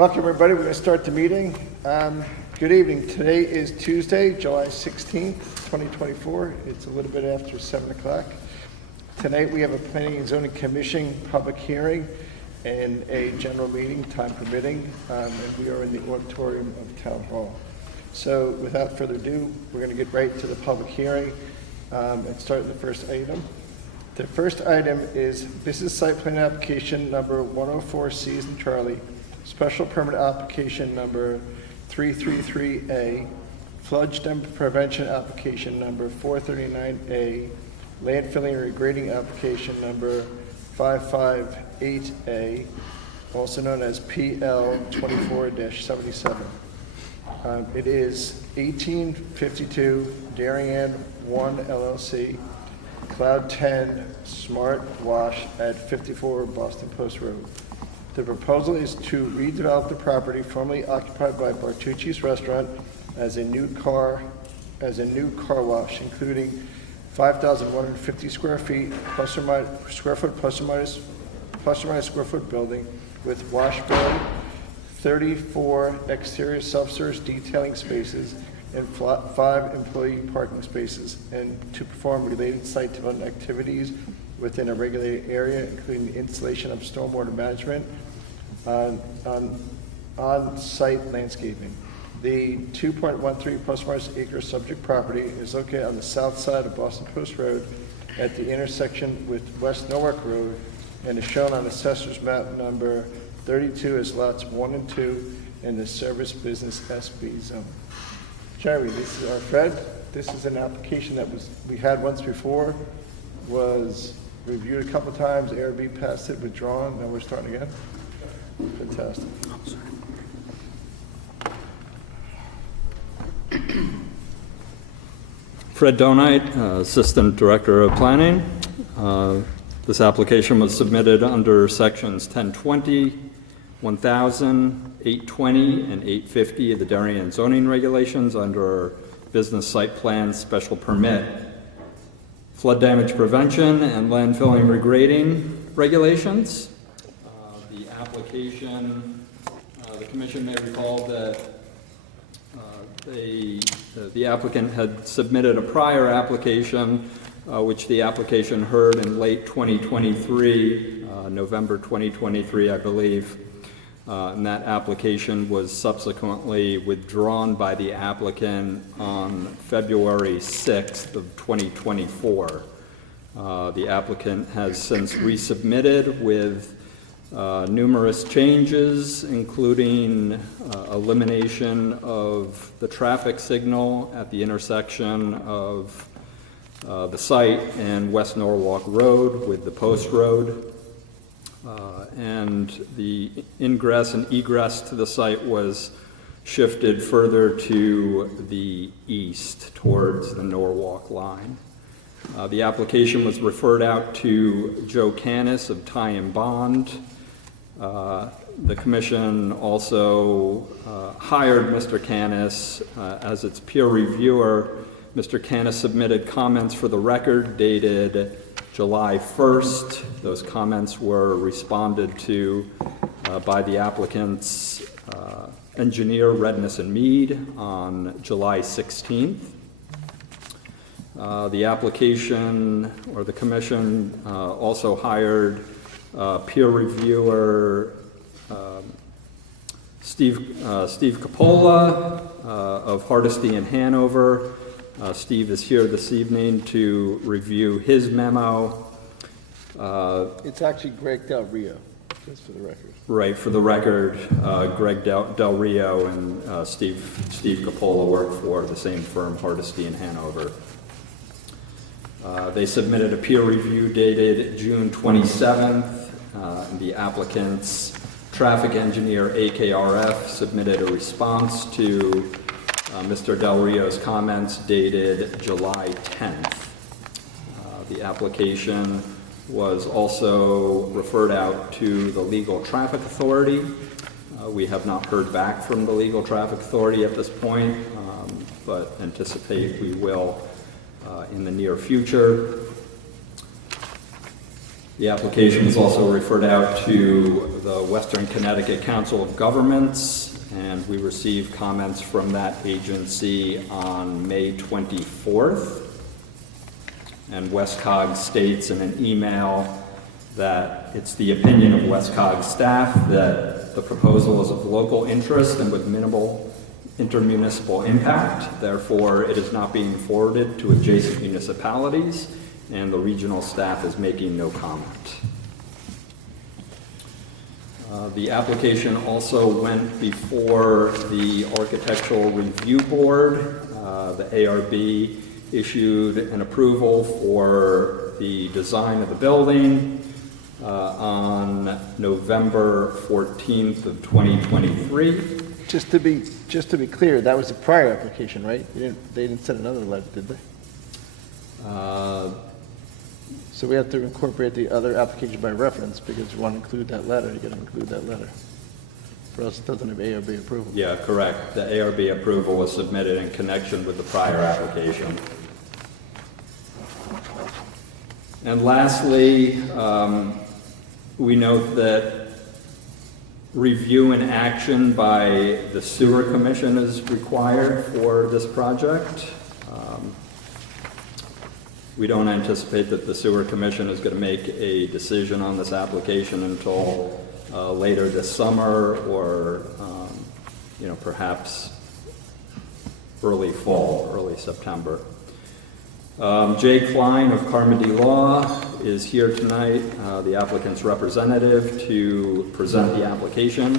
Welcome, everybody. We're going to start the meeting. Good evening. Today is Tuesday, July 16th, 2024. It's a little bit after 7 o'clock. Tonight we have a Planning and Zoning Commission public hearing and a general meeting, time permitting, and we are in the auditorium of Town Hall. So without further ado, we're going to get right to the public hearing and start with the first item. The first item is business site plan application number 104 Season Charlie, special permit application number 333A, flood dam prevention application number 439A, land filling and regrading application number 558A, also known as PL 24-77. It is 1852 Darien 1 LLC, Cloud 10 Smart Wash at 54 Boston Post Road. The proposal is to redevelop the property formerly occupied by Bertucci's restaurant as a new car wash, including 5,150 square feet plus or minus square foot building with wash bay, 34 exterior self-service detailing spaces, and 5 employee parking spaces, and to perform related site development activities within a regulated area, including the installation of stormwater management on-site landscaping. The 2.13 plus minus acre subject property is located on the south side of Boston Post Road at the intersection with West Norwalk Road and is shown on Assessor's map number 32 as lots 1 and 2 in the Service Business SB zone. Jeremy, this is our Fred. This is an application that we had once before, was reviewed a couple times, ARB passed it, withdrawn, now we're starting again. Fantastic. Fred Donite, Assistant Director of Planning. This application was submitted under sections 1020, 1000, 820, and 850 of the Darien zoning regulations under business site plan special permit, flood damage prevention, and landfilling regrading regulations. The application, the commission may recall that the applicant had submitted a prior application, which the application heard in late 2023, November 2023, I believe. And that application was subsequently withdrawn by the applicant on February 6th of 2024. The applicant has since resubmitted with numerous changes, including elimination of the traffic signal at the intersection of the site and West Norwalk Road with the Post Road. And the ingress and egress to the site was shifted further to the east towards the Norwalk line. The application was referred out to Joe Canis of Ty and Bond. The commission also hired Mr. Canis as its peer reviewer. Mr. Canis submitted comments for the record dated July 1st. Those comments were responded to by the applicant's engineer, Redness and Mead, on July 16th. The application, or the commission, also hired peer reviewer Steve Coppola of Hardesty in Hanover. Steve is here this evening to review his memo. It's actually Greg Del Rio, just for the record. Right, for the record, Greg Del Rio and Steve Coppola work for the same firm, Hardesty in Hanover. They submitted a peer review dated June 27th. The applicant's traffic engineer, AKRF, submitted a response to Mr. Del Rio's comments dated July 10th. The application was also referred out to the Legal Traffic Authority. We have not heard back from the Legal Traffic Authority at this point, but anticipate we will in the near future. The application was also referred out to the Western Connecticut Council of Governments, and we received comments from that agency on May 24th. And WestCog states in an email that it's the opinion of WestCog staff that the proposal is of local interest and with minimal intermunicipal impact. Therefore, it is not being forwarded to adjacent municipalities, and the regional staff is making no comment. The application also went before the Architectural Review Board. The ARB issued an approval for the design of the building on November 14th of 2023. Just to be clear, that was a prior application, right? They didn't send another letter, did they? So we have to incorporate the other application by reference, because you want to include that letter, you got to include that letter. Or else it doesn't have ARB approval. Yeah, correct. The ARB approval was submitted in connection with the prior application. And lastly, we note that review and action by the Sewer Commission is required for this project. We don't anticipate that the Sewer Commission is going to make a decision on this application until later this summer, or perhaps early fall, early September. Jay Klein of Carmody Law is here tonight, the applicant's representative, to present the application,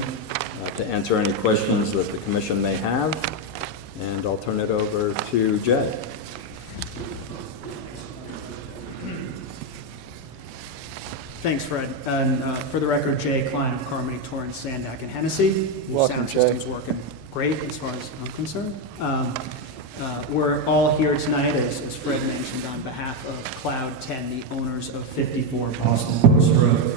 to answer any questions that the commission may have, and I'll turn it over to Jay. Thanks, Fred. And for the record, Jay Klein of Carmody, Torrance, Sandak, and Hennessy. The Welcome, sound Jay. system's working great as far as I'm concerned. We're all here tonight, as Fred mentioned, on behalf of Cloud 10, the owners of 54 Boston Post Road.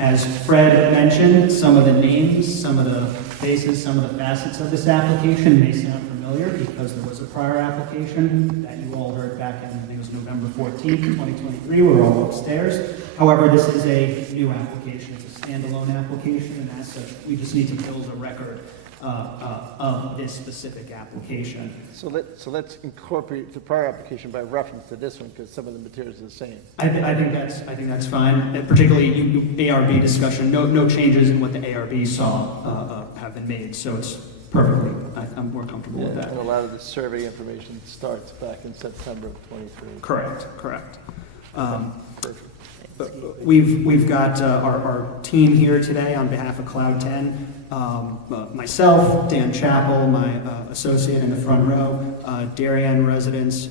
As Fred mentioned, some of the names, some of the faces, some of the facets of this application may sound familiar because there was a prior application that you all heard back in, I think it was November 14th, 2023. We were all upstairs. However, this is a new application. It's a standalone application, and as such, we just need to build a record of this specific application. So let's incorporate the prior application by reference to this one, because some of the materials are the same. I think that's fine. And particularly ARB discussion. No changes in what the ARB saw have been made, so it's perfectly. I'm more comfortable with that. And a lot of the survey information starts back in September of 23. Correct. Perfect. We've got our team here today on behalf of Cloud 10. Myself, Dan Chappell, my associate in the front row, Darien residents,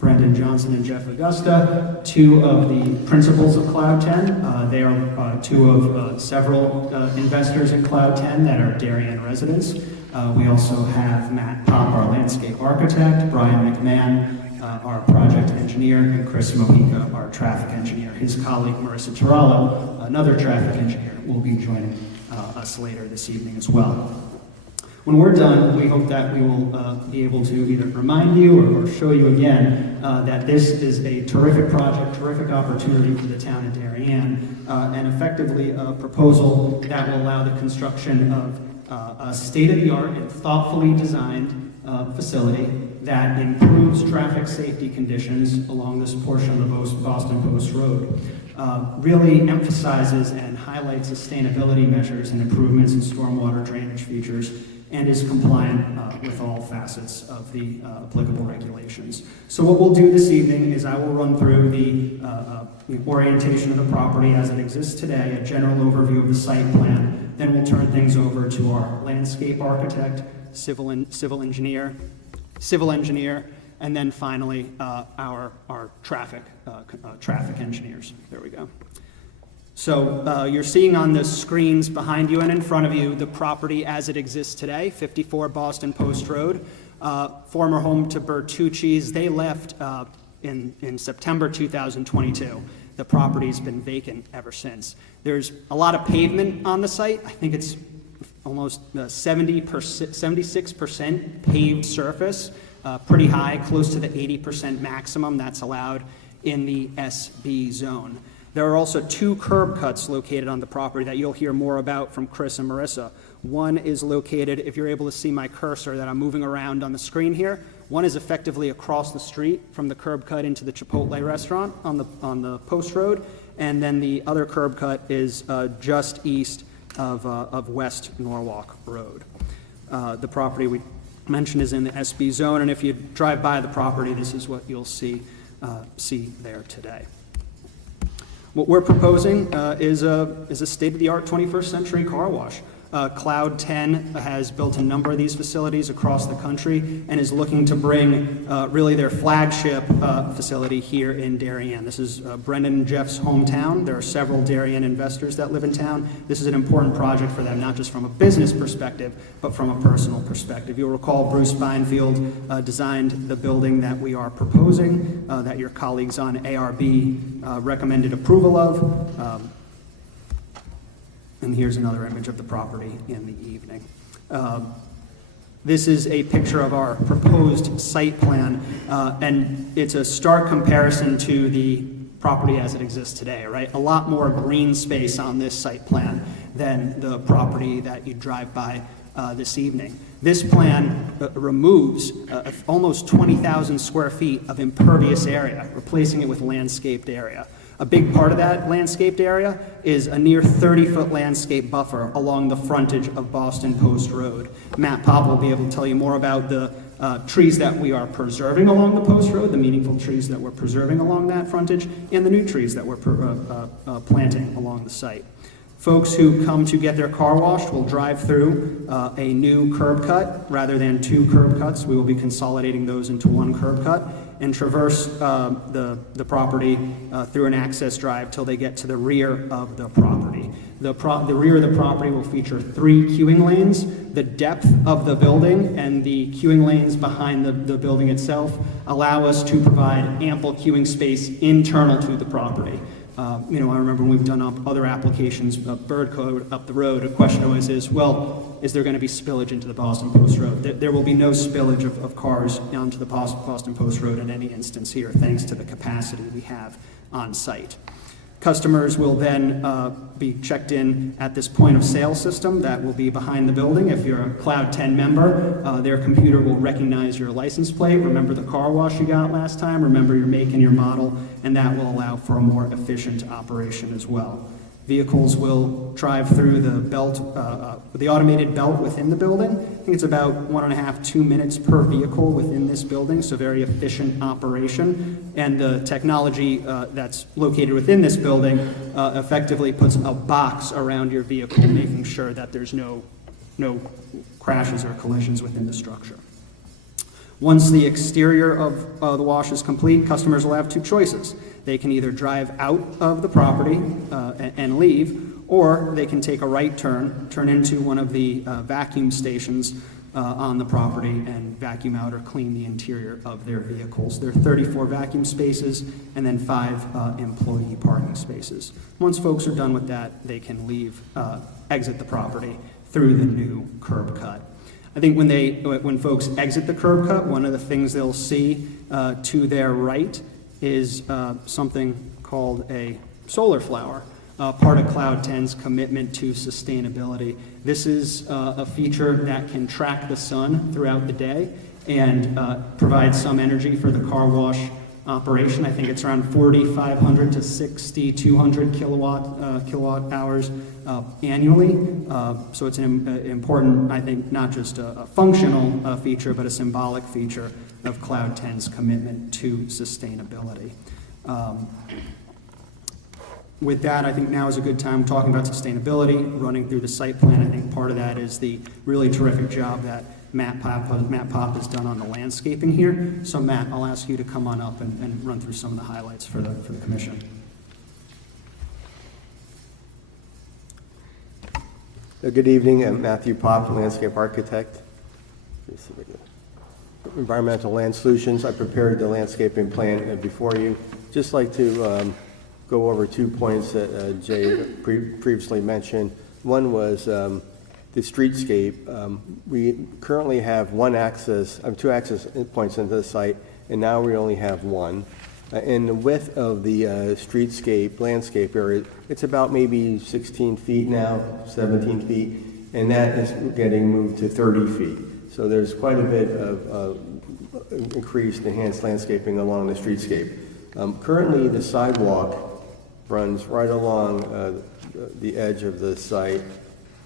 Brendan Johnson and Jeff Augusta, two of the principals of Cloud 10. They are two of several investors in Cloud 10 that are Darien residents. We also have Matt Pop, our landscape architect, Brian McMahon, our project engineer, and Chris Mojica, our traffic engineer. His colleague, Marissa Turallo, another traffic engineer, will be joining us later this evening as well. When we're done, we hope that we will be able to either remind you or show you again that this is a terrific project, terrific opportunity for the town of Darien, and effectively a proposal that will allow the construction of a state-of-the-art and thoughtfully designed facility that improves traffic safety conditions along this portion of the Boston Post Road. Really emphasizes and highlights sustainability measures and improvements in stormwater drainage features, and is compliant with all facets of the applicable regulations. So what we'll do this evening is I will run through the orientation of the property as it exists today, a general overview of the site plan, then we'll turn things over to our landscape architect, civil engineer, and then finally our traffic engineers. There we go. So you're seeing on the screens behind you and in front of you the property as it exists today, 54 Boston Post Road, former home to Bertucci's. They left in September 2022. The property's been vacant ever since. There's a lot of pavement on the site. I think it's almost 76% paved surface, pretty high, close to the 80% maximum that's allowed in the SB zone. There are also 2 curb cuts located on the property that you'll hear more about from Chris and Marissa. One is located, if you're able to see my cursor that I'm moving around on the screen here, one is effectively across the street from the curb cut into the Chipotle restaurant on the Post Road, and then the other curb cut is just east of West Norwalk Road. The property we mentioned is in the SB zone, and if you drive by the property, this is what you'll see there today. What we're proposing is a state-of-the-art 21st century car wash. Cloud 10 has built a number of these facilities across the country and is looking to bring really their flagship facility here in Darien. This is Brendan and Jeff's hometown. There are several Darien investors that live in town. This is an important project for them, not just from a business perspective, but from a personal perspective. You'll recall Bruce Feinfield designed the building that we are proposing, that your colleagues on ARB recommended approval of. And here's another image of the property in the evening. This is a picture of our proposed site plan, and it's a stark comparison to the property as it exists today, right? A lot more green space on this site plan than the property that you drive by this evening. This plan removes almost 20,000 square feet of impervious area, replacing it with landscaped area. A big part of that landscaped area is a near 30-foot landscape buffer along the frontage of Boston Post Road. Matt Popp will be able to tell you more about the trees that we are preserving along the Post Road, the meaningful trees that we're preserving along that frontage, and the new trees that we're planting along the site. Folks who come to get their car washed will drive through a new curb cut rather than 2 curb cuts. We will be consolidating those into 1 curb cut and traverse the property through an access drive till they get to the rear of the property. The rear of the property will feature 3 queuing lanes. The depth of the building and the queuing lanes behind the building itself allow us to provide ample queuing space internal to the property. I remember when we've done other applications, Bird Code up the road, a question always is, well, is there going to be spillage into the Boston Post Road? There will be no spillage of cars onto the Boston Post Road in any instance here, thanks to the capacity we have on site. Customers will then be checked in at this point of sale system that will be behind the building. If you're a Cloud 10 member, their computer will recognize your license plate, remember the car wash you got last time, remember your make and your model, and that will allow for a more efficient operation as well. Vehicles will drive through the belt, the automated belt within the building. I think it's about 1.5–2 minutes per vehicle within this building, so very efficient operation. And the technology that's located within this building effectively puts a box around your vehicle, making sure that there's no crashes or collisions within the structure. Once the exterior of the wash is complete, customers will have 2 choices. They can either drive out of the property and leave, or they can take a right turn into one of the vacuum stations on the property and vacuum out or clean the interior of their vehicles. There are 34 vacuum spaces and then 5 employee parking spaces. Once folks are done with that, they can exit the property through the new curb cut. I think when folks exit the curb cut, one of the things they'll see to their right is something called a solar flower, part of Cloud 10's commitment to sustainability. This is a feature that can track the sun throughout the day and provide some energy for the car wash operation. I think it's around 4,500 to 6,200 kilowatt hours annually. So it's an important, I think, not just a functional feature, but a symbolic feature of Cloud 10's commitment to sustainability. With that, I think now is a good time talking about sustainability, running through the site plan. I think part of that is the really terrific job that Matt Popp has done on the landscaping here. So Matt, I'll ask you to come on up and run through some of the highlights for the commission. Good evening, I'm Matthew Popp, landscape architect. Environmental Land Solutions. I prepared the landscaping plan before you. Just like to go over 2 points that Jay previously mentioned. One was the streetscape. We currently have 2 access points into the site, and now we only have 1. And the width of the streetscape, landscape area, it's about maybe 16 feet now, 17 feet, and that is getting moved to 30 feet. So there's quite a bit of increased, enhanced landscaping along the streetscape. Currently, the sidewalk runs right along the edge of the site,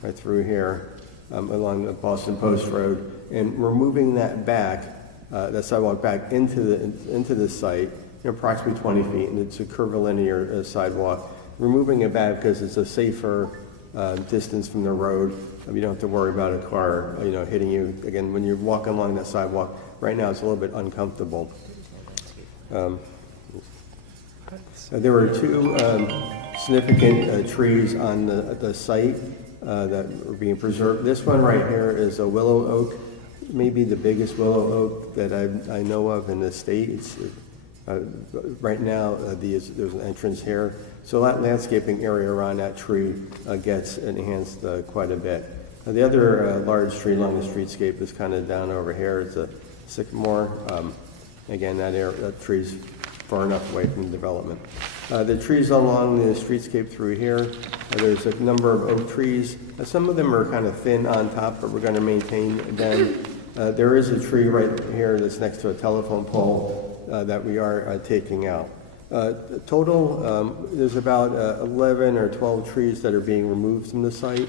right through here, along the Boston Post Road, and we're moving that back, that sidewalk back into the site, approximately 20 feet, and it's a curvilinear sidewalk. We're moving it back because it's a safer distance from the road. You don't have to worry about a car, hitting you. Again, when you're walking along that sidewalk, right now it's a little bit uncomfortable. There were two significant trees on the site that are being preserved. This one right here is a willow oak, maybe the biggest willow oak that I know of in the state. It's, right now, there's an entrance here. So that landscaping area around that tree gets enhanced quite a bit. The other large tree along the streetscape is kind of down over here. It's a sycamore. Again, that tree's far enough away from development. The trees along the streetscape through here, there's a number of oak trees. Some of them are kind of thin on top, but we're going to maintain them. There is a tree right here that's next to a telephone pole that we are taking out. Total, there's about 11 or 12 trees that are being removed from the site.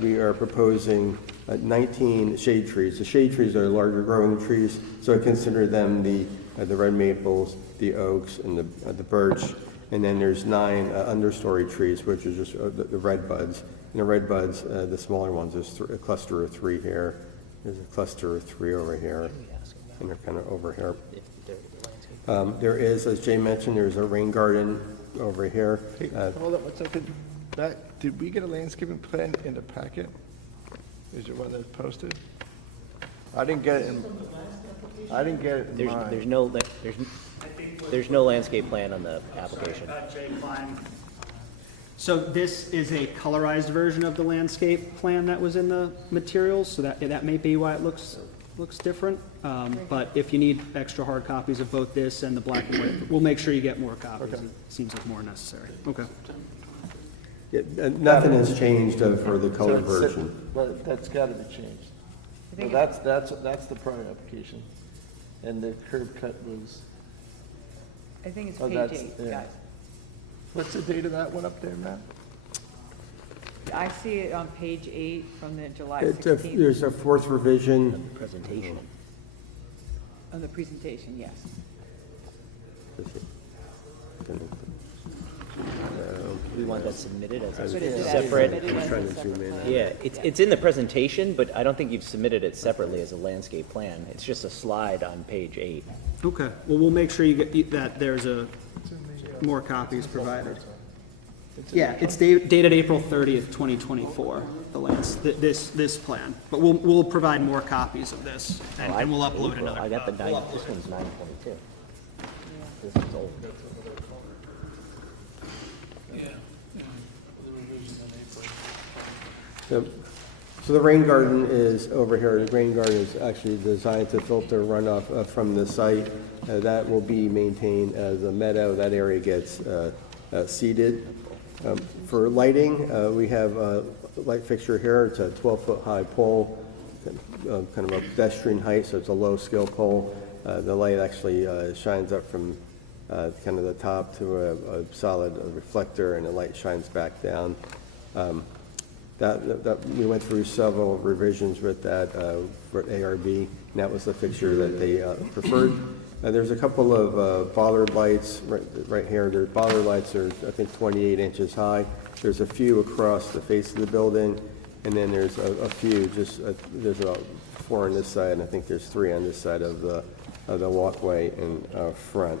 We are proposing 19 shade trees. The shade trees are larger growing trees, so I consider them the red maples, the oaks, and the birch. And then there's 9 understory trees, which are just the red buds. And the red buds, the smaller ones, there's a cluster of 3 here. There's a cluster of 3 over here, and they're kind of over here. There is, as Jay mentioned, there's a rain garden over here. Hey, hold up one second. Did we get a landscaping plan in the packet? Is there one that's posted? I didn't get it in mine. There's no landscape plan on the application. So this is a colorized version of the landscape plan that was in the materials, so that may be why it looks different. But if you need extra hard copies of both this and the black and white, we'll make sure you get more copies. Okay. It seems like more necessary. Okay. Yeah, nothing has changed for the colored version. But that's got to be changed. Well, that's the prior application. And the curb cut was, I think it's Oh, page that's- 8, yeah. guys. what's the date of that one up there, Matt? I see it on page 8 from the July There's 16th, a 4th revision. Presentation. on the presentation, yes. We want that submitted as But a is it separate. submitted as a separate plan? Yeah, it's in the presentation, but I don't think you've submitted it separately as a landscape plan. It's just a slide on page 8. Okay. Well, we'll make sure you get that there's more copies provided. Yeah, it's dated April 30th, 2024, this plan. But we'll provide more copies of this, and we'll upload April. another. I got the 9, this one's 9/22. This is old. Yep. So the rain garden is over here. The rain garden is actually designed to filter runoff from the site. That will be maintained as a meadow. That area gets seeded. For lighting, we have a light fixture here. It's a 12-foot high pole, kind of a pedestrian height, so it's a low-skill pole. The light actually shines up from kind of the top to a solid reflector, and the light shines back down. That we went through several revisions with that for ARB, and that was the fixture that they preferred. There's a couple of bollard lights right here. The bollard lights are, I think, 28 inches high. There's a few across the face of the building, and then there's a few, there's about 4 on this side, and I think there's 3 on this side of the walkway in front.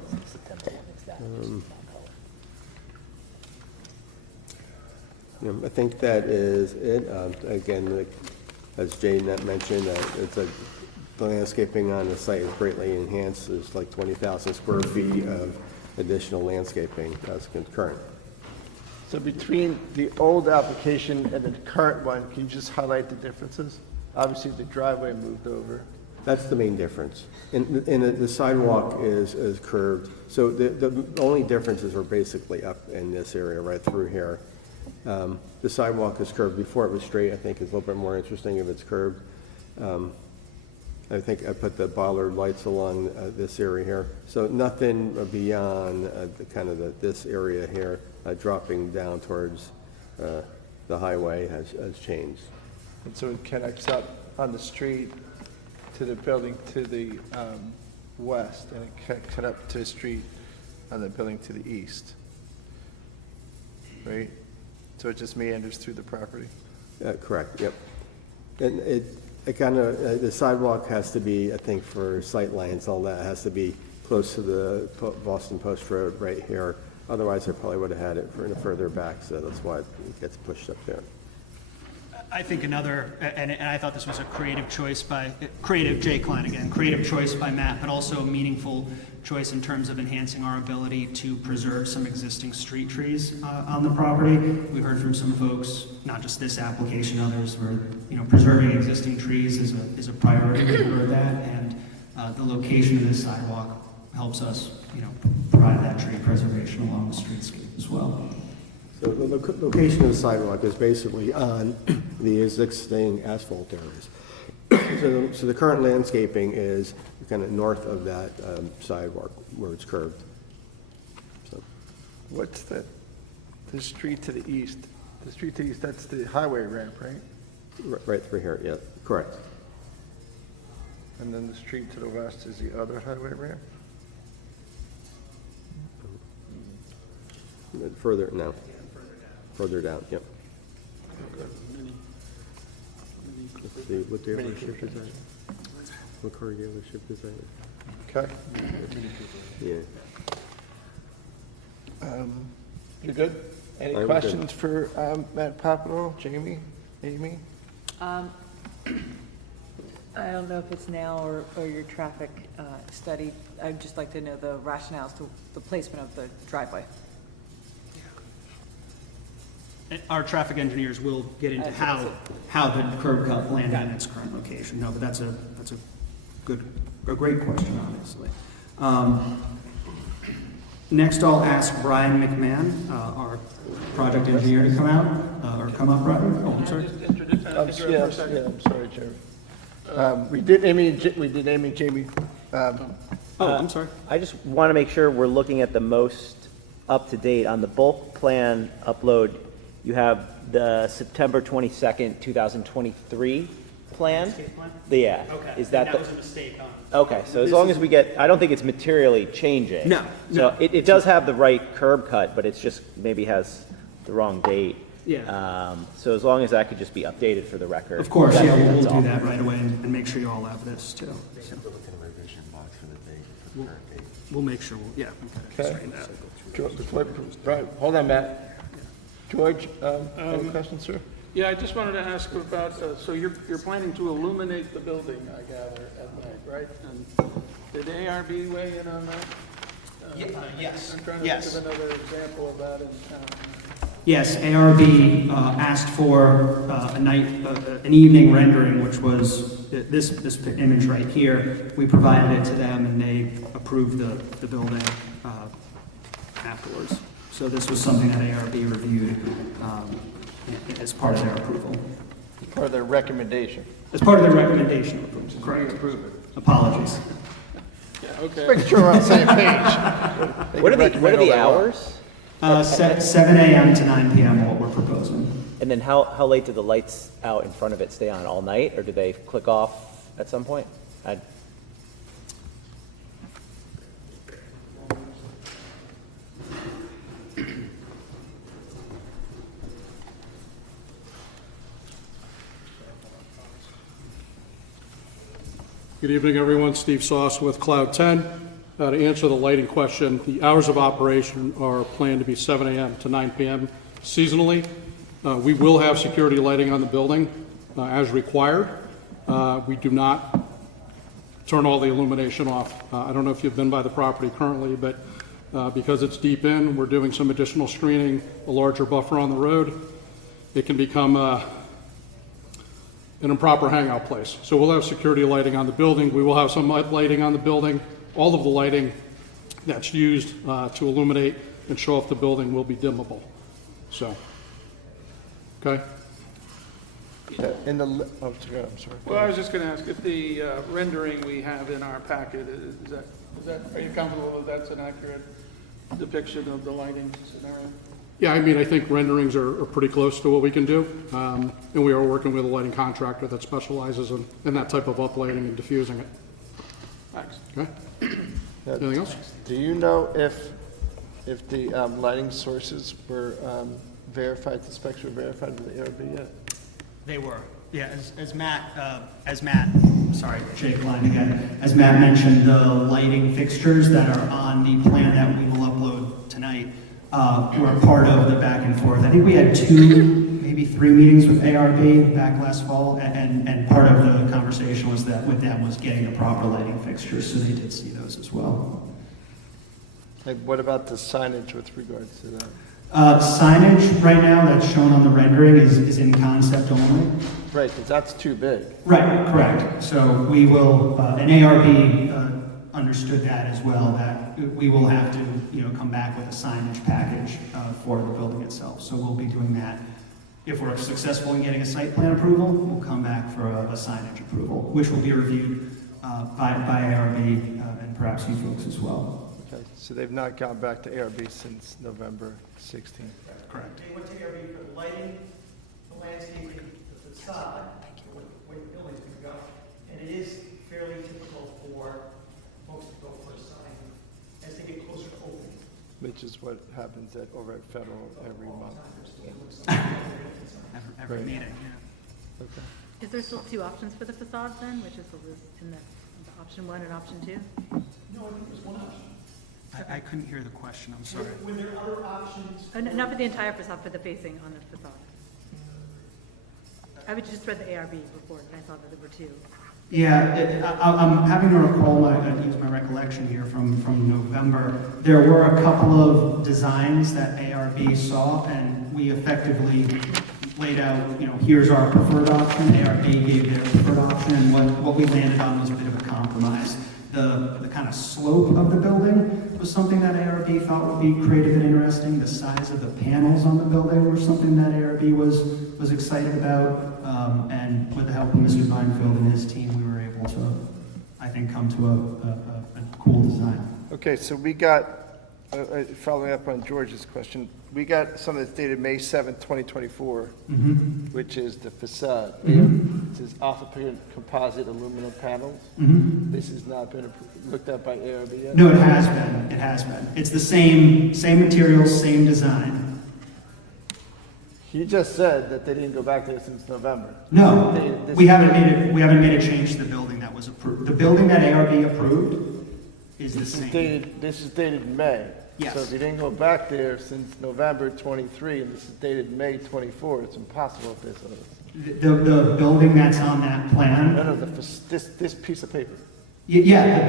I think that is it. Again, as Jay mentioned, the landscaping on the site is greatly enhanced. There's like 20,000 square feet of additional landscaping that's current. So between the old application and the current one, can you just highlight the differences? Obviously, the driveway moved over. That's the main difference. And the sidewalk is curved, so the only differences are basically up in this area right through here. The sidewalk is curved. Before it was straight, I think is a little bit more interesting if it's curved. I think I put the bollard lights along this area here. So nothing beyond this area here, dropping down towards the highway has changed. And so it connects up on the street to the building to the west, and it connects up to the street on the building to the east, right? So it just meanders through the property? Correct, yep. And it kind of, the sidewalk has to be, I think for sight lines, all that has to be close to the Boston Post Road right here. Otherwise, I probably would have had it further back, so that's why it gets pushed up there. I think another, and I thought this was a creative choice by, creative Jay Klein again, creative choice by Matt, but also a meaningful choice in terms of enhancing our ability to preserve some existing street trees on the property. We heard from some folks, not just this application, others, where preserving existing trees is a priority. We heard that, and the location of this sidewalk helps us, provide that tree preservation along the streetscape as well. So the location of the sidewalk is basically on the existing asphalt areas. So the current landscaping is kind of north of that sidewalk where it's curved. So, What's the street to the east? The street to the east, that's the highway ramp, right? right through here, yeah, correct. And then the street to the west is the other highway ramp? Further, no. Further down, yep. Let's see, what dealership is that? What car dealership is that? Okay, Yeah. you good? Any I'm good. questions for Matt Papano, Jamie, Amy? I don't know if it's now or your traffic study. I'd just like to know the rationales to the placement of the driveway. Our traffic engineers will get into how the curb cut landed in its current location. No, but that's a great question, obviously. Next, I'll ask Brian McMahon, our project engineer, to come out, or come up, rather. Oh, I'm sorry. I'm sorry, Jeremy. We did Amy and Jamie. I'm sorry. I just want to make sure we're looking at the most up-to-date. On the bulk plan upload, you have the September 22nd, 2023 plan? Landscape plan? Yeah. Okay. Is that That the? was a mistake on. Okay, so as long as we get, I don't think it's materially changing. No, So no. it does have the right curb cut, but it's just maybe has the wrong date. Yeah. So as long as that could just be updated for the record. Of course, yeah, we'll that's do all. that right away and make sure you all have this, too. We'll make sure, yeah. Okay. Right, hold on, Matt. George, any questions, sir? Yeah, I just wanted to ask about, so you're planning to illuminate the building, I gather, at night, right? And did ARB weigh in on that? Yes. I'm trying to think of another example of that in town. Yes, ARB asked for an evening rendering, which was this image right here. We provided it to them, and they approved the building afterwards. So this was something that ARB reviewed as part of their approval. Part of their recommendation. As part of their recommendation of approval, correct. Apologies. Yeah, okay. Make sure we're on the same page. What are the hours? 7 a.m. to 9 p.m. what we're proposing. And then how late do the lights out in front of it stay on, all night, or do they click off at some point? Good evening, everyone. Steve Sauce with Cloud 10. To answer the lighting question, the hours of operation are planned to be 7 a.m. to 9 p.m. seasonally. We will have security lighting on the building as required. We do not turn all the illumination off. I don't know if you've been by the property currently, but because it's deep in, we're doing some additional screening, a larger buffer on the road. It can become an improper hangout place. So we'll have security lighting on the building. We will have some lighting on the building. All of the lighting that's used to illuminate and show off the building will be dimmable. So, okay? In the, oh, I'm sorry. Well, I was just going to ask if the rendering we have in our packet, are you comfortable that that's an accurate depiction of the lighting scenario? Yeah, I mean, I think renderings are pretty close to what we can do. And we are working with a lighting contractor that specializes in that type of uplighting and diffusing it. Thanks. Okay? Anything else? Do you know if the lighting sources were verified, the specs were verified with the ARB yet? They were, yeah, as Matt, sorry, Jay Klein again, as Matt mentioned, the lighting fixtures that are on the plan that we will upload tonight were part of the back and forth. I think we had 2, maybe 3 meetings with ARB back last fall, and part of the conversation was that with them was getting the proper lighting fixtures, so they did see those as well. Like, what about the signage with regards to that? Signage right now that's shown on the rendering is in concept only. Right, because that's too big. Right, correct. So we will, and ARB understood that as well, that we will have to, come back with a signage package for the building itself. So we'll be doing that. If we're successful in getting a site plan approval, we'll come back for a signage approval, which will be reviewed by ARB and perhaps you folks as well. Okay, so they've not gone back to ARB since November 16th. Correct. They went to ARB for the lighting, the landscaping, the facade, where the building's gonna go. And it is fairly typical for folks to go for a sign as they get closer to opening. Which is what happens over at Federal every month. Every Right. meeting, yeah. Okay. Is there still 2 options for the facade then, which is what was in the option 1 and option 2? No, I think there's one option. I couldn't hear the question, I'm sorry. Were there other options? Not for the entire facade, for the facing on the facade. I would just read the ARB report, and I saw that there were 2. Yeah, I'm having to recall use my recollection here from November. There were a couple of designs that ARB saw, and we effectively laid out, here's our preferred option. ARB gave their preferred option, and what we landed on was a bit of a compromise. The kind of slope of the building was something that ARB thought would be creative and interesting. The size of the panels on the building were something that ARB was excited about. And with the help of Mr. Weinfeld and his team, we were able to, I think, come to a cool design. Okay, so we got, following up on George's question, we got something that's dated May 7th, 2024, which is the facade. It says off-appear composite aluminum panels. This has not been looked at by ARB yet? No, it has been. It has been. It's the same materials, same design. He just said that they didn't go back there since November. No, we haven't made a change to the building that was approved. The building that ARB approved is the same. This is dated May. Yes. So if you didn't go back there since November 23, and this is dated May 24, it's impossible if this is. The building that's on that plan. No, this piece of paper. Yeah,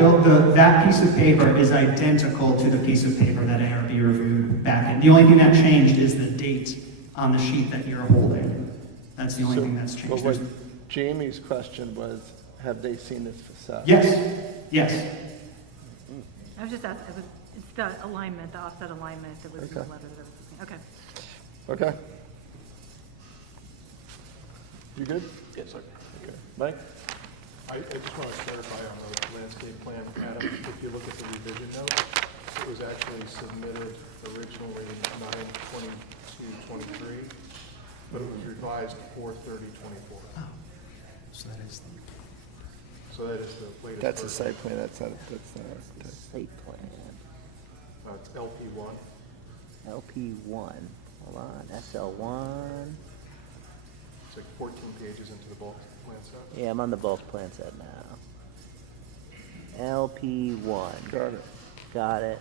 that piece of paper is identical to the piece of paper that ARB reviewed back in. The only thing that changed is the date on the sheet that you're holding. That's the only thing that's changed. But what Jamie's question was, have they seen this facade? Yes. I was just asking, it's the alignment, the offset alignment that was in the Okay. letter that I was looking. Okay. You good? Yes, sir. Okay. Mike? I just want to clarify on the landscape plan, Adam, if you look at the revision note, it was actually submitted originally 9/22/23, but it was revised 4/30/24. Oh, so that is So that is the latest. That's a version. site plan, that's not. Site plan, It's LP1. LP1, hold on, SL1. It's like 14 pages into the bulk plan set. Yeah, I'm on the bulk plan set now. LP1, Got it. got it.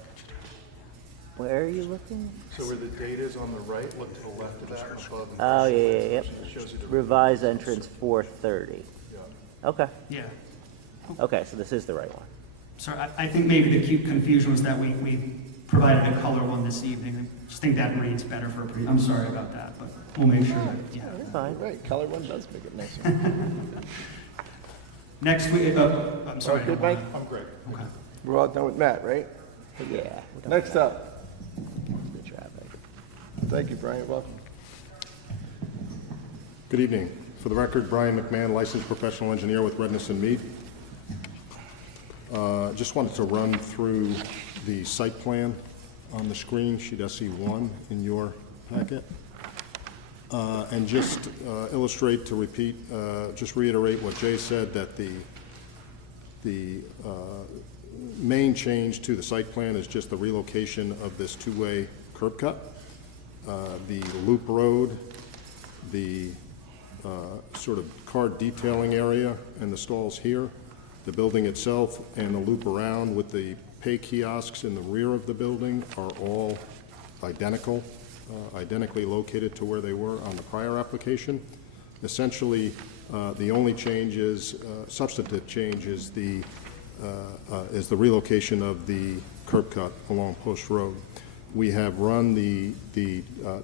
Where are you looking? So where the date is on the right, look to the left of that and above. Oh, yeah, yep. It shows you the Revised entrance 430. Yeah. Okay, Yeah. okay, so this is the right one. Sorry, I think maybe the confusion was that we provided a color one this evening. I just think that reads better for I'm sorry about that, but we'll make sure that, yeah. Fine. Right, color one does make it nicer. Next week, I'm sorry. Good, Mike? I'm great. Okay. We're all done with Matt, right? Yeah. Next up, The traffic. thank you, Brian, welcome. Good evening. For the record, Brian McMahon, licensed professional engineer with Redness and Mead. Just wanted to run through the site plan on the screen, sheet SE1 in your packet. And just illustrate, to repeat, just reiterate what Jay said, that the main change to the site plan is just the relocation of this two-way curb cut. The loop road, the sort of car detailing area and the stalls here, the building itself, and the loop around with the pay kiosks in the rear of the building are all identical, identically located to where they were on the prior application. Essentially, the only change is, substantive change is the relocation of the curb cut along Post Road. We have run the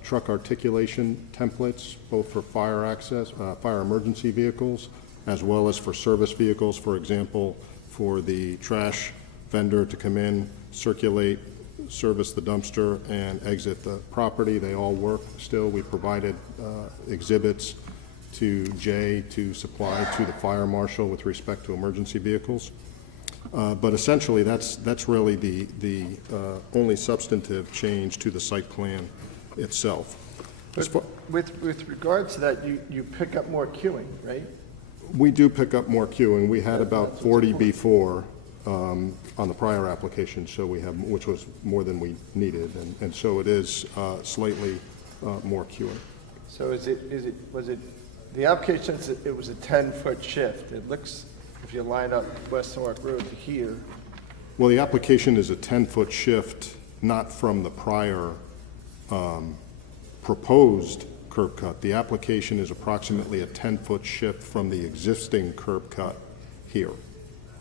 truck articulation templates, both for fire access, fire emergency vehicles, as well as for service vehicles, for example, for the trash vendor to come in, circulate, service the dumpster, and exit the property. They all work still. We provided exhibits to Jay to supply to the fire marshal with respect to emergency vehicles. But essentially, that's really the only substantive change to the site plan itself. With regards to that, you pick up more queuing, right? We do pick up more queuing. We had about 40 before on the prior application, so we have, which was more than we needed, and so it is slightly more queuing. So was it, the application says it was a 10-foot shift. It looks, if you line up West Norwalk Road to here. Well, the application is a 10-foot shift, not from the prior proposed curb cut. The application is approximately a 10-foot shift from the existing curb cut here.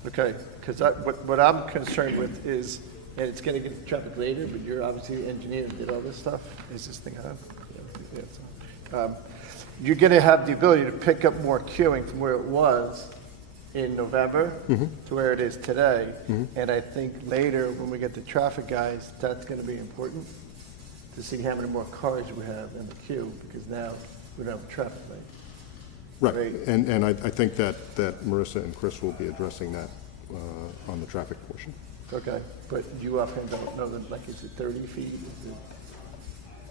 Okay, because what I'm concerned with is, and it's going to get traffic later, but you're obviously the engineer that did all this stuff. Is this thing on? Yeah, it's on. You're going to have the ability to pick up more queuing from where it was in November to where it is today. And I think later, when we get the traffic guys, that's going to be important to see how many more cars we have in the queue, because now we don't have a traffic light. Right, and I think that Marissa and Chris will be addressing that on the traffic portion. Okay, but you offhand don't know that, like, is it 30 feet? Is it?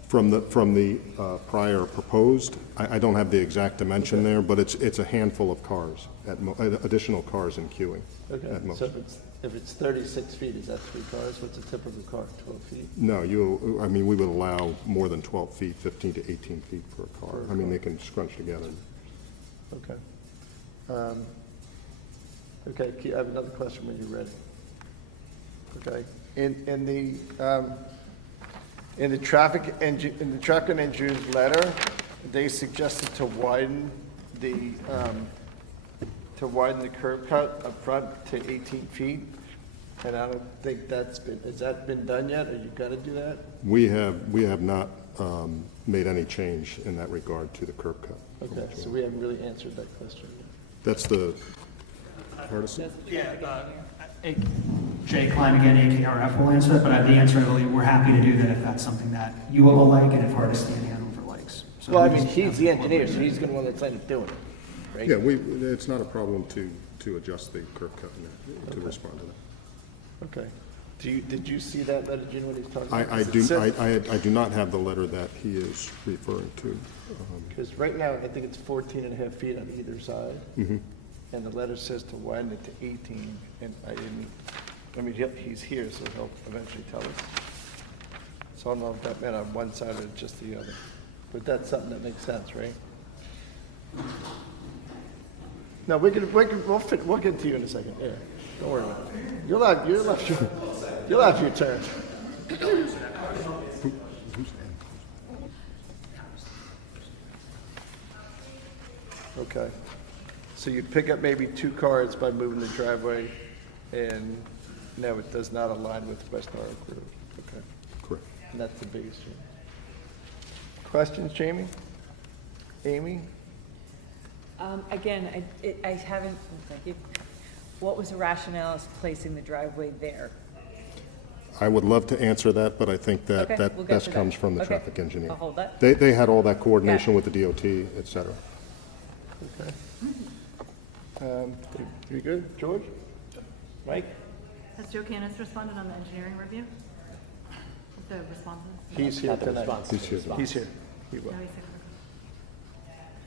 From the prior proposed, I don't have the exact dimension there, but it's a handful of cars, additional cars in queuing Okay, at most. so if it's 36 feet, is that 3 cars? What's a typical car, 12 feet? No, I mean, we would allow more than 12 feet, 15 to 18 feet per car. I mean, they can scrunch together. Okay. Okay, I have another question when you're ready. Okay, in the traffic engineer's letter, they suggested to widen the curb cut up front to 18 feet. And I don't think has that been done yet? Are you gonna do that? We have not made any change in that regard to the curb cut. Okay, so we haven't really answered that question. That's the hardest. Yeah, Jay Klein again, AKRF will answer it, but the answer, I believe, we're happy to do that if that's something that you all like and if Hardesty and Hanover likes. So Well, I mean, he's the engineer, so he's gonna want to end up doing it, right? Yeah, it's not a problem to adjust the curb cut to respond to that. Okay. Did you see that letter, Gene, what he's talking about? I do not have the letter that he is referring to. Because right now, I think it's 14 and a half feet on either side. And the letter says to widen it to 18, and he's here, so he'll eventually tell us. So I don't know if that meant on one side or just the other. But that's something that makes sense, right? No, we'll get to you in a second. Yeah, don't worry about it. You'll have your turn. Okay. So you pick up maybe 2 cars by moving the driveway, and no, it does not align with West Norwalk Road. Okay. And that's the biggest change. Questions, Jamie? Amy? Again, I haven't, thank you. What was the rationale of placing the driveway there? I would love to answer that, but I think that Okay, that we'll get best to that. comes from the Okay, traffic engineer. I'll hold that. They had all that coordination with the DOT, et cetera. Okay. You good, George? Mike? Has Joe Canis responded on the engineering review? The responses? He's here Not the tonight. response. He's here. He's here. He will. No, he's here.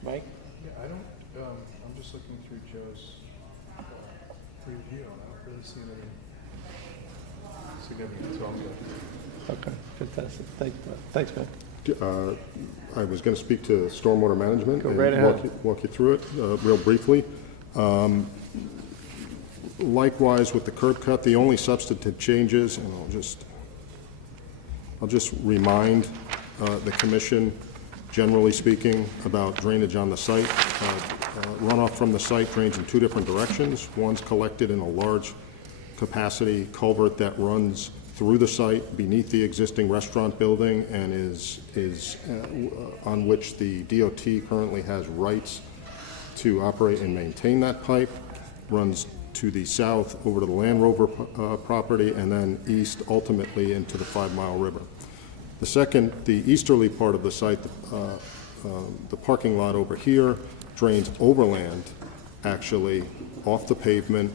Mike? Yeah, I don't, I'm just looking through Joe's review, and I don't really see any significant, so I'm good. Okay, fantastic. Thanks, man. I was going to speak to stormwater management. Go and right ahead. walk you through it real briefly. Likewise with the curb cut, the only substantive changes, and I'll just remind the commission, generally speaking, about drainage on the site. Runoff from the site drains in two different directions. One's collected in a large capacity culvert that runs through the site beneath the existing restaurant building and is on which the DOT currently has rights to operate and maintain that pipe. Runs to the south over to the Land Rover property and then east ultimately into the 5 Mile River. The second, the easterly part of the site, the parking lot over here drains overland, actually, off the pavement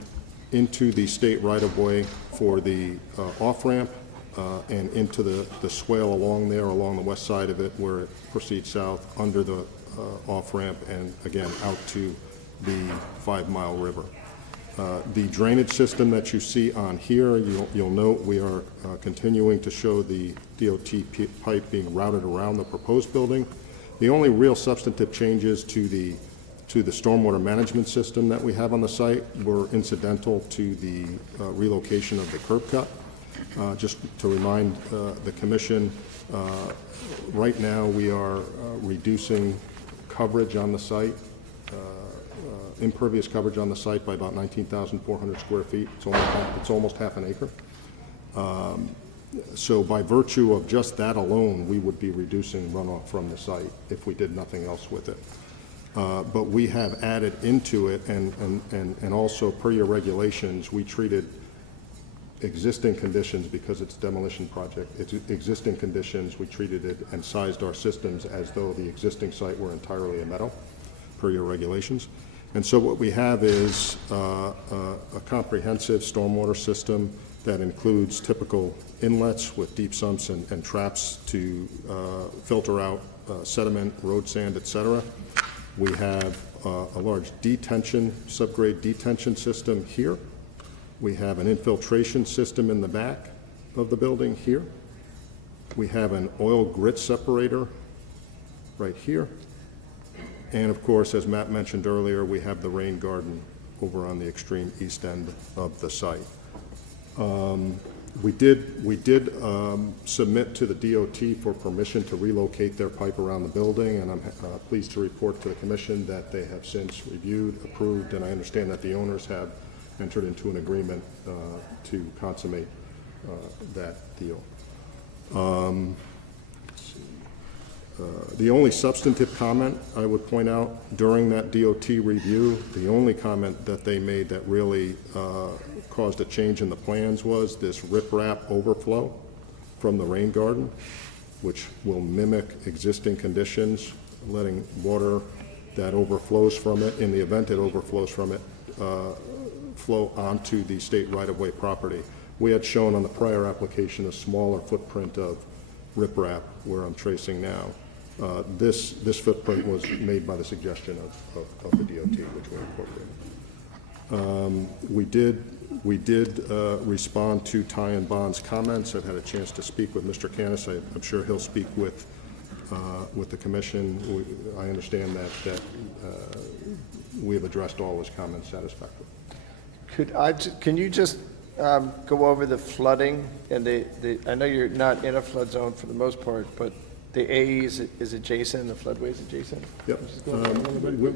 into the state right-of-way for the off-ramp and into the swale along there, along the west side of it, where it proceeds south under the off-ramp and, again, out to the 5 Mile River. The drainage system that you see on here, you'll note we are continuing to show the DOT pipe being routed around the proposed building. The only real substantive changes to the stormwater management system that we have on the site were incidental to the relocation of the curb cut. Just to remind the commission, right now we are reducing coverage on the site, impervious coverage on the site by about 19,400 square feet. It's almost half an acre. So by virtue of just that alone, we would be reducing runoff from the site if we did nothing else with it. But we have added into it, and also per your regulations, we treated existing conditions, because it's a demolition project, it's existing conditions, we treated it and sized our systems as though the existing site were entirely a meadow, per your regulations. And so what we have is a comprehensive stormwater system that includes typical inlets with deep sumps and traps to filter out sediment, road sand, et cetera. We have a large detention, subgrade detention system here. We have an infiltration system in the back of the building here. We have an oil grit separator right here. And of course, as Matt mentioned earlier, we have the rain garden over on the extreme east end of the site. We did submit to the DOT for permission to relocate their pipe around the building, and I'm pleased to report to the commission that they have since reviewed, approved, and I understand that the owners have entered into an agreement to consummate that deal. The only substantive comment I would point out during that DOT review, the only comment that they made that really caused a change in the plans was this riprap overflow from the rain garden, which will mimic existing conditions, letting water that overflows from it, in the event it overflows from it, flow onto the state right-of-way property. We had shown on the prior application a smaller footprint of riprap where I'm tracing now. This footprint was made by the suggestion of the DOT, which we incorporated. We did respond to Ty and Bond's comments. I've had a chance to speak with Mr. Canis. I'm sure he'll speak with the commission. I understand that we have addressed all his comments satisfactorily. Can you just go over the flooding and I know you're not in a flood zone for the most part, but the A is adjacent, the floodway is adjacent? Yep.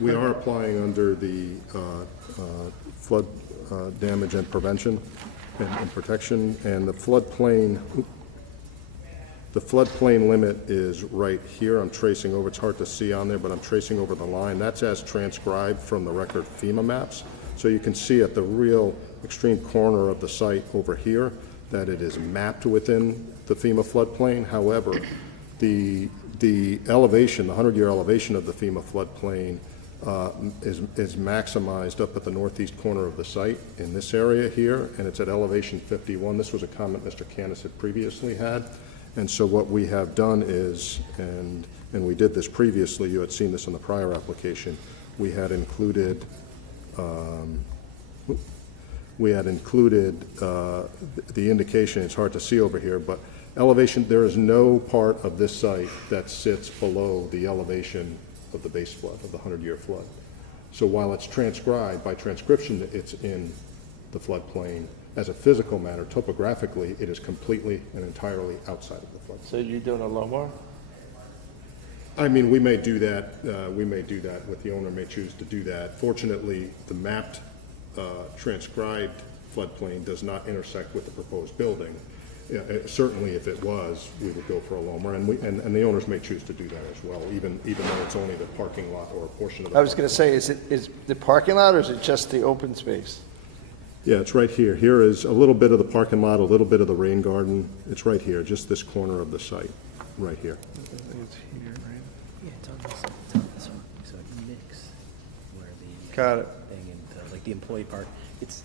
We are applying under the flood damage and prevention and protection, and the floodplain The floodplain limit is right here. I'm tracing over, it's hard to see on there, but I'm tracing over the line. That's as transcribed from the record FEMA maps. So you can see at the real extreme corner of the site over here that it is mapped within the FEMA floodplain. However, the elevation, the 100-year elevation of the FEMA floodplain is maximized up at the northeast corner of the site in this area here, and it's at elevation 51. This was a comment Mr. Canis had previously had. And so what we have done is, and we did this previously, you had seen this in the prior application, we had included the indication, it's hard to see over here, but elevation, there is no part of this site that sits below the elevation of the base flood, of the 100-year flood. So while it's transcribed, by transcription, it's in the floodplain, as a physical matter, topographically, it is completely and entirely outside of the flood. So you're doing a lawnmower? I mean, we may do that, what the owner may choose to do that. Fortunately, the mapped, transcribed floodplain does not intersect with the proposed building. Certainly, if it was, we would go for a lawnmower, and the owners may choose to do that as well, even though it's only the parking lot or a portion of the. I was going to say, is the parking lot, or is it just the open space? Yeah, it's right here. Here is a little bit of the parking lot, a little bit of the rain garden. It's right here, just this corner of the site, right here. It's here, right? Yeah, it's on this one, so it mix where the. Got it. Thing and, like the employee park, it's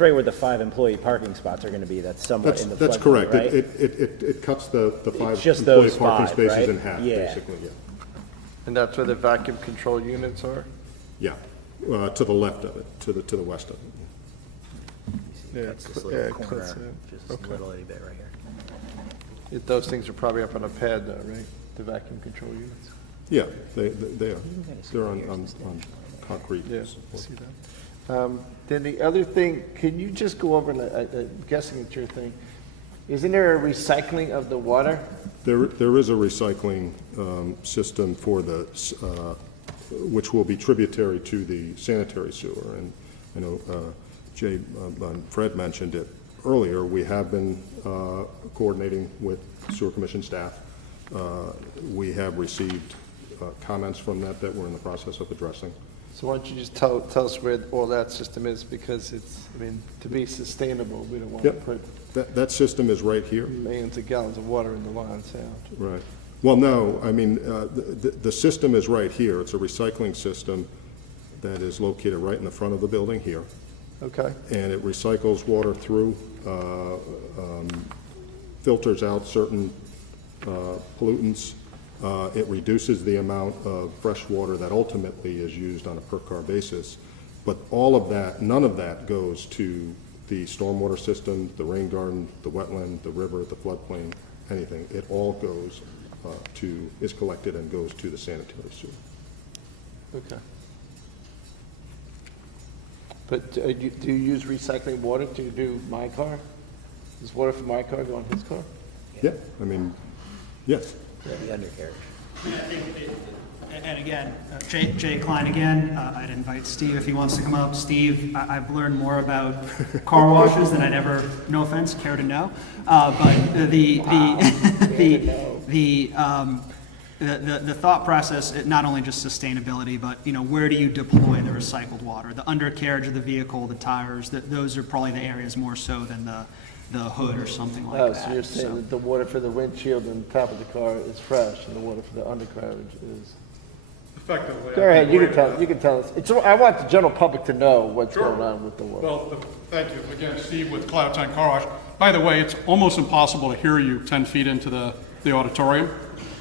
right where the 5 employee parking spots are gonna be, that's somewhat in the That's floodplain, correct. right? It cuts the 5 just employee those parking 5, spaces right? in half, Yeah. basically, yeah. And that's where the vacuum control units are? Yeah, to the left of it, to the west of it. Yeah, Cuts this yeah, little it cuts corner, it. just Okay. a little itty bit right here. Those things are probably up on a pad though, right? The vacuum control units? Yeah, they are. They're on concrete. Yeah, I support. see that. Then the other thing, can you just go over, I'm guessing it's your thing, isn't there a recycling of the water? There is a recycling system for the, which will be tributary to the sanitary sewer. And I know Fred mentioned it earlier. We have been coordinating with sewer commission staff. We have received comments from that we're in the process of addressing. So why don't you just tell us where all that system is, because it's, I mean, to be sustainable, we don't want to Yep. put That system is right here. millions of gallons of water in the Lion Sound. Right. Well, no, I mean, the system is right here. It's a recycling system that is located right in the front of the building here. Okay, And it recycles water through, filters out certain pollutants. It reduces the amount of fresh water that ultimately is used on a per-car basis. But all of that, none of that goes to the stormwater system, the rain garden, the wetland, the river, the floodplain, anything. It all goes is collected and goes to the sanitary sewer. okay. But do you use recycling water to do my car? Does water from my car go on his car? Yeah, I mean, yes. The undercarriage. And again, Jay Klein again, I'd invite Steve if he wants to come up. Steve, I've learned more about car washes than I'd ever, no offense, care to know. But the thought process, not only just sustainability, but, you know, where do you deploy the recycled water? The undercarriage of the vehicle, the tires, those are probably the areas more so than the hood or something like Oh, that. so you're saying that the water for the windshield and top of the car is fresh, and the water for the undercarriage is... Effectively. Go ahead, you can tell us. I want the general public to know what's Sure. going on with the water. Well, thank you. Again, Steve with Cloud 10 Car Wash. By the way, it's almost impossible to hear you 10 feet into the auditorium.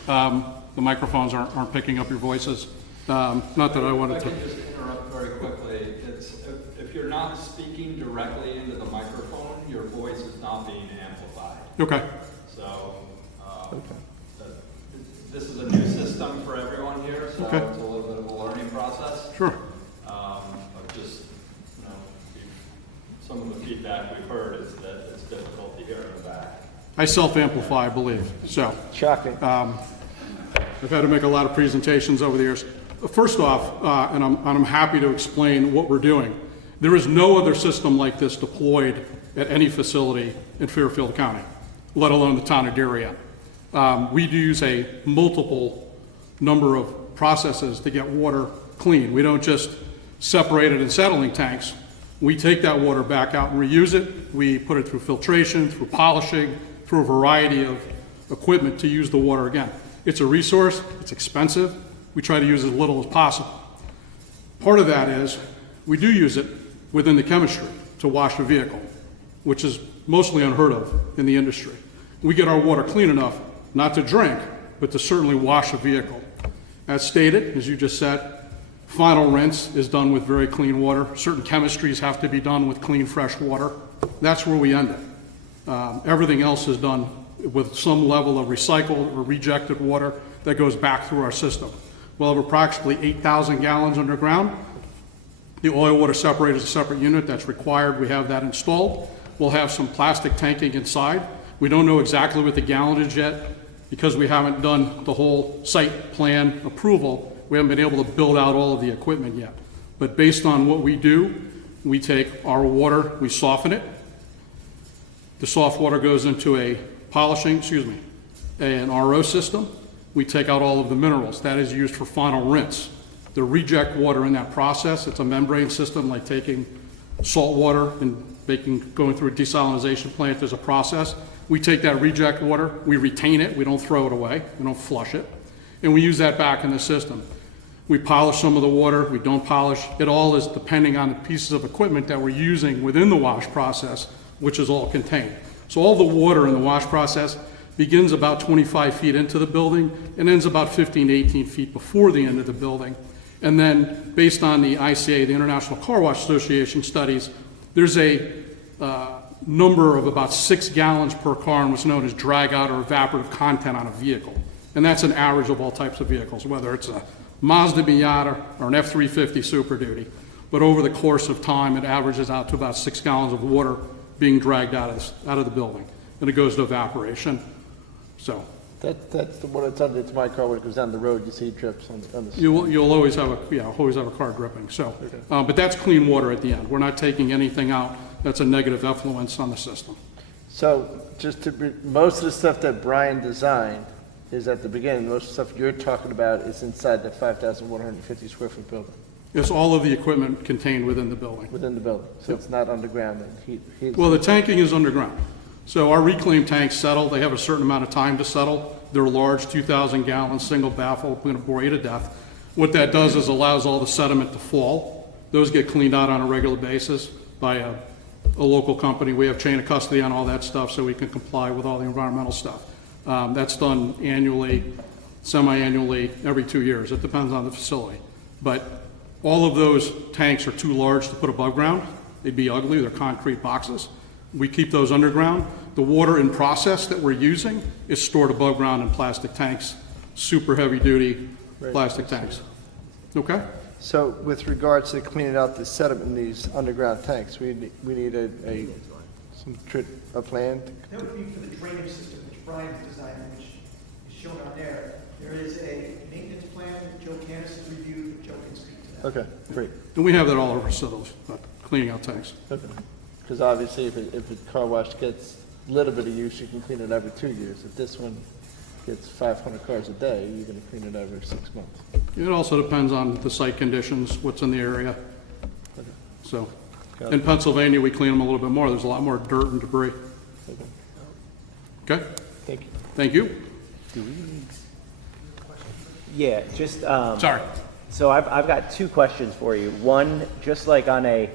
The microphones aren't picking up your voices. Not that I wanted If to. I could just interrupt very quickly, if you're not speaking directly into the microphone, your voice is not being amplified. Okay. So, this is a new system for everyone here, so Okay. it's a little bit of a learning process. Sure. But just, some of the feedback we've heard is that it's difficult to hear in the back. I self-amplify, I believe. So. Shocking. I've had to make a lot of presentations over the years. First off, and I'm happy to explain what we're doing. There is no other system like this deployed at any facility in Fairfield County. let alone the town of Darien. We do use a multiple number of processes to get water clean. We don't just separate it in settling tanks. We take that water back out and reuse it. We put it through filtration, through polishing, through a variety of equipment to use the water again. It's a resource, it's expensive. We try to use as little as possible. Part of that is we do use it within the chemistry to wash a vehicle, which is mostly unheard of in the industry. We get our water clean enough not to drink, but to certainly wash a vehicle. As stated, as you just said, final rinse is done with very clean water. Certain chemistries have to be done with clean, fresh water. That's where we end it. Everything else is done with some level of recycled or rejected water that goes back through our system. We'll have approximately 8,000 gallons underground. The oil water separator is a separate unit that's required. We have that installed. We'll have some plastic tanking inside. We don't know exactly what the gallonage is yet because we haven't done the whole site plan approval. We haven't been able to build out all of the equipment yet. But based on what we do, we take our water, we soften it. The soft water goes into a an RO system. We take out all of the minerals. That is used for final rinse. The reject water in that process, it's a membrane system like taking salt water and going through a desalinization plant. There's a process. We take that reject water, we retain it, we don't throw it away, we don't flush it, and we use that back in the system. We polish some of the water, we don't polish. It all is depending on the pieces of equipment that we're using within the wash process, which is all contained. So all the water in the wash process begins about 25 feet into the building and ends about 15 to 18 feet before the end of the building. And then based on the ICA, the International Car Wash Association studies, there's a number of about 6 gallons per car in what's known as drag out or evaporative content on a vehicle. And that's an average of all types of vehicles, whether it's a Mazda Miata or an F-350 Super Duty. But over the course of time, it averages out to about 6 gallons of water being dragged out of the building, and it goes to evaporation. So That's the one that's under, it's my car when it goes down the road, you see drips on the. you'll always have a car dripping. So, but that's clean water at the end. We're not taking anything out that's a negative effluence on the system. So just most of the stuff that Brian designed is at the beginning. Most of the stuff you're talking about is inside the 5,150 square foot building. It's all of the equipment contained within the building. Within the building, so it's not underground then? Well, the tanking is underground. So our reclaim tanks settle. They have a certain amount of time to settle. They're large, 2,000 gallons, single baffle. We're going to bore you to death. What that does is allows all the sediment to fall. Those get cleaned out on a regular basis by a local company. We have chain of custody on all that stuff so we can comply with all the environmental stuff. That's done annually, semi-annually, every 2 years. It depends on the facility. But all of those tanks are too large to put above ground. They'd be ugly. They're concrete boxes. We keep those underground. The water in process that we're using is stored above ground in plastic tanks, super heavy duty plastic tanks. Okay? So with regards to cleaning out the sediment in these underground tanks, we need a plan? That would be for the drainage system, which Brian designed, which is shown on there. There is a maintenance plan that Joe Canis has reviewed, that Joe can speak to that. Okay, great. And we have that all over Settles, cleaning out tanks. Okay. Because obviously if a car wash gets a little bit of use, you can clean it every 2 years. If this one gets 500 cars a day, you're going to clean it every 6 months. It also depends on the site conditions, what's in the area. So, in Pennsylvania, we clean them a little bit more. There's a lot more dirt and debris. Okay? Thank you. Thank you. Yeah, just, Sorry. so I've got 2 questions for you. One, just like on a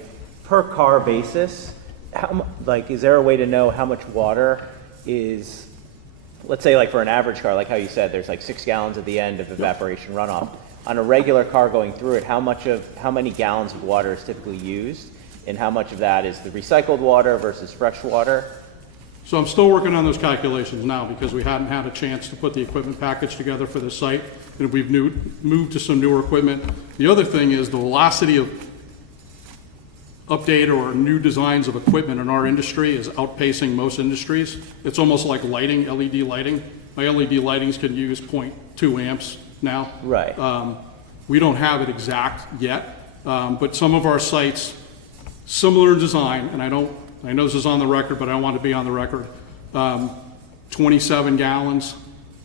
per car basis, is there a way to know how much water is, let's say like for an average car, like how you said, there's like 6 gallons at the end of evaporation runoff. On a regular car going through it, how many gallons of water is typically used? And how much of that is the recycled water versus fresh water? So I'm still working on those calculations now because we hadn't had a chance to put the equipment package together for this site, and we've moved to some newer equipment. The other thing is the velocity of update or new designs of equipment in our industry is outpacing most industries. It's almost like lighting, LED lighting. My LED lightings can use 0.2 amps now. Right. We don't have it exact yet, but some of our sites, similar design, and I know this is on the record, but I want to be on the record. 27 gallons,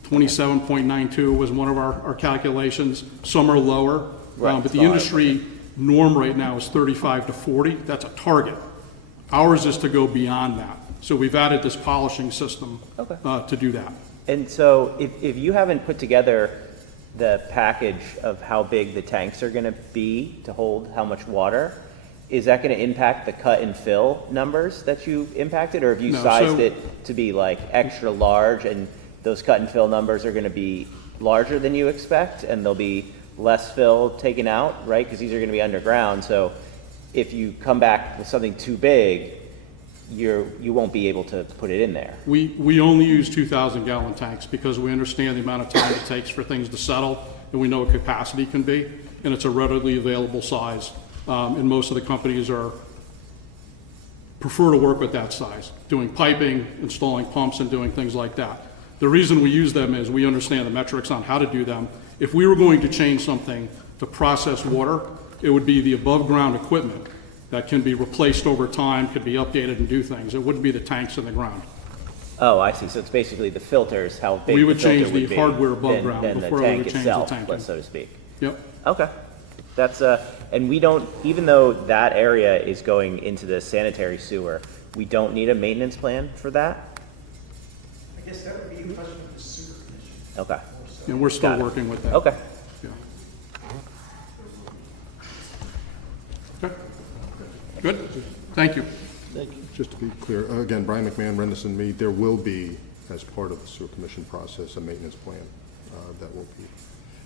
27.92 was one of our calculations. Some are lower, Right, but the it's industry norm right now is 35 to 40. That's a target. Ours is to go beyond that. So we've added this polishing system Okay. to do that. And so if you haven't put together the package of how big the tanks are gonna be to hold how much water, is that gonna impact the cut and fill numbers that you impacted? Or have you No, sized so- it to be like extra large and those cut and fill numbers are gonna be larger than you expect and there'll be less fill taken out, right? Because these are gonna be underground, so if you come back with something too big, you won't be able to put it in there. We only use 2,000 gallon tanks because we understand the amount of time it takes for things to settle, and we know what capacity can be, and it's a readily available size. And most of the companies prefer to work with that size, doing piping, installing pumps, and doing things like that. The reason we use them is we understand the metrics on how to do them. If we were going to change something to process water, it would be the above-ground equipment that can be replaced over time, could be updated and do things. It wouldn't be the tanks in the ground. Oh, I see. So it's basically the filters, how big We the would filter change the would be hardware above ground than the before we tank would change the itself, tanking. so to speak. Yep. Okay. That's, and we don't, even though that area is going into the sanitary sewer, we don't need a maintenance plan for that? I guess that would be a question for the sewer commission. Okay. And we're still Got it. working with that. Okay. Yeah. Okay. Good. Thank you. Just to be clear, again, Brian McMahon, Rendison, me, there will be, as part of the sewer commission process, a maintenance plan that will be.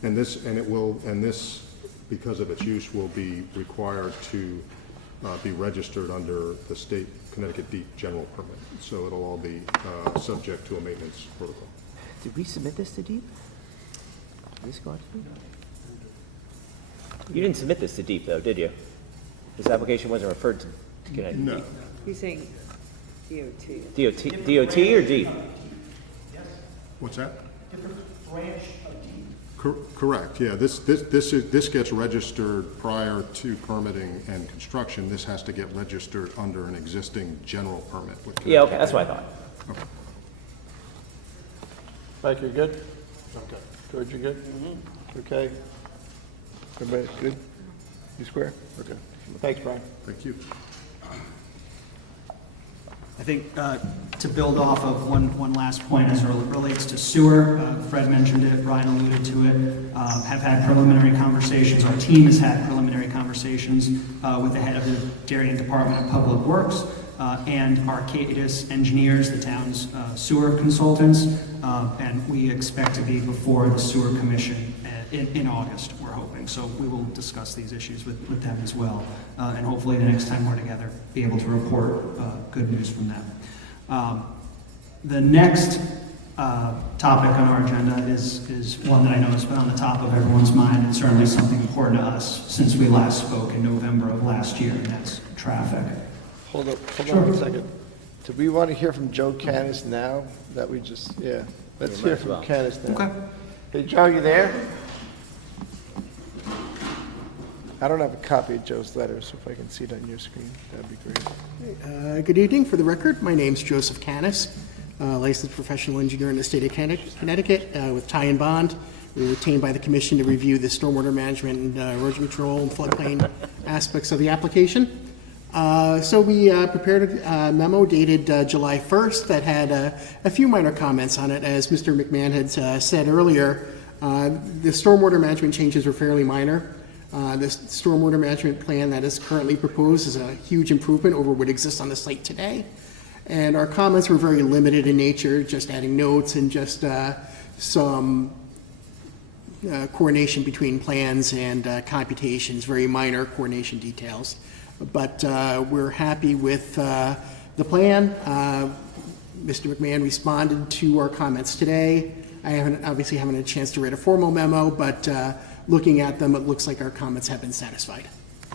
And this, because of its use, will be required to be registered under the state Connecticut Deep General Permit. So it'll all be subject to a maintenance protocol. Did we submit this to DEEP? Did this go out to DEEP? You didn't submit this to DEEP, though, did you? This application wasn't referred to Connecticut No. DEEP. He's saying DOT. DOT or DEEP? What's that? Different branch of DEEP. Correct, yeah. This gets registered prior to permitting and construction. This has to get registered under an existing general permit. with Yeah, okay, Connecticut. that's what I thought. Mike, you're good? Okay. George, you good? Okay. Everybody good? You square? Okay. Thanks, Brian. Thank you. I think to build off of one last point as it relates to sewer, Fred mentioned it, Brian alluded to it, have had preliminary conversations, our team has had preliminary conversations with the head of the Darien Department of Public Works and Arcadis engineers, the town's sewer consultants, and we expect to be before the sewer commission in August, we're hoping. So we will discuss these issues with them as well. And hopefully the next time we're together, be able to report good news from them. The next topic on our agenda is one that I know has been on the top of everyone's mind and certainly something important to us since we last spoke in November of last year, and that's traffic. Hold on a second. Do we want to hear from Joe Canis now? That we just, yeah. Let's hear from Canis now. Okay. Hey, Joe, you there? I don't have a copy of Joe's letter, so if I can see it on your screen, that'd be great. Good evening. For the record, my name's Joseph Canis, licensed professional engineer in the state of Connecticut with tie and bond. We were retained by the commission to review the stormwater management and erosion control and floodplain aspects of the application. So we prepared a memo dated July 1st that had a few minor comments on it. As Mr. McMahon had said earlier, the stormwater management changes were fairly minor. This stormwater management plan that is currently proposed is a huge improvement over what exists on the site today. And our comments were very limited in nature, just adding notes and just some coordination between plans and computations, very minor coordination details. But we're happy with the plan. Mr. McMahon responded to our comments today. I obviously haven't had a chance to write a formal memo, but looking at them, it looks like our comments have been satisfied.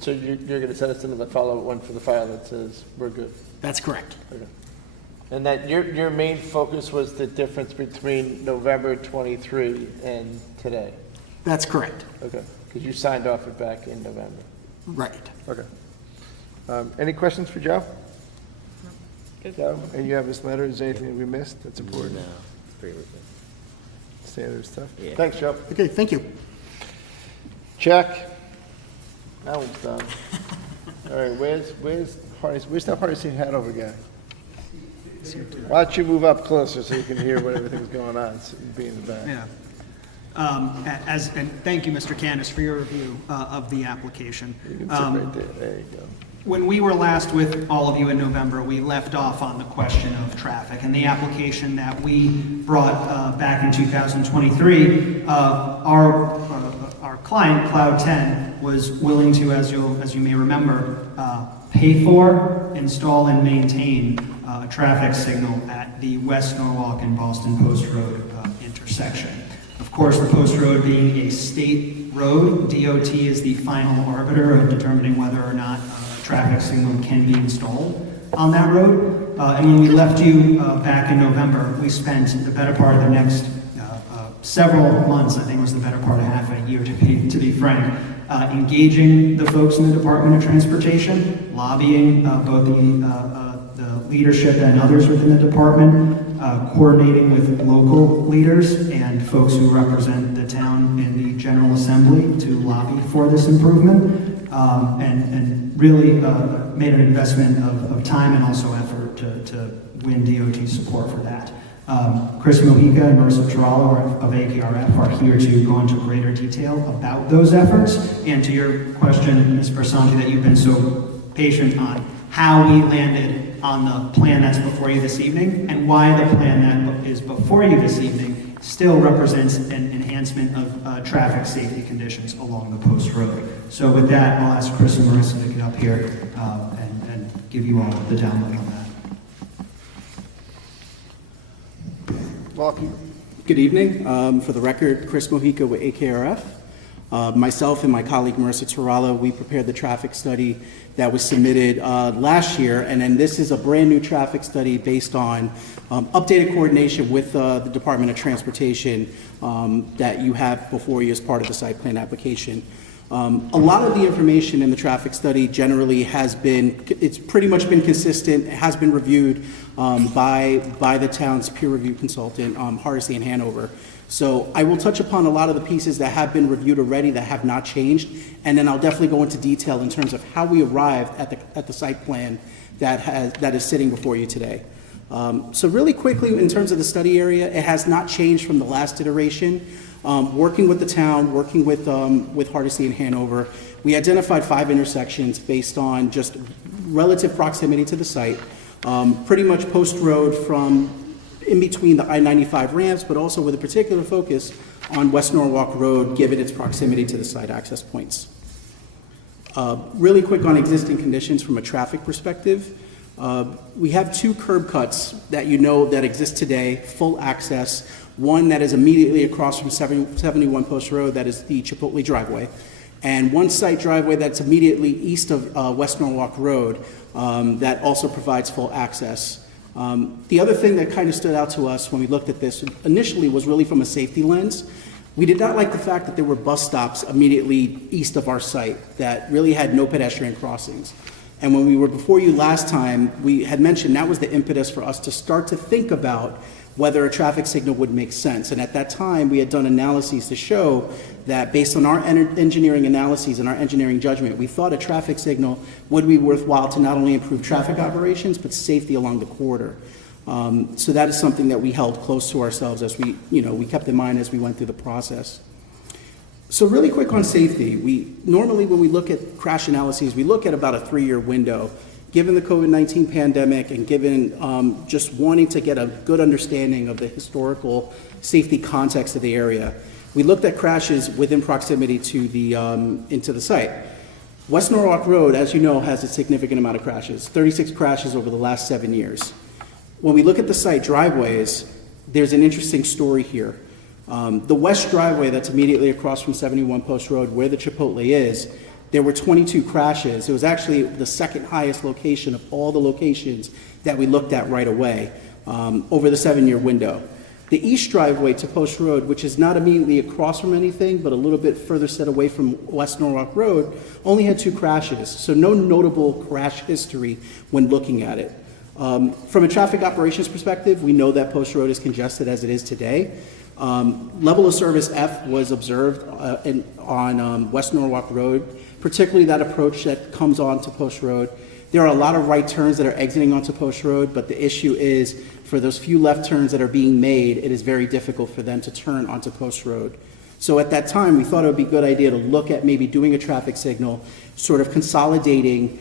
So you're going to send us another follow-up one for the file that says we're good? That's correct. Okay. And that your main focus was the difference between November 23 and today? That's correct. Okay, because you signed off it back in November. Right. Okay. Any questions for Joe? No? And you have this letter, is there anything we missed that's important? No, it's pretty routine. Standard stuff? Yeah. Thanks, Joe. Okay, thank you. Check. That one's done. All right, where's that Hardesty Hanover guy? Why don't you move up closer so you can hear what everything's going on, so you can be in the back. Yeah. And thank you, Mr. Candace, for your review of the application. You can sit right there, there you go. When we were last with all of you in November, we left off on the question of traffic, and the application that we brought back in 2023, our client, Cloud 10, was willing to, as you may remember, pay for, install, and maintain a traffic signal at the West Norwalk and Boston Post Road intersection. Of course, the Post Road being a state road, DOT is the final arbiter of determining whether or not a traffic signal can be installed on that road. And when we left you back in November, we spent the better part of the next several months, I think it was the better part of half a year to be frank, engaging the folks in the Department of Transportation, lobbying both the leadership and others within the department, coordinating with local leaders and folks who represent the town in the General Assembly to lobby for this improvement, and really made an investment of time and also effort to win DOT support for that. Chris Mojica and Marissa Tarallo of AKRF are here to go into greater detail about those efforts, and to your question, Ms. Bersanti, that you've been so patient on how we landed on the plan that's before you this evening, and why the plan that is before you this evening still represents an enhancement of traffic safety conditions along the Post Road. So with that, I'll ask Chris and Marissa to get up here and give you all the download on that. Welcome. Good evening. For the record, Chris Mojica with AKRF. Myself and my colleague Marissa Tarallo, we prepared the traffic study that was submitted last year, and then this is a brand new traffic study based on updated coordination with the Department of Transportation that you have before you as part of the site plan application. A lot of the information in the traffic study generally it's pretty much been consistent. It has been reviewed by the town's peer review consultant, Hardesty and Hanover. So I will touch upon a lot of the pieces that have been reviewed already that have not changed, and then I'll definitely go into detail in terms of how we arrived at the site plan that is sitting before you today. So really quickly, in terms of the study area, it has not changed from the last iteration. Working with the town, working with Hardesty and Hanover, we identified 5 intersections based on just relative proximity to the site. Pretty much Post Road from in between the I-95 ramps, but also with a particular focus on West Norwalk Road, given its proximity to the site access points. Really quick on existing conditions from a traffic perspective. We have 2 curb cuts that you know that exist today, full access. One that is immediately across from 71 Post Road, that is the Chipotle driveway. And one site driveway that's immediately east of West Norwalk Road that also provides full access. The other thing that kind of stood out to us when we looked at this initially was really from a safety lens. We did not like the fact that there were bus stops immediately east of our site that really had no pedestrian crossings. And when we were before you last time, we had mentioned that was the impetus for us to start to think about whether a traffic signal would make sense. And at that time, we had done analyses to show that based on our engineering analyses and our engineering judgment, we thought a traffic signal would be worthwhile to not only improve traffic operations, but safety along the corridor. So that is something that we held close to ourselves as we kept in mind as we went through the process. So really quick on safety, normally when we look at crash analyses, we look at about a 3-year window. Given the COVID-19 pandemic and given just wanting to get a good understanding of the historical safety context of the area, we looked at crashes within proximity to into the site. West Norwalk Road, as you know, has a significant amount of crashes, 36 crashes over the last 7 years. When we look at the site driveways, there's an interesting story here. The west driveway that's immediately across from 71 Post Road, where the Chipotle is, there were 22 crashes. It was actually the second highest location of all the locations that we looked at right away over the 7-year window. The east driveway to Post Road, which is not immediately across from anything, but a little bit further set away from West Norwalk Road, only had 2 crashes. So no notable crash history when looking at it. From a traffic operations perspective, we know that Post Road is congested as it is today. Level of service F was observed on West Norwalk Road, particularly that approach that comes on to Post Road. There are a lot of right turns that are exiting onto Post Road, but the issue is for those few left turns that are being made, it is very difficult for them to turn onto Post Road. So at that time, we thought it would be a good idea to look at maybe doing a traffic signal, sort of consolidating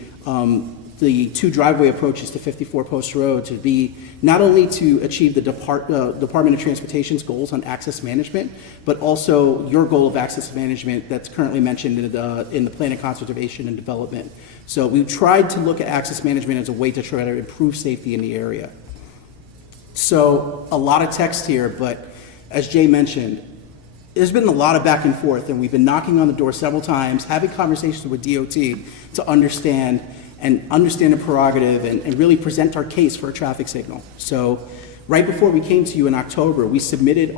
the two driveway approaches to 54 Post Road to be not only to achieve the Department of Transportation's goals on access management, but also your goal of access management that's currently mentioned in the Plan of Conservation and Development. So we tried to look at access management as a way to try to improve safety in the area. So a lot of text here, but as Jay mentioned, there's been a lot of back and forth, and we've been knocking on the door several times, having conversations with DOT to understand the prerogative and really present our case for a traffic signal. So right before we came to you in October, we submitted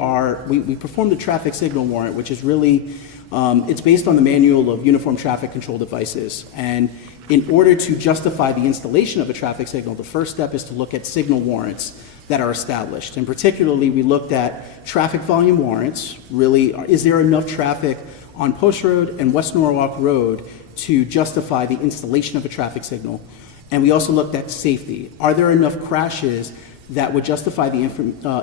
we performed a traffic signal warrant, which is really, it's based on the manual of uniform traffic control devices. And in order to justify the installation of a traffic signal, the first step is to look at signal warrants that are established. And particularly, we looked at traffic volume warrants. Really, is there enough traffic on Post Road and West Norwalk Road to justify the installation of a traffic signal? And we also looked at safety. Are there enough crashes that would justify the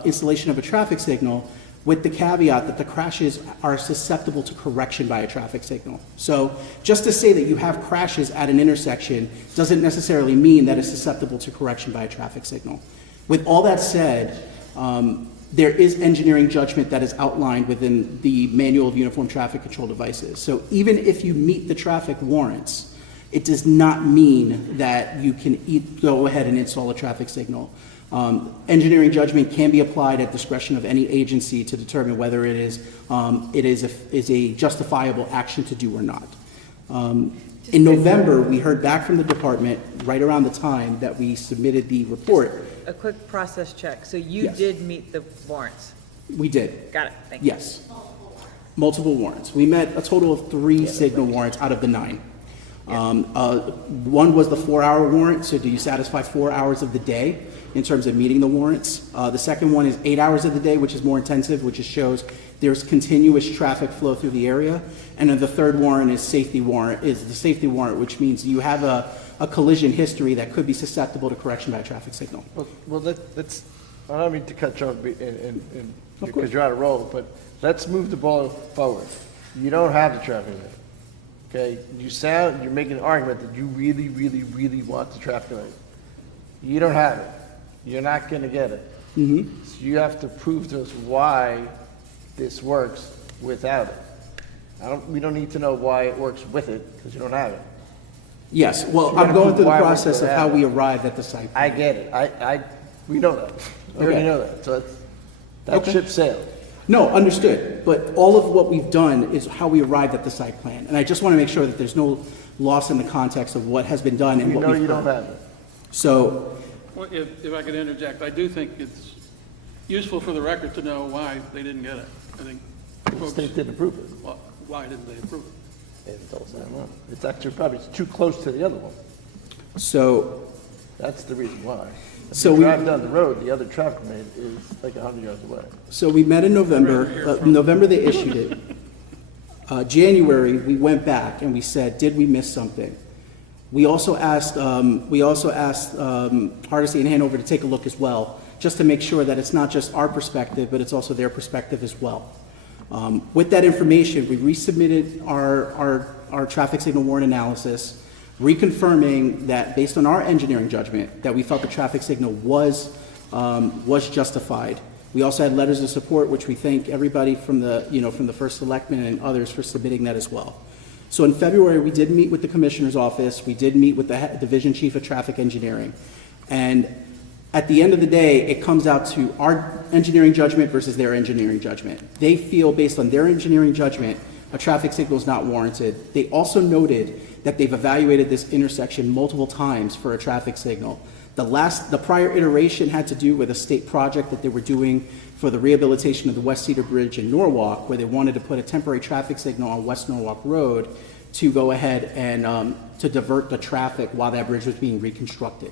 installation of a traffic signal, with the caveat that the crashes are susceptible to correction by a traffic signal? So just to say that you have crashes at an intersection doesn't necessarily mean that it's susceptible to correction by a traffic signal. With all that said, there is engineering judgment that is outlined within the Manual of Uniform Traffic Control Devices. So even if you meet the traffic warrants, it does not mean that you can go ahead and install a traffic signal. Engineering judgment can be applied at discretion of any agency to determine whether it is a justifiable action to do or not. In November, we heard back from the department right around the time that we submitted the report. A quick process check. So you Yes. did meet the warrants? We did. Got it. Thank you. Yes. Multiple warrants. We met a total of 3 signal warrants out of the 9. One was the 4-hour warrant, so do you satisfy 4 hours of the day in terms of meeting the warrants? The second one is 8 hours of the day, which is more intensive, which just shows there's continuous traffic flow through the area. And then the third warrant is the safety warrant, which means you have a collision history that could be susceptible to correction by a traffic signal. Well, let's, I don't mean to cut you off because you're on a roll, but let's move the ball forward. You don't have the traffic light. Okay, you're making an argument that you really, really, really want the traffic light. You don't have it. You're not going to get it. Mm-hmm. So you have to prove to us why this works without it. We don't need to know why it works with it, because you don't have it. Yes, well, So you I'm gotta going prove through the why we're process of gonna how have we it. arrived at the site. I get it. We know that. We already Okay. know that. So that Okay. ship sailed. No, understood, but all of what we've done is how we arrived at the site plan. And I just want to make sure that there's no loss in the context of what has been done and You what know we've you don't heard. have it. So, Well, if I could interject, I do think it's useful for the record to know why they didn't get it. I think The folks, state didn't approve it. well, why didn't they approve it? I don't know. It's actually probably too close to the other one. so, That's the reason why. If So you we- drive down the road, the other traffic main is like 100 yards away. so we met in November. November, they issued it. January, we went back and we said, did we miss something? We also asked Hardesty and Hanover to take a look as well, just to make sure that it's not just our perspective, but it's also their perspective as well. With that information, we resubmitted our traffic signal warrant analysis, reconfirming that based on our engineering judgment, that we felt the traffic signal was justified. We also had letters of support, which we thank everybody from the first selectman and others for submitting that as well. So in February, we did meet with the commissioner's office. We did meet with the division chief of traffic engineering. And at the end of the day, it comes out to our engineering judgment versus their engineering judgment. They feel based on their engineering judgment, a traffic signal is not warranted. They also noted that they've evaluated this intersection multiple times for a traffic signal. The prior iteration had to do with a state project that they were doing for the rehabilitation of the West Cedar Bridge in Norwalk, where they wanted to put a temporary traffic signal on West Norwalk Road to go ahead and to divert the traffic while that bridge was being reconstructed.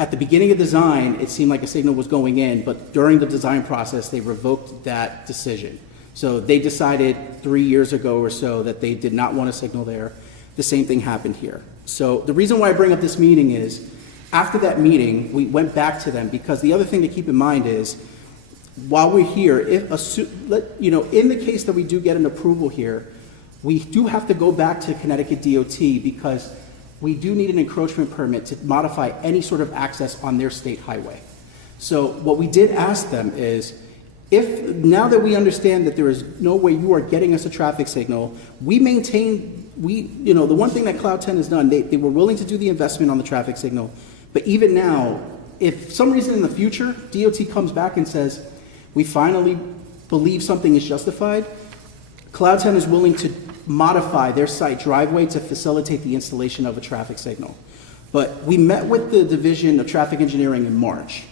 At the beginning of design, it seemed like a signal was going in, but during the design process, they revoked that decision. So they decided 3 years ago or so that they did not want a signal there. The same thing happened here. So the reason why I bring up this meeting is, after that meeting, we went back to them, because the other thing to keep in mind is, while we're here, in the case that we do get an approval here, we do have to go back to Connecticut DOT, because we do need an encroachment permit to modify any sort of access on their state highway. So what we did ask them is, now that we understand that there is no way you are getting us a traffic signal, the one thing that Cloud 10 has done, they were willing to do the investment on the traffic signal, but even now, if for some reason in the future, DOT comes back and says, we finally believe something is justified, Cloud 10 is willing to modify their site driveway to facilitate the installation of a traffic signal. But we met with the Division of Traffic Engineering in March,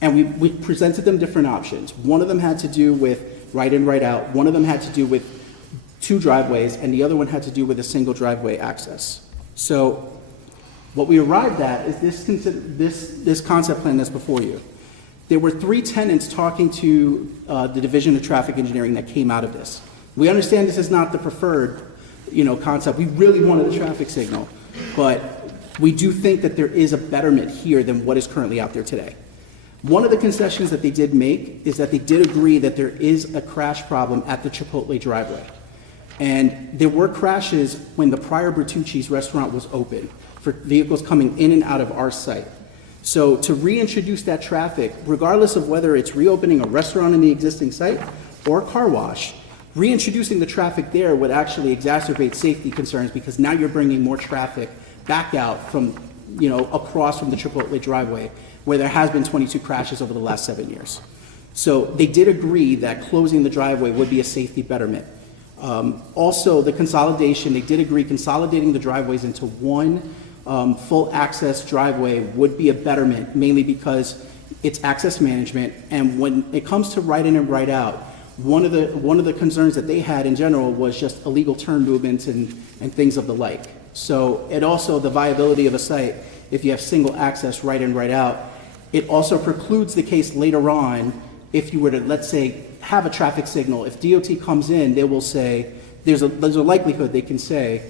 and we presented them different options. One of them had to do with right in, right out. One of them had to do with 2 driveways, and the other one had to do with a single driveway access. So what we arrived at is this concept plan that's before you. There were 3 tenants talking to the Division of Traffic Engineering that came out of this. We understand this is not the preferred, concept. We really wanted a traffic signal, but we do think that there is a betterment here than what is currently out there today. One of the concessions that they did make is that they did agree that there is a crash problem at the Chipotle driveway. And there were crashes when the prior Bertucci's restaurant was open for vehicles coming in and out of our site. So to reintroduce that traffic, regardless of whether it's reopening a restaurant in the existing site or a car wash, reintroducing the traffic there would actually exacerbate safety concerns, because now you're bringing more traffic back out from, across from the Chipotle driveway, where there has been 22 crashes over the last 7 years. So they did agree that closing the driveway would be a safety betterment. Also, the consolidation, they did agree consolidating the driveways into one full access driveway would be a betterment, mainly because it's access management. And when it comes to right in and right out, one of the concerns that they had in general was just illegal turn movements and things of the like. So it also, the viability of a site, if you have single access right in, right out, it also precludes the case later on if you were to, let's say, have a traffic signal. If DOT comes in, they will say, there's a likelihood they can say,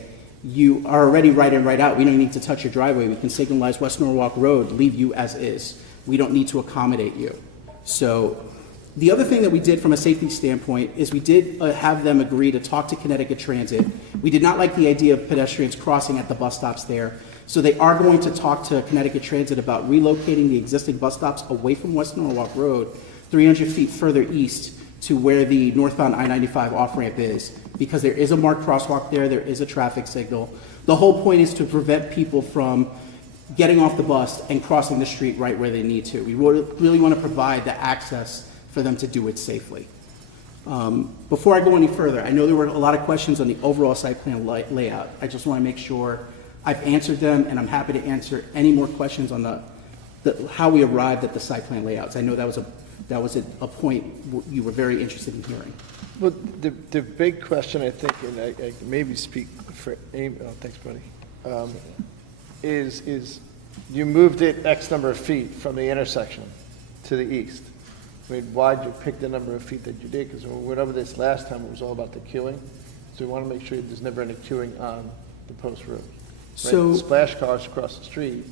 you are already right in, right out. We don't need to touch your driveway. We can signalize West Norwalk Road, leave you as is. We don't need to accommodate you. So the other thing that we did from a safety standpoint is we did have them agree to talk to Connecticut Transit. We did not like the idea of pedestrians crossing at the bus stops there. So they are going to talk to Connecticut Transit about relocating the existing bus stops away from West Norwalk Road, 300 feet further east to where the northbound I-95 off-ramp is, because there is a marked crosswalk there is a traffic signal. The whole point is to prevent people from getting off the bus and crossing the street right where they need to. We really want to provide the access for them to do it safely. Before I go any further, I know there were a lot of questions on the overall site plan layout. I just want to make sure I've answered them, and I'm happy to answer any more questions on how we arrived at the site plan layouts. I know that was a point you were very interested in hearing. Well, the big question, I think, and I maybe speak for Amy, thanks, buddy, is you moved it X number of feet from the intersection to the east. I mean, why'd you pick the number of feet that you did? Because when we went over this last time, it was all about the queuing. So we want to make sure there's never any queuing on the post road. Right? So Splash cars across the street,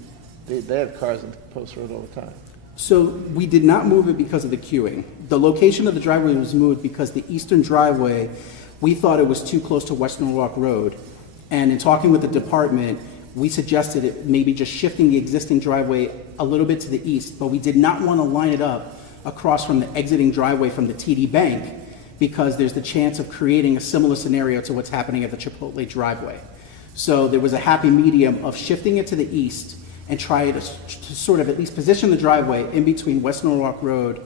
they have cars on the post road all the time. So we did not move it because of the queuing. The location of the driveway was moved because the eastern driveway, we thought it was too close to West Norwalk Road. And in talking with the department, we suggested it maybe just shifting the existing driveway a little bit to the east, but we did not want to line it up across from the exiting driveway from the TD Bank, because there's the chance of creating a similar scenario to what's happening at the Chipotle driveway. So there was a happy medium of shifting it to the east and try to sort of at least position the driveway in between West Norwalk Road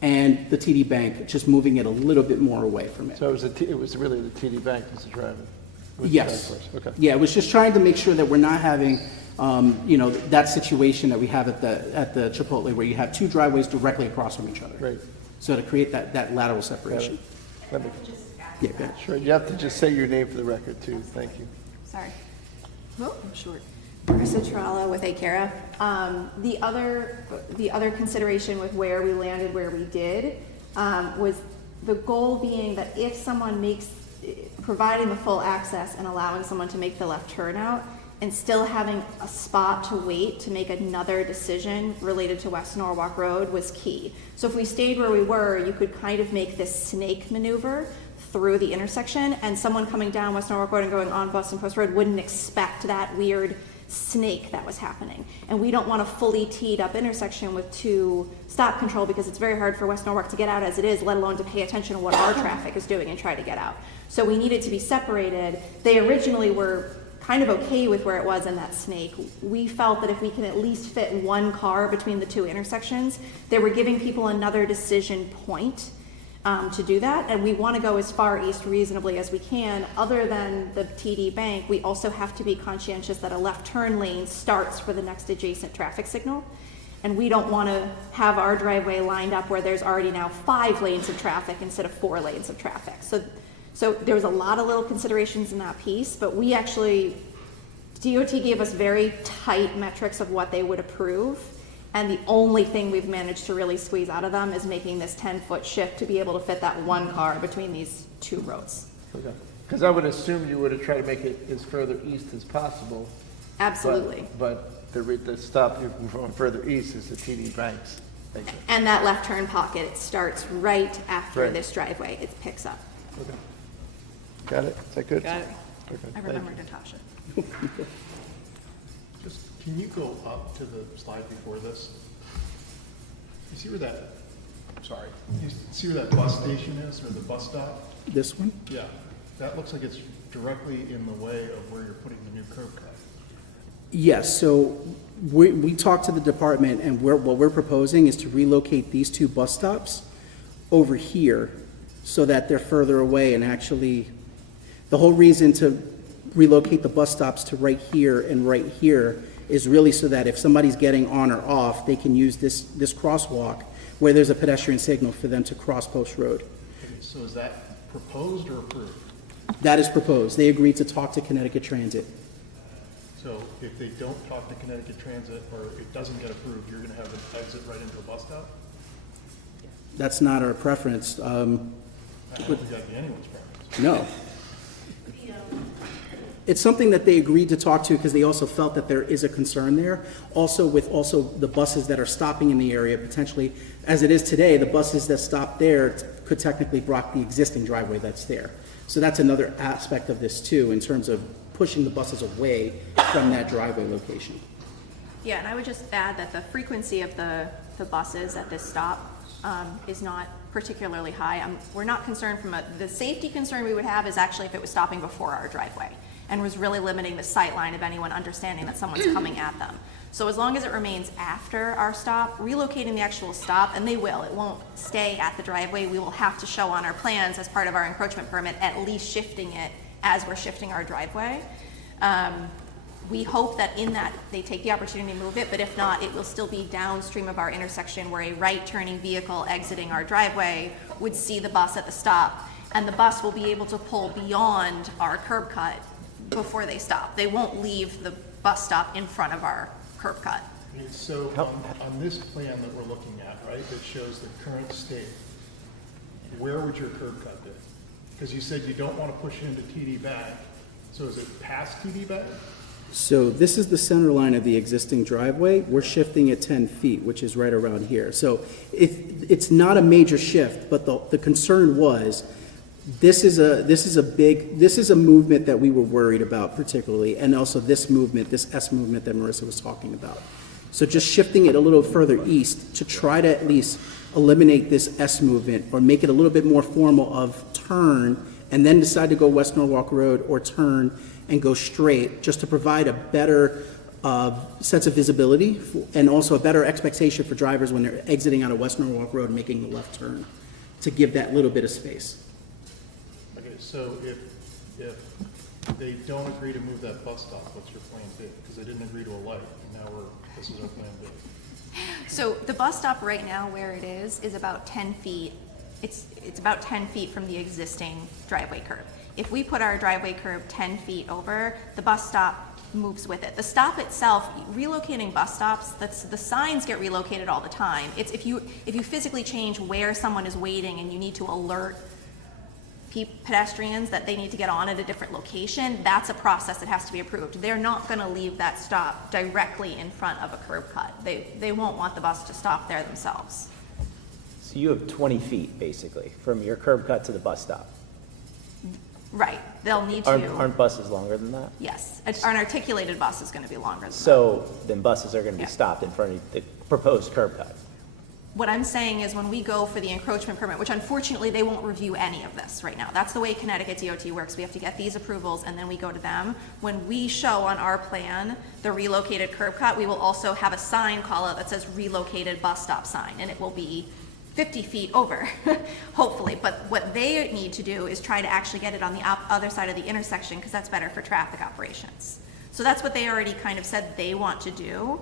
and the TD Bank, just moving it a little bit more away from it. So it was really the TD Bank was the driveway? Yes. Okay. Yeah, it was just trying to make sure that we're not having, that situation that we have at the Chipotle, where you have two driveways directly across from each other. Right. So to create that lateral separation. Let me, Yeah, go ahead. sure, you have to just say your name for the record, too. Thank you. Sorry. Oh, I'm short. Marissa Tralla with acre. The other consideration with where we landed, where we did, was the goal being that if someone providing the full access and allowing someone to make the left turn out, and still having a spot to wait to make another decision related to West Norwalk Road was key. So if we stayed where we were, you could kind of make this snake maneuver through the intersection, and someone coming down West Norwalk Road and going on Boston Post Road wouldn't expect that weird snake that was happening. And we don't want a fully teed up intersection with 2 stop control, because it's very hard for West Norwalk to get out as it is, let alone to pay attention to what our traffic is doing and try to get out. So we needed to be separated. They originally were kind of okay with where it was in that snake. We felt that if we could at least fit 1 car between the 2 intersections, they were giving people another decision point to do that. And we want to go as far east reasonably as we can. Other than the TD Bank, we also have to be conscientious that a left turn lane starts for the next adjacent traffic signal. And we don't want to have our driveway lined up where there's already now 5 lanes of traffic instead of 4 lanes of traffic. So there was a lot of little considerations in that piece, but we actually, DOT gave us very tight metrics of what they would approve, and the only thing we've managed to really squeeze out of them is making this 10-foot shift to be able to fit that 1 car between these 2 roads. Okay. Because I would assume you would have tried to make it as further east as possible. Absolutely. But the stop you from further east is the TD Banks. And that left turn pocket, it starts right after this driveway. It picks up. Okay. Got it? Is that good? Got it. Okay. I remembered Natasha. Just, can you go up to the slide before this? You see where that, sorry, you see where that bus station is, or the bus stop? This one? Yeah, that looks like it's directly in the way of where you're putting the new curb cut. Yes, so we talked to the department, and what we're proposing is to relocate these 2 bus stops over here so that they're further away. And actually, the whole reason to relocate the bus stops to right here and right here is really so that if somebody's getting on or off, they can use this crosswalk where there's a pedestrian signal for them to cross Post Road. Okay, so is that proposed or approved? That is proposed. They agreed to talk to Connecticut Transit. So if they don't talk to Connecticut Transit, or it doesn't get approved, you're gonna have an exit right into a bus stop? That's not our preference. I don't think that'd be anyone's preference. No. It's something that they agreed to talk to because they also felt that there is a concern there. Also with the buses that are stopping in the area, potentially, as it is today, the buses that stop there could technically block the existing driveway that's there. So that's another aspect of this too, in terms of pushing the buses away from that driveway location. Yeah, and I would just add that the frequency of the buses at this stop is not particularly high. We're not concerned the safety concern we would have is actually if it was stopping before our driveway and was really limiting the sight line of anyone understanding that someone's coming at them. So as long as it remains after our stop, relocating the actual stop, and it won't stay at the driveway. We will have to show on our plans as part of our encroachment permit, at least shifting it as we're shifting our driveway. We hope that in that they take the opportunity to move it, but if not, it will still be downstream of our intersection where a right-turning vehicle exiting our driveway would see the bus at the stop, and the bus will be able to pull beyond our curb cut before they stop. They won't leave the bus stop in front of our curb cut. Okay, so on this plan that we're looking at, right, that shows the current state, where would your curb cut be? Because you said you don't want to push it into TD Bank, so is it past TD Bank? So this is the center line of the existing driveway. We're shifting it 10 feet, which is right around here. So it's not a major shift, but the concern was this is a movement that we were worried about particularly, and also this movement, this S movement that Marissa was talking about. So just shifting it a little further east to try to at least eliminate this S movement or make it a little bit more formal of turn and then decide to go West Norwalk Road or turn and go straight, just to provide a better sense of visibility and also a better expectation for drivers when they're exiting out of West Norwalk Road and making the left turn, to give that little bit of space. Okay, so if they don't agree to move that bus stop, what's your plan B? Because they didn't agree to a light, and now this is our plan B. So the bus stop right now where it is about 10 feet. It's about 10 feet from the existing driveway curb. If we put our driveway curb 10 feet over, the bus stop moves with it. The stop itself, relocating bus stops, the signs get relocated all the time. It's if you physically change where someone is waiting and you need to alert pedestrians that they need to get on at a different location, that's a process that has to be approved. They're not going to leave that stop directly in front of a curb cut. They won't want the bus to stop there themselves. So you have 20 feet, basically, from your curb cut to the bus stop. Right, they'll need to. Aren't buses longer than that? Yes, an articulated bus is going to be longer than that. So then buses are going to be Yeah. stopped in front of the proposed curb cut. What I'm saying is when we go for the encroachment permit, which unfortunately they won't review any of this right now. That's the way Connecticut DOT works. We have to get these approvals and then we go to them. When we show on our plan the relocated curb cut, we will also have a sign call out that says relocated bus stop sign, and it will be 50 feet over, hopefully. But what they need to do is try to actually get it on the other side of the intersection because that's better for traffic operations. So that's what they already kind of said they want to do.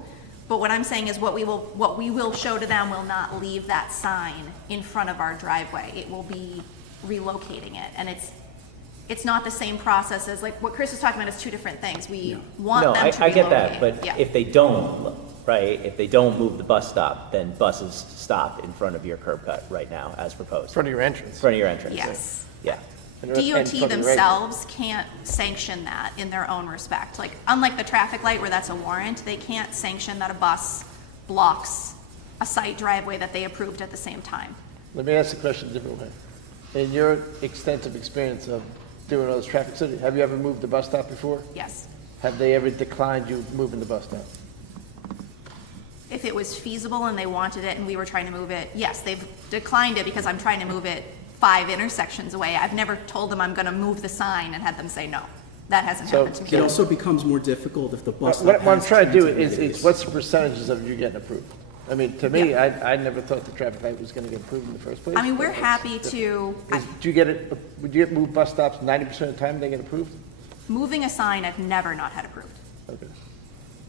But what I'm saying is what we will show to them will not leave that sign in front of our driveway. It will be relocating it. And it's not the same process as, like, what Chris is talking about is two different things. We want No, them to relocate. I get that, but Yeah. if they don't, right, if they don't move the bus stop, then buses stop in front of your curb cut right now, as proposed. In front of your entrance. In front of your entrance. Yes. Yeah. And in front DOT of the themselves can't sanction that in their own respect. Like, unlike the traffic light where that's a warrant, they can't sanction that a bus blocks a site driveway that they approved at the same time. Let me ask the question a different way. In your extensive experience of doing all this traffic study, have you ever moved the bus stop before? Yes. Have they ever declined you moving the bus stop? If it was feasible and they wanted it and we were trying to move it, yes, they've declined it because I'm trying to move it 5 intersections away. I've never told them I'm going to move the sign and had them say no. That hasn't happened to me. It also becomes more difficult if the bus stop What I'm has trying to do transit is what's the percentages of you getting approved? I mean, to me, I never thought the traffic light was gonna get approved in the first place. I mean, we're happy to, Do you get it, would you get moved bus stops 90% of the time they get approved? moving a sign I've never not had approved. Okay.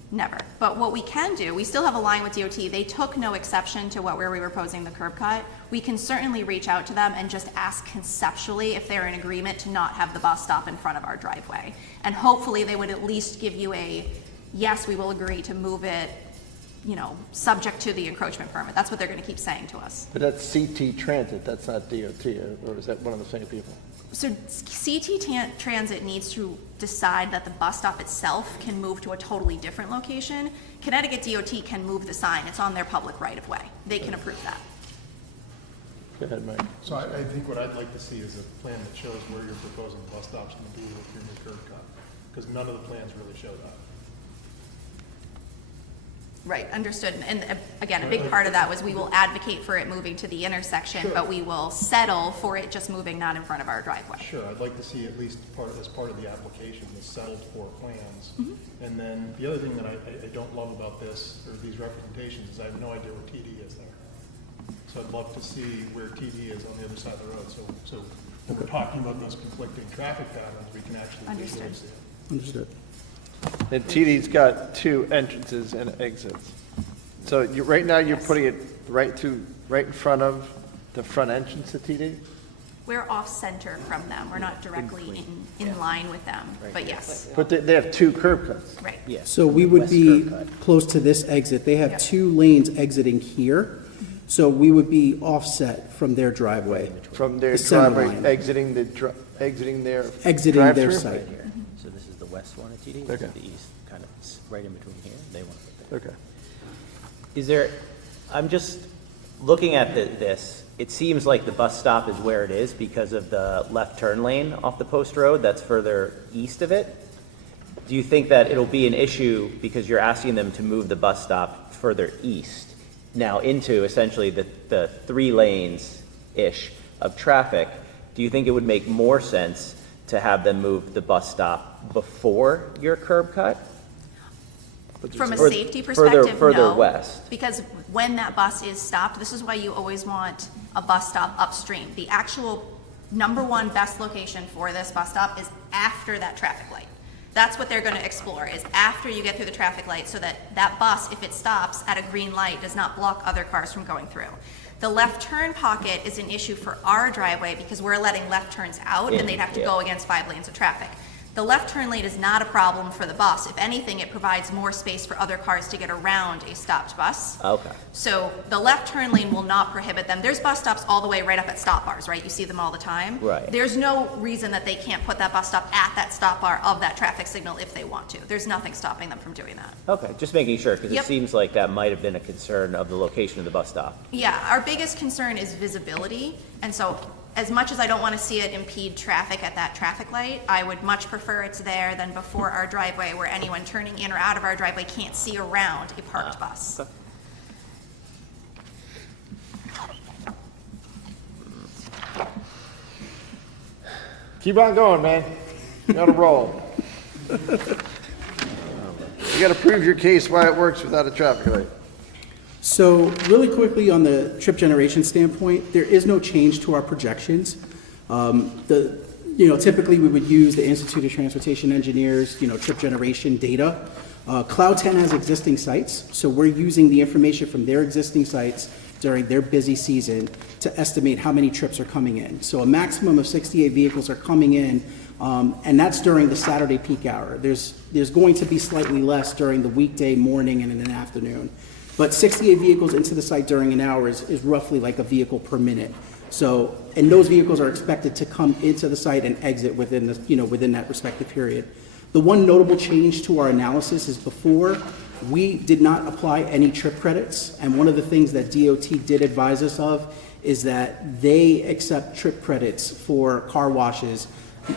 Never. But what we can do, we still have a line with DOT. They took no exception to where we were proposing the curb cut. We can certainly reach out to them and just ask conceptually if they're in agreement to not have the bus stop in front of our driveway. And hopefully they would at least give you a, yes, we will agree to move it, you know, subject to the encroachment permit. That's what they're going to keep saying to us. But that's CT Transit, that's not DOT, or is that one of the same people? So CT Transit needs to decide that the bus stop itself can move to a totally different location. Connecticut DOT can move the sign. It's on their public right-of-way. They can approve that. Go ahead, Mike. So I think what I'd like to see is a plan that shows where you're proposing the bus stop's gonna be with your new curb cut, because none of the plans really show that. Right, understood. And again, a big part of that was we will advocate for it moving to the intersection, but we will settle for it just moving not in front of our driveway. Sure, I'd like to see at least as part of the application, the settled for plans. Mm-hmm. And then the other thing that I don't love about this, or these representations, is I have no idea where TD is there. So I'd love to see where TD is on the other side of the road, so when we're talking about those conflicting traffic patterns, we can actually visually Understood. see it. Understood. And TD's got 2 entrances and exits. So right now, you're putting it right in front of the front entrance to TD? We're off-center from them. We're not directly in line with them, but yes, But they have 2 curb cuts. right. Yeah. So we would West be curb cut. close to this exit. They have 2 lanes exiting here. So we would be offset from their driveway. From their The center driveway, line. exiting their Exiting their drive-through? site. Right here. So this is the west one at TD, this Okay. is the east, kind of right in between here. They want to put there. Okay. Is there, I'm just looking at this, it seems like the bus stop is where it is because of the left turn lane off the post road that's further east of it. Do you think that it'll be an issue because you're asking them to move the bus stop further east now into essentially the 3 lanes-ish of traffic? Do you think it would make more sense to have them move the bus stop before your curb cut? From a Fur- safety further- perspective, further no. west. Because when that bus is stopped, this is why you always want a bus stop upstream. The actual #1 best location for this bus stop is after that traffic light. That's what they're going to explore, is after you get through the traffic light, so that that bus, if it stops at a green light, does not block other cars from going through. The left turn pocket is an issue for our driveway because we're letting left turns out and they'd have to go against 5 lanes of traffic. The left turn lane is not a problem for the bus. If anything, it provides more space for other cars to get around a stopped bus. Okay. So the left turn lane will not prohibit them. There's bus stops all the way right up at stop bars, right? You see them all the time. Right. There's no reason that they can't put that bus stop at that stop bar of that traffic signal if they want to. There's nothing stopping them from doing that. Okay, just making sure, because Yep. it seems like that might have been a concern of the location of the bus stop. Yeah, our biggest concern is visibility, and so as much as I don't want to see it impede traffic at that traffic light, I would much prefer it's there than before our driveway where anyone turning in or out of our driveway can't see around a parked bus. Okay. Keep on going, man. You're on a roll. You gotta prove your case why it works without a traffic light. So really quickly on the trip generation standpoint, there is no change to our projections. Typically we would use the Institute of Transportation Engineers, trip generation data. Cloud 10 has existing sites, so we're using the information from their existing sites during their busy season to estimate how many trips are coming in. So a maximum of 68 vehicles are coming in, and that's during the Saturday peak hour. There's going to be slightly less during the weekday morning and in the afternoon. But 68 vehicles into the site during an hour is roughly like a vehicle per minute. So, and those vehicles are expected to come into the site and exit within that respective period. The one notable change to our analysis is before, we did not apply any trip credits. And one of the things that DOT did advise us of is that they accept trip credits for car washes. They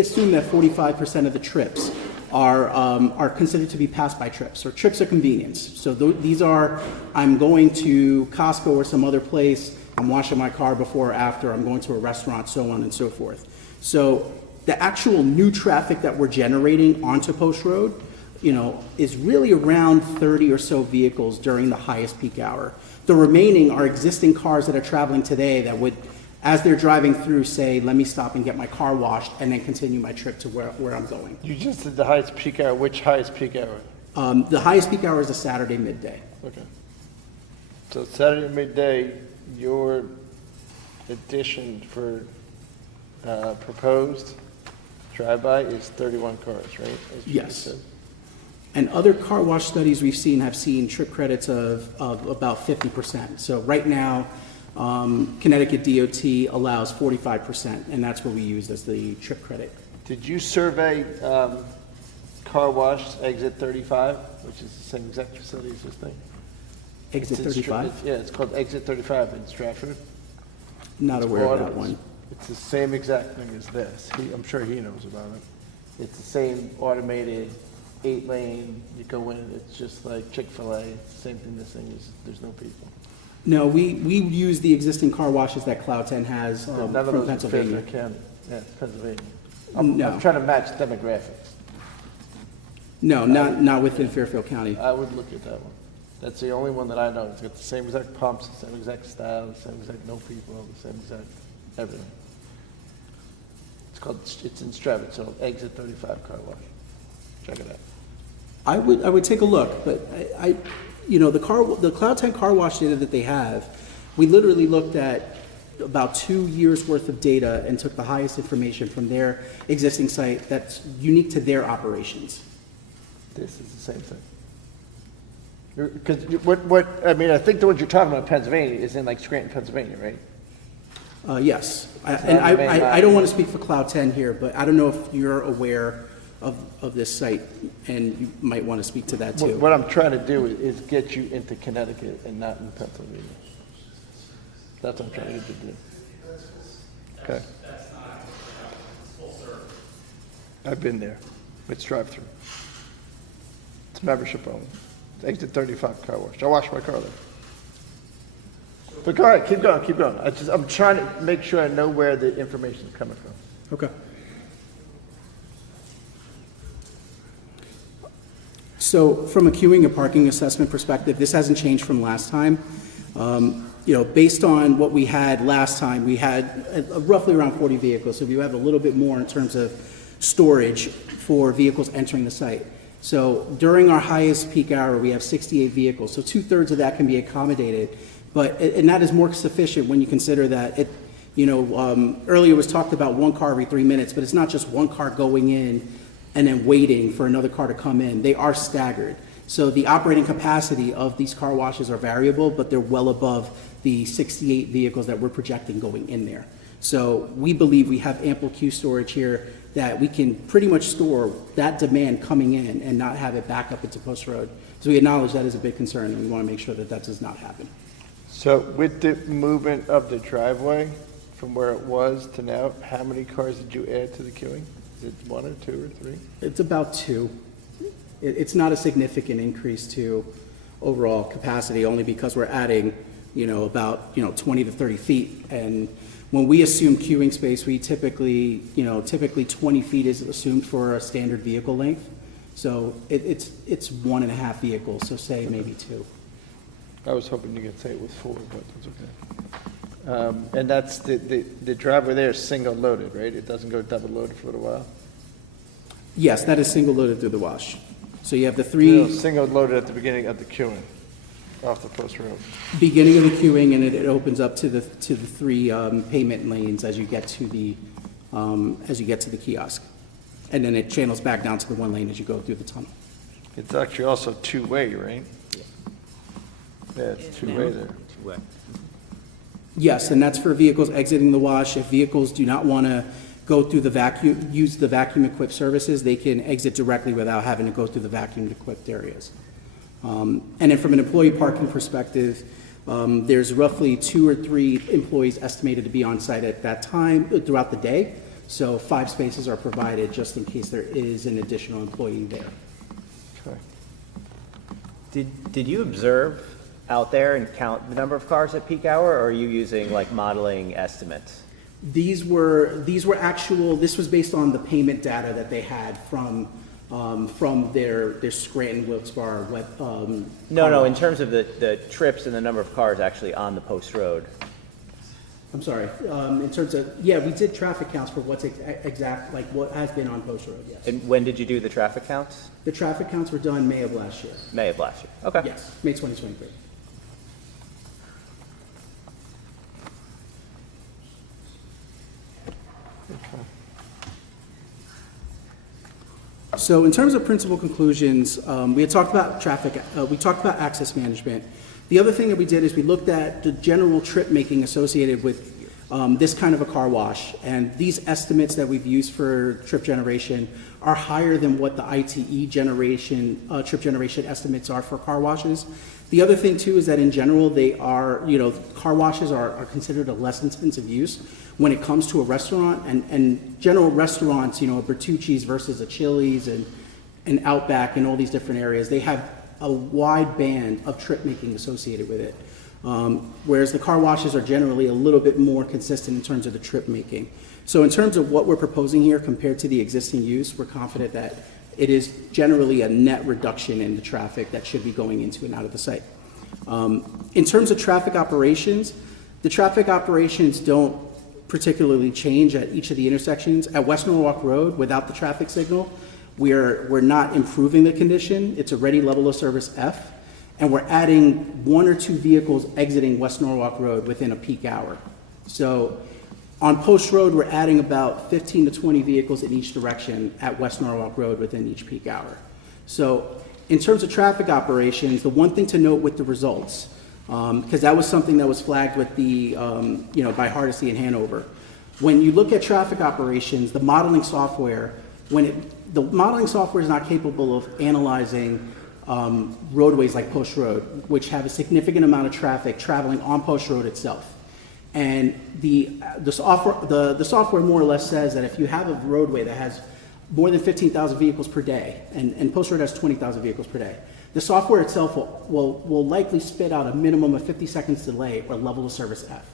assume that 45% of the trips are considered to be pass-by trips, or trips of convenience. So these are, I'm going to Costco or some other place, I'm washing my car before or after, I'm going to a restaurant, so on and so forth. So the actual new traffic that we're generating onto Post Road, is really around 30 or so vehicles during the highest peak hour. The remaining are existing cars that are traveling today that would, as they're driving through, say, let me stop and get my car washed and then continue my trip to where I'm going. You just did the highest peak hour. Which highest peak hour? The highest peak hour is a Saturday midday. Okay. So Saturday midday, your addition for proposed drive-by is 31 cars, right? As you Yes. just said. And other car wash studies we've seen have seen trip credits of about 50%. So right now, Connecticut DOT allows 45%, and that's what we use as the trip credit. Did you survey car wash exit 35, which is the same exact facility as this thing? Exit It's in 35? Yeah, it's called exit 35 in Stratford. Not It's aware of water- that one. It's the same exact thing as this. I'm sure he knows about it. It's the same automated 8-lane, you go in, it's just like Chick-fil-A, it's the same thing this thing is, there's no people. No, we use the existing car washes that Cloud 10 has None of from those in Pennsylvania. Fairfield County. Yeah, Pennsylvania. No. I'm trying to match demographics. No, not within Fairfield County. I would look at that one. That's the only one that I know. It's got the same exact pumps, the same exact style, the same exact no people, the same exact everything. It's in Stratford, so exit 35 car wash. Check it out. I would take a look, but the Cloud 10 car wash data that they have, we literally looked at about 2 years worth of data and took the highest information from their existing site that's unique to their operations. This is the same thing. Because I think the ones you're talking about in Pennsylvania is in like Scranton, Pennsylvania, right? Yes, It's and not the main I don't line. want to speak for Cloud 10 here, but I don't know if you're aware of this site, and you might want to speak to that too. What I'm trying to do is get you into Connecticut and not in Pennsylvania. That's what I'm trying to get you to do. Okay. I've been there. It's drive-through. It's membership only. It's exit 35 car wash. I wash my car there. But go ahead, keep going. I'm trying to make sure I know where the information is coming from. Okay. So from a queuing and parking assessment perspective, this hasn't changed from last time. Based on what we had last time, we had roughly around 40 vehicles. So we have a little bit more in terms of storage for vehicles entering the site. So during our highest peak hour, we have 68 vehicles. So 2/3 of that can be accommodated. And that is more sufficient when you consider that Earlier was talked about one car every 3 minutes, but it's not just one car going in and then waiting for another car to come in. They are staggered. So the operating capacity of these car washes are variable, but they're well above the 68 vehicles that we're projecting going in there. So we believe we have ample queue storage here that we can pretty much store that demand coming in and not have it back up into Post Road. So we acknowledge that is a big concern, and we want to make sure that that does not happen. So with the movement of the driveway from where it was to now, how many cars did you add to the queuing? Is it 1 or 2 or 3? It's about 2. It's not a significant increase to overall capacity, only because we're adding, about 20 to 30 feet. And when we assume queuing space, we typically 20 feet is assumed for a standard vehicle length. So it's 1.5 vehicles, so say maybe 2. I was hoping you could say it was 4, but that's okay. And that's the driveway there is single loaded, right? It doesn't go double loaded for a little while? Yes, that is single loaded through the wash. So you have the No, three single loaded at the beginning of the queuing, off the Post Road. beginning of the queuing, and it opens up to the 3 payment lanes as you get to the kiosk, and then it channels back down to the 1 lane as you go through the tunnel. It's actually also two-way, right? Yeah, it's two-way there. Yes, and that's for vehicles exiting the wash. If vehicles do not want to go through use the vacuum-equipped services, they can exit directly without having to go through the vacuum-equipped areas. And then from an employee parking perspective, there's roughly 2 or 3 employees estimated to be on site at that time throughout the day. So 5 spaces are provided just in case there is an additional employee there. Okay. Did you observe out there and count the number of cars at peak hour, or are you using like modeling estimates? This was based on the payment data that they had from their Scranton Wilkes-Barre No, in terms of the trips and the number of cars actually on the Post Road. I'm sorry, in terms of, yeah, we did traffic counts for what's what has been on Post Road, yes. And when did you do the traffic counts? The traffic counts were done May of last year. May of last year, okay. Yes, May 2023. So in terms of principal conclusions, we had talked about traffic, we talked about access management. The other thing that we did is we looked at the general trip making associated with this kind of a car wash, and these estimates that we've used for trip generation are higher than what the ITE trip generation estimates are for car washes. The other thing too is that in general they are, car washes are considered a less intensive use when it comes to a restaurant, and general restaurants, Bertucci's versus a Chili's and Outback and all these different areas, they have a wide band of trip making associated with it. Whereas the car washes are generally a little bit more consistent in terms of the trip making. So in terms of what we're proposing here compared to the existing use, we're confident that it is generally a net reduction in the traffic that should be going into and out of the site. In terms of traffic operations, the traffic operations don't particularly change at each of the intersections. At West Norwalk Road, without the traffic signal, we're not improving the condition. It's already level of service F, and we're adding 1 or 2 vehicles exiting West Norwalk Road within a peak hour. So on Post Road, we're adding about 15 to 20 vehicles in each direction at West Norwalk Road within each peak hour. So in terms of traffic operations, the one thing to note with the results, because that was something that was flagged with the, by Hardesty and Hanover. When you look at traffic operations, the modeling software, the modeling software is not capable of analyzing roadways like Post Road, which have a significant amount of traffic traveling on Post Road itself. And the software more or less says that if you have a roadway that has more than 15,000 vehicles per day, and Post Road has 20,000 vehicles per day, the software itself will likely spit out a minimum of 50 seconds delay or level of service F.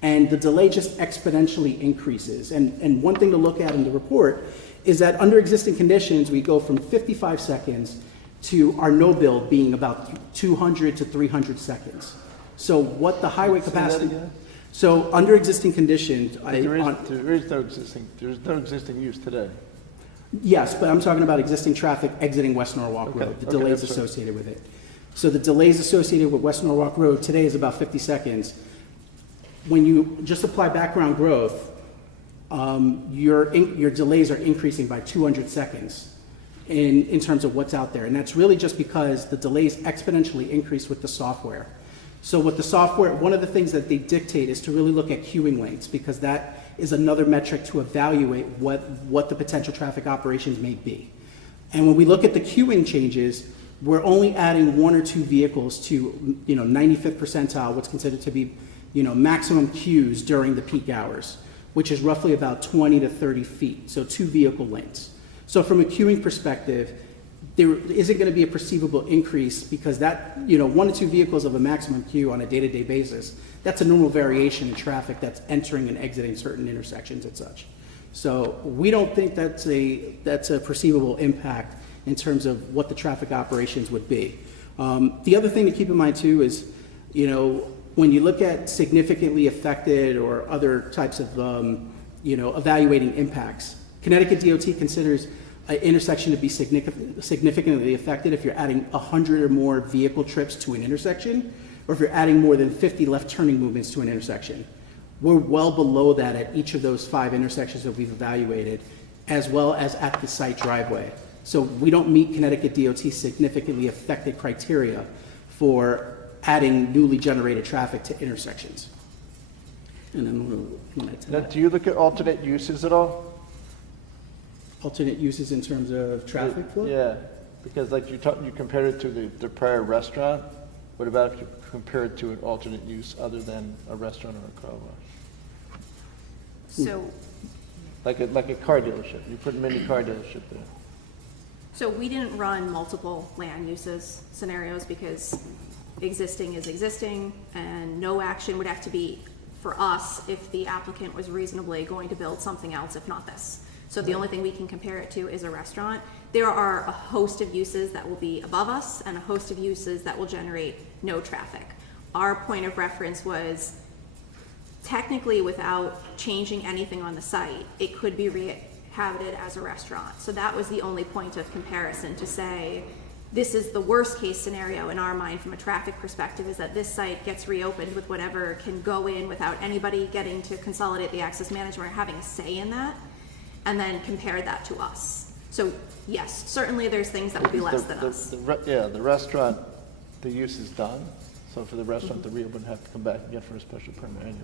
And the delay just exponentially increases. And one thing to look at in the report is that under existing conditions, we go from 55 seconds to our no build being about 200 to 300 seconds. So what the highway capacity... So under existing conditions... There's no existing use today. Yes, but I'm talking about existing traffic exiting West Norwalk Road, the delays associated with it. So the delays associated with West Norwalk Road today is about 50 seconds. when you just apply background growth, your delays are increasing by 200 seconds in terms of what's out there. And that's really just because the delays exponentially increase with the software. So what the software, one of the things that they dictate is to really look at queuing lengths, because that is another metric to evaluate what the potential traffic operations may be. And when we look at the queuing changes, we're only adding 1 or 2 vehicles to, 95th percentile, what's considered to be, maximum queues during the peak hours, which is roughly about 20 to 30 feet, so 2 vehicle lengths. So from a queuing perspective, there isn't going to be a perceivable increase, because that, 1 to 2 vehicles of a maximum queue on a day-to-day basis, that's a normal variation in traffic that's entering and exiting certain intersections and such. So we don't think that's a perceivable impact in terms of what the traffic operations would be. The other thing to keep in mind too is, when you look at significantly affected or other types of, evaluating impacts, Connecticut DOT considers an intersection to be significantly affected if you're adding 100 or more vehicle trips to an intersection, or if you're adding more than 50 left turning movements to an intersection. We're well below that at each of those 5 intersections that we've evaluated, as well as at the site driveway. So we don't meet Connecticut DOT significantly affected criteria for adding newly generated traffic to intersections. And then Now, do you look at alternate uses at all? Alternate uses in terms of traffic flow? Yeah, because like you compared it to the prior restaurant. What about if you compare it to an alternate use other than a restaurant or a car wash? So, Like a car dealership. You put a mini car dealership there. so we didn't run multiple land uses scenarios because existing is existing, and no action would have to be for us if the applicant was reasonably going to build something else, if not this. So the only thing we can compare it to is a restaurant. There are a host of uses that will be above us and a host of uses that will generate no traffic. Our point of reference was technically, without changing anything on the site, it could be rehabited as a restaurant. So that was the only point of comparison, to say this is the worst case scenario in our mind from a traffic perspective, is that this site gets reopened with whatever can go in without anybody getting to consolidate the access management or having a say in that, and then compare that to us. So yes, certainly there's things that will be less than us. The restaurant, the use is done. So for the restaurant, the reopen would have to come back again for a special permit anyway.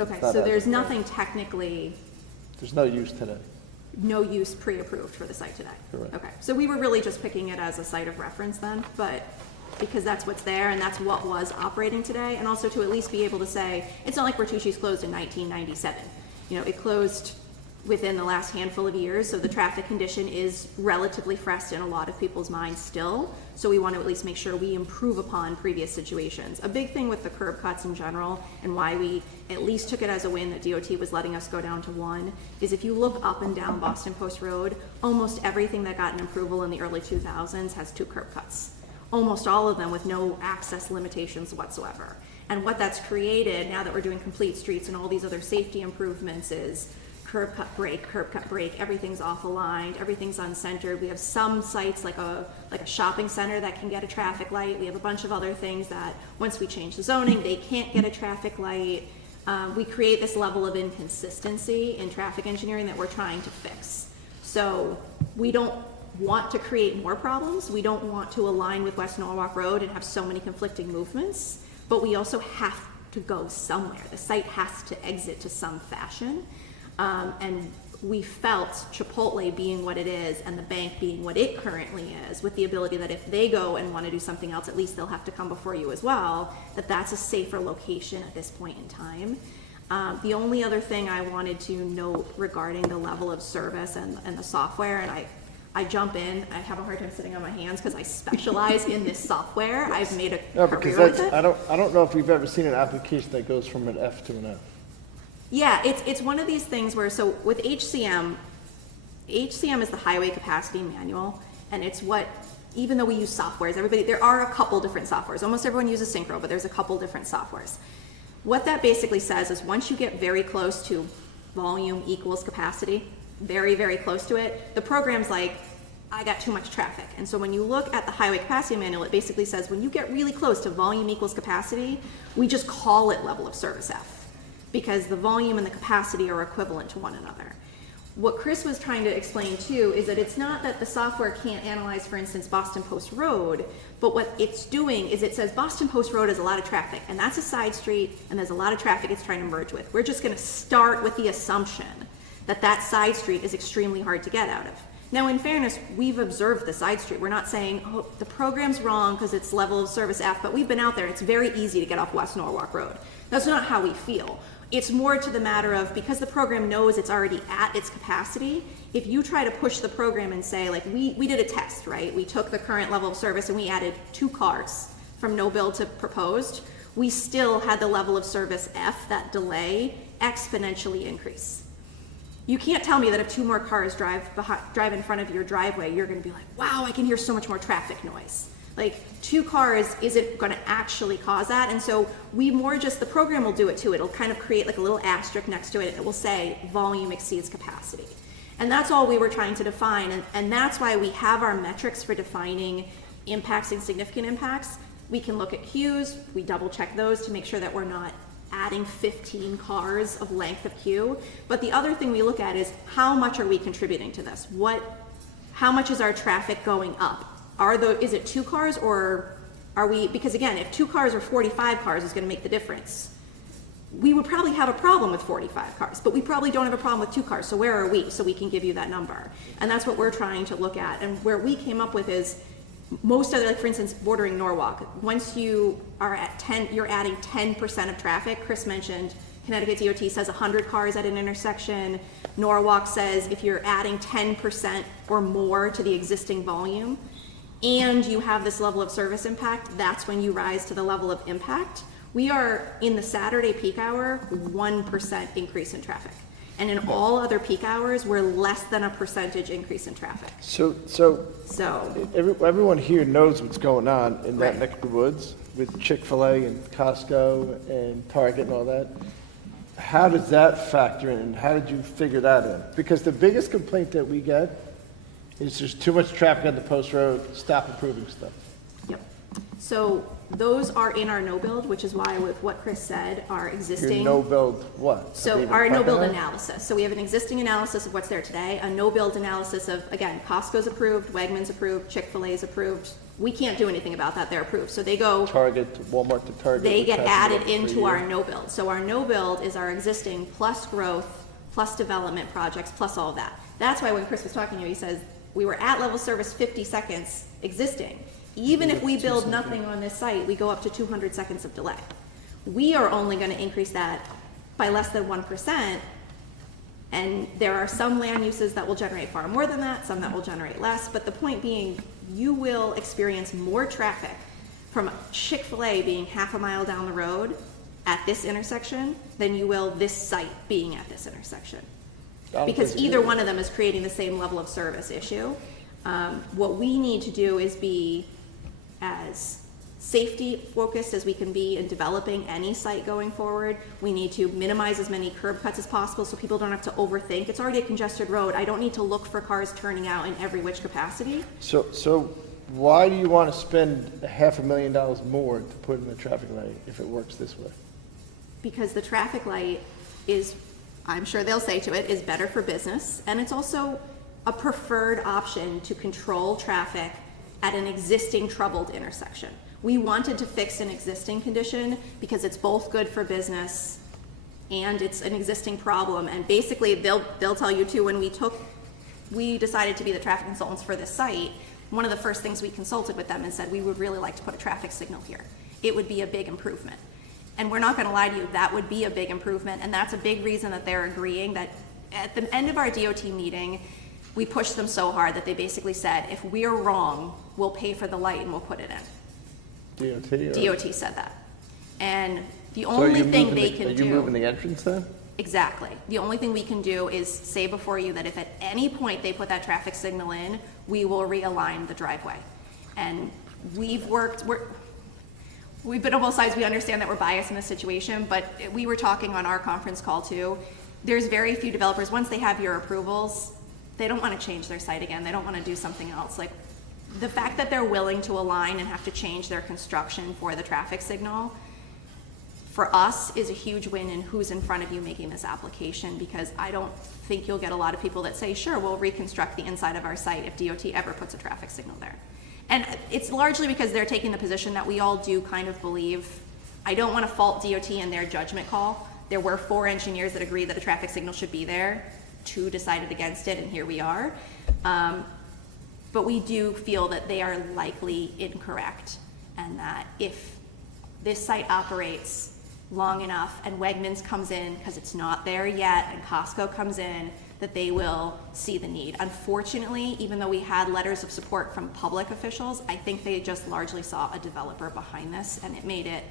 Okay, so there's nothing technically, There's no use today. no use pre-approved for the site today? Correct. Okay, so we were really just picking it as a site of reference then, but because that's what's there and that's what was operating today, and also to at least be able to say, it's not like Bertucci's closed in 1997. It closed within the last handful of years, so the traffic condition is relatively fresh in a lot of people's minds still, so we want to at least make sure we improve upon previous situations. A big thing with the curb cuts in general, and why we at least took it as a win that DOT was letting us go down to 1, is if you look up and down Boston Post Road, almost everything that got an approval in the early 2000s has 2 curb cuts. Almost all of them with no access limitations whatsoever. And what that's created, now that we're doing complete streets and all these other safety improvements, is curb cut break, everything's off aligned, everything's uncentered. We have some sites like a shopping center that can get a traffic light. We have a bunch of other things that once we change the zoning, they can't get a traffic light. We create this level of inconsistency in traffic engineering that we're trying to fix. So we don't want to create more problems. We don't want to align with West Norwalk Road and have so many conflicting movements, but we also have to go somewhere. The site has to exit to some fashion. And we felt Chipotle being what it is and the bank being what it currently is, with the ability that if they go and want to do something else, at least they'll have to come before you as well, that's a safer location at this point in time. The only other thing I wanted to note regarding the level of service and the software, and I jump in, I have a hard time sitting on my hands because I specialize in this software. I've made a career with it. I don't know if we've ever seen an application that goes from an F to an F. Yeah, it's one of these things where, so with HCM is the highway capacity manual, and it's what, even though we use softwares, there are a couple different softwares. Almost everyone uses Synchro, but there's a couple different softwares. What that basically says is once you get very close to volume equals capacity, very, very close to it, the program's like, I got too much traffic. And so when you look at the highway capacity manual, it basically says when you get really close to volume equals capacity, we just call it level of service F, because the volume and the capacity are equivalent to one another. What Chris was trying to explain too is that it's not that the software can't analyze, for instance, Boston Post Road, but what it's doing is it says Boston Post Road has a lot of traffic, and that's a side street, and there's a lot of traffic it's trying to merge with. We're just gonna start with the assumption that that side street is extremely hard to get out of. Now, in fairness, we've observed the side street. We're not saying, oh, the program's wrong because it's level of service F, but we've been out there. It's very easy to get off West Norwalk Road. That's not how we feel. It's more to the matter of, because the program knows it's already at its capacity, if you try to push the program and say, like, we did a test, right? We took the current level of service and we added 2 cars from no build to proposed. We still had the level of service F, that delay, exponentially increase. You can't tell me that if 2 more cars drive in front of your driveway, you're gonna be like, wow, I can hear so much more traffic noise. Like, 2 cars isn't gonna actually cause that, and so we more just, the program will do it too. It'll kind of create like a little asterisk next to it, and it will say volume exceeds capacity. And that's all we were trying to define, and that's why we have our metrics for defining impacts and significant impacts. We can look at queues, we double check those to make sure that we're not adding 15 cars of length of queue. But the other thing we look at is, how much are we contributing to this? How much is our traffic going up? Is it 2 cars, or are we, because again, if 2 cars or 45 cars is gonna make the difference, we would probably have a problem with 45 cars, but we probably don't have a problem with 2 cars, so where are we? So we can give you that number. And that's what we're trying to look at. And where we came up with is, most other, like for instance, bordering Norwalk, once you are at 10, you're adding 10% of traffic. Chris mentioned Connecticut DOT says 100 cars at an intersection. Norwalk says if you're adding 10% or more to the existing volume, and you have this level of service impact, that's when you rise to the level of impact. We are, in the Saturday peak hour, 1% increase in traffic. And in all other peak hours, we're less than a percentage increase in traffic. So everyone here knows what's going on in that neck of the woods with Chick-fil-A and Costco and Target and all that. How does that factor in, and how did you figure that in? Because the biggest complaint that we get is there's too much traffic on the post road, stop improving stuff. Yep. So those are in our no build, which is why with what Chris said, our existing. Your no build what? So our no build analysis. So we have an existing analysis of what's there today, a no build analysis of, again, Costco's approved, Wegmans approved, Chick-fil-A's approved. We can't do anything about that, they're approved. So they go. Target, Walmart to Target. They get added into our no build. So our no build is our existing plus growth, plus development projects, plus all of that. That's why when Chris was talking to you, he says, we were at level service 50 seconds existing. Even if we build nothing on this site, we go up to 200 seconds of delay. We are only going to increase that by less than 1%. And there are some land uses that will generate far more than that, some that will generate less. But the point being, you will experience more traffic from Chick-fil-A being half a mile down the road at this intersection than you will this site being at this intersection. Because either one of them is creating the same level of service issue. What we need to do is be as safety focused as we can be in developing any site going forward. We need to minimize as many curb cuts as possible so people don't have to overthink. It's already a congested road. I don't need to look for cars turning out in every which capacity. So why do you want to spend $500,000 more to put in the traffic light if it works this way? Because the traffic light is, I'm sure they'll say to it, is better for business, and it's also a preferred option to control traffic at an existing troubled intersection. We wanted to fix an existing condition because it's both good for business and it's an existing problem. And basically they'll tell you too, when we decided to be the traffic consultants for this site, one of the first things we consulted with them and said, we would really like to put a traffic signal here. It would be a big improvement. And we're not gonna lie to you, that would be a big improvement. And that's a big reason that they're agreeing that at the end of our DOT meeting, we pushed them so hard that they basically said, if we're wrong, we'll pay for the light and we'll put it in. DOT said that. And the only thing they can do. Are you moving the entrance then? Exactly. The only thing we can do is say before you that if at any point they put that traffic signal in, we will realign the driveway. And we've been on both sides. We understand that we're biased in this situation, but we were talking on our conference call too. There's very few developers, once they have your approvals, they don't want to change their site again. They don't want to do something else. Like, the fact that they're willing to align and have to change their construction for the traffic signal, for us, is a huge win in who's in front of you making this application, because I don't think you'll get a lot of people that say, sure, we'll reconstruct the inside of our site if DOT ever puts a traffic signal there. And it's largely because they're taking the position that we all do kind of believe. I don't want to fault DOT in their judgment call. There were 4 engineers that agreed that a traffic signal should be there. 2 decided against it, and here we are. But we do feel that they are likely incorrect, and that if this site operates long enough and Wegmans comes in, because it's not there yet, and Costco comes in, that they will see the need. Unfortunately, even though we had letters of support from public officials, I think they just largely saw a developer behind this, and it made it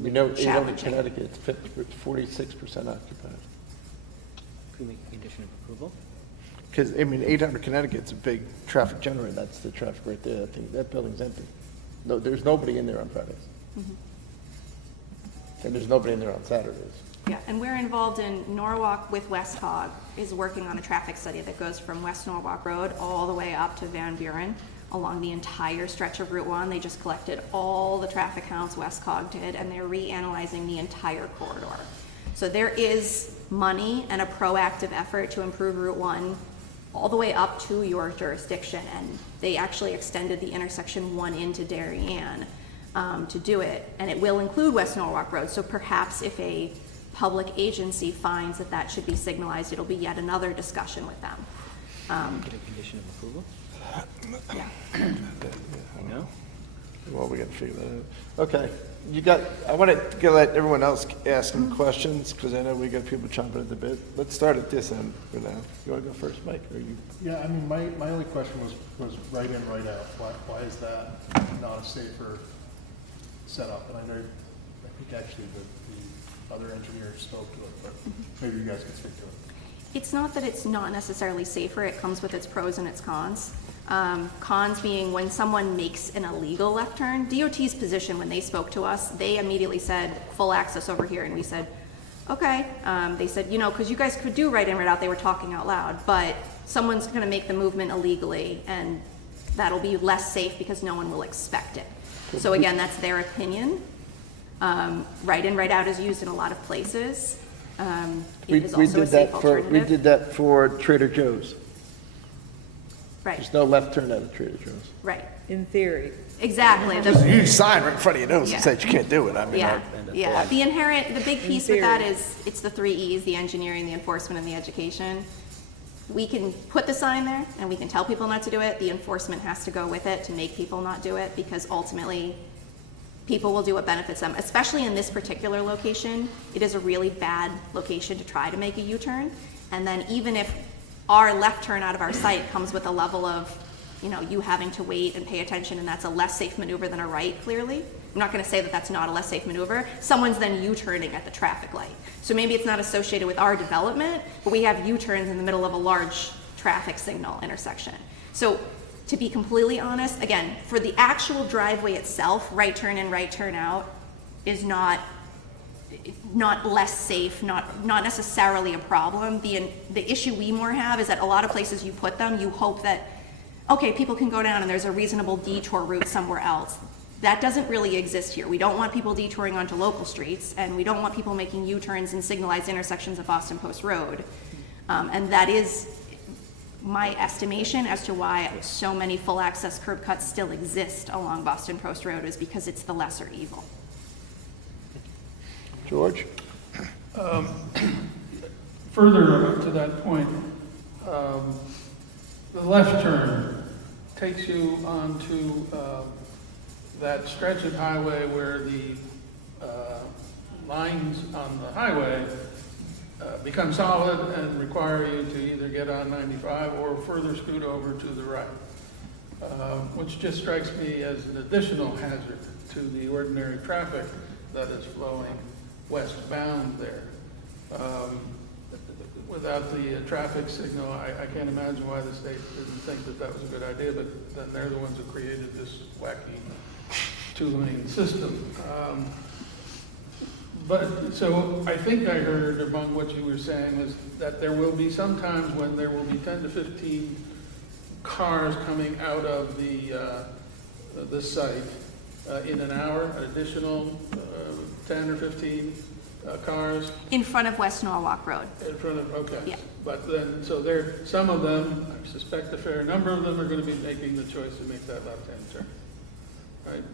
We know 800 challenging. Connecticut, it's 46% occupied. Can we make a condition of approval? Because, I mean, 800 Connecticut's a big traffic generator. That's the traffic right there. I think that building's empty. No, there's nobody in there on Fridays. And there's nobody in there on Saturdays. Yeah, and we're involved in Norwalk with WestCog is working on a traffic study that goes from West Norwalk Road all the way up to Van Buren along the entire stretch of Route 1. They just collected all the traffic counts WestCog did, and they're reanalyzing the entire corridor. So there is money and a proactive effort to improve Route 1 all the way up to your jurisdiction, and they actually extended the intersection 1 into Darien to do it, and it will include West Norwalk Road. So perhaps if a public agency finds that that should be signalized, it'll be yet another discussion with them. Get a condition of approval? Yeah. No? Well, we gotta figure that out. Okay, I wanted to let everyone else ask some questions, because I know we got people chomping at the bit. Let's start at this end for now. You wanna go first, Mike, or you? Yeah, I mean, my only question was right in, right out. Why is that not a safer setup? And I know, I think actually the other engineers spoke to it, but maybe you guys can speak to it. It's not that it's not necessarily safer, it comes with its pros and its cons. Cons being when someone makes an illegal left turn. DOT's position when they spoke to us, they immediately said, full access over here, and we said, okay. They said, because you guys could do right in, right out, they were talking out loud, but someone's gonna make the movement illegally, and that'll be less safe because no one will expect it. So again, that's their opinion. Right in, right out is used in a lot of places. It is also a safe alternative. We did that for Trader Joe's. Right, There's no left turn out of Trader Joe's. right, In theory. exactly. There's a huge sign right in front of your nose that Yeah. says you can't do it. I mean, Yeah, yeah. The big piece with that theory. is, it's the 3 E's, the engineering, the enforcement, and the education. We can put the sign there, and we can tell people not to do it. The enforcement has to go with it to make people not do it, because ultimately, people will do what benefits them, especially in this particular location. It is a really bad location to try to make a U-turn. And then even if our left turn out of our site comes with a level of, you having to wait and pay attention, and that's a less safe maneuver than a right, clearly. I'm not gonna say that that's not a less safe maneuver. Someone's then U-turning at the traffic light. So maybe it's not associated with our development, but we have U-turns in the middle of a large traffic signal intersection. So to be completely honest, again, for the actual driveway itself, right turn in, right turn out is not less safe, not necessarily a problem. The issue we more have is that a lot of places you put them, you hope that, okay, people can go down and there's a reasonable detour route somewhere else. That doesn't really exist here. We don't want people detouring onto local streets, and we don't want people making U-turns in signalized intersections of Boston Post Road. And that is my estimation as to why so many full access curb cuts still exist along Boston Post Road, is because it's the lesser evil. George? Further to that point, the left turn takes you onto that stretch of highway where the lines on the highway become solid and require you to either get on 95 or further scoot over to the right, which just strikes me as an additional hazard to the ordinary traffic that is flowing westbound there. Without the traffic signal, I can't imagine why the state didn't think that that was a good idea, but then they're the ones who created this wacky 2-lane system. But, so I think I heard among what you were saying was that there will be some times when there will be 10 to 15 cars coming out of the site in an hour, an additional 10 or 15 cars In front of West Norwalk Road. in front of, okay. Yeah. But then, so there, some of them, I suspect a fair number of them are going to be making the choice to make that left-hand turn, right?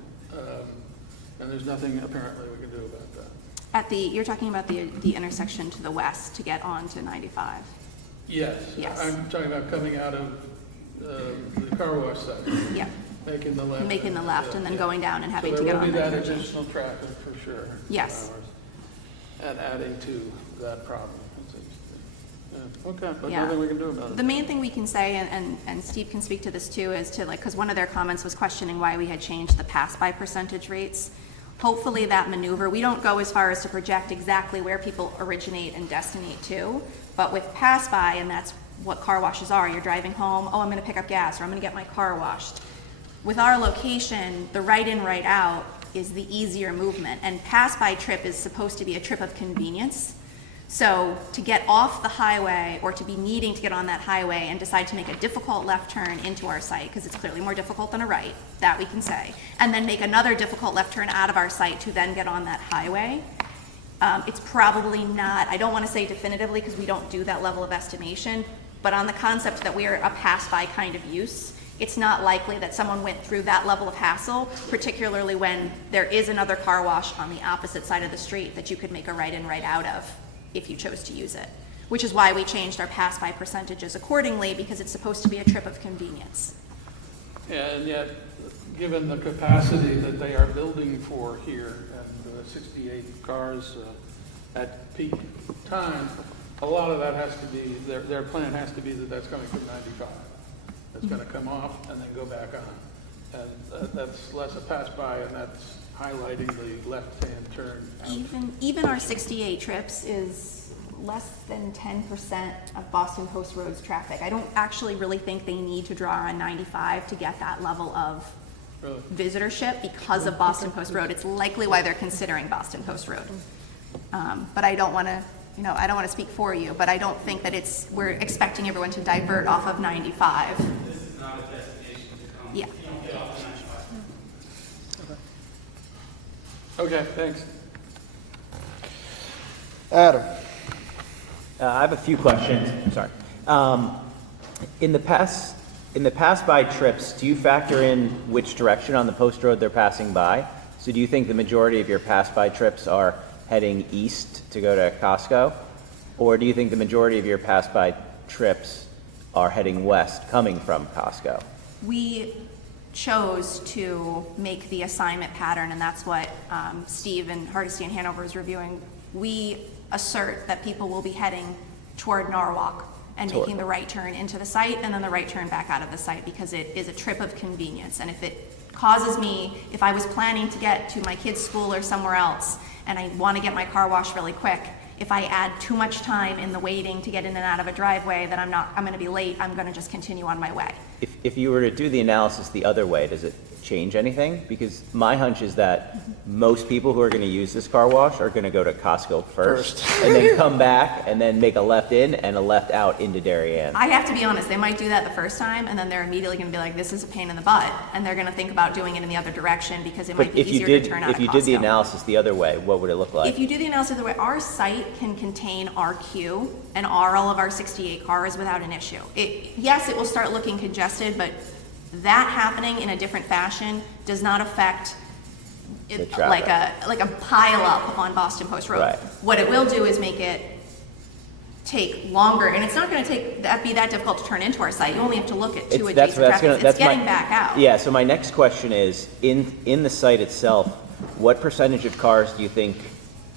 And there's nothing apparently we can do about that. You're talking about the intersection to the west to get onto 95. Yes. Yes. I'm talking about coming out of the car wash site. Yep. Making the left. Making the left and then yeah. going down and having So to get on there will that be that interchange. additional traffic for sure. Yes. And adding to that problem. It seems to me. Yeah. Okay, but Yeah. nothing we can do about it. The main thing we can say, and Steve can speak to this too, is to because one of their comments was questioning why we had changed the pass-by percentage rates. Hopefully that maneuver, we don't go as far as to project exactly where people originate and destinate to, but with pass-by, and that's what car washes are, you're driving home, oh, I'm gonna pick up gas, or I'm gonna get my car washed. With our location, the right in, right out is the easier movement, and pass-by trip is supposed to be a trip of convenience. So to get off the highway or to be needing to get on that highway and decide to make a difficult left turn into our site, because it's clearly more difficult than a right, that we can say, and then make another difficult left turn out of our site to then get on that highway, it's probably not, I don't want to say definitively because we don't do that level of estimation, but on the concept that we are a pass-by kind of use, it's not likely that someone went through that level of hassle, particularly when there is another car wash on the opposite side of the street that you could make a right in, right out of if you chose to use it, which is why we changed our pass-by percentages accordingly, because it's supposed to be a trip of convenience. Yeah, and yet, given the capacity that they are building for here, and 68 cars at peak time, a lot of that has to be, their plan has to be that that's coming from 95. That's going to come off and then go back on. And that's less a pass-by, and that's highlighting the left-hand turn out. Even our 68 trips is less than 10% of Boston Post Road's traffic. I don't actually really think they need to draw on 95 to get that level of visitorship because of Boston Post Road. It's likely why they're considering Boston Post Road. But I don't want to, I don't want to speak for you, but I don't think that we're expecting everyone to divert off of 95. This is not a destination to come. Yeah. You don't get off the 95. Okay, thanks. Adam. I have a few questions. Sorry. In the pass-by trips, do you factor in which direction on the post road they're passing by? So do you think the majority of your pass-by trips are heading east to go to Costco? Or do you think the majority of your pass-by trips are heading west, coming from Costco? We chose to make the assignment pattern, and that's what Steve and Hardesty and Hanover is reviewing. We assert that people will be heading toward Norwalk and making the right turn into the site and then the right turn back out of the site, because it is a trip of convenience. And if it causes me, if I was planning to get to my kid's school or somewhere else and I want to get my car washed really quick, if I add too much time in the waiting to get in and out of a driveway, then I'm going to be late, I'm going to just continue on my way. If you were to do the analysis the other way, does it change anything? Because my hunch is that most people who are going to use this car wash are going to go to Costco first and then come back and then make a left in and a left out into Darien. I have to be honest, they might do that the first time and then they're immediately going to be like, this is a pain in the butt, and they're going to think about doing it in the other direction because it might be easier to turn out If you did the analysis the other way, what would it look like? If you do the analysis the way, our site can contain our queue and all of our 68 cars without an issue. Yes, it will start looking congested, but that happening in a different fashion does not affect like a pile up on Boston Post Road. Right. What it will do is make it take longer, and it's not going to be that difficult to turn into our site. You only have to look at two adjacent traffics. It's getting back out. Yeah, so my next question is, in the site itself, what percentage of cars do you think,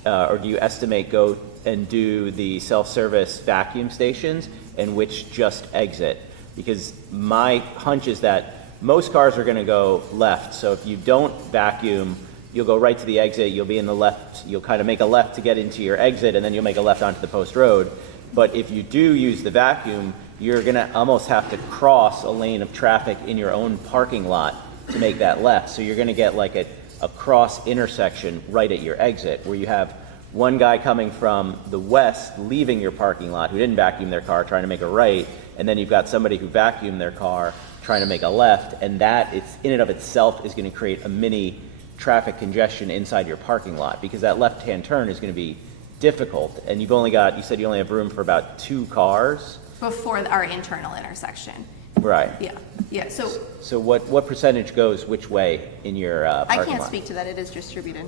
or do you estimate go and do the self-service vacuum stations, and which just exit? Because my hunch is that most cars are going to go left. So if you don't vacuum, you'll go right to the exit. You'll be in the left. You'll kind of make a left to get into your exit, and then you'll make a left onto the post road. But if you do use the vacuum, you're going to almost have to cross a lane of traffic in your own parking lot to make that left. So you're going to get like a cross intersection right at your exit where you have one guy coming from the west leaving your parking lot who didn't vacuum their car trying to make a right, and then you've got somebody who vacuumed their car trying to make a left, and that it's in and of itself is going to create a mini traffic congestion inside your parking lot, because that left-hand turn is going to be difficult, and you've only got, you said you only have room for about 2 cars? Before our internal intersection. Right. Yeah, so So what percentage goes which way in your parking lot? I can't speak to that, it is distributed.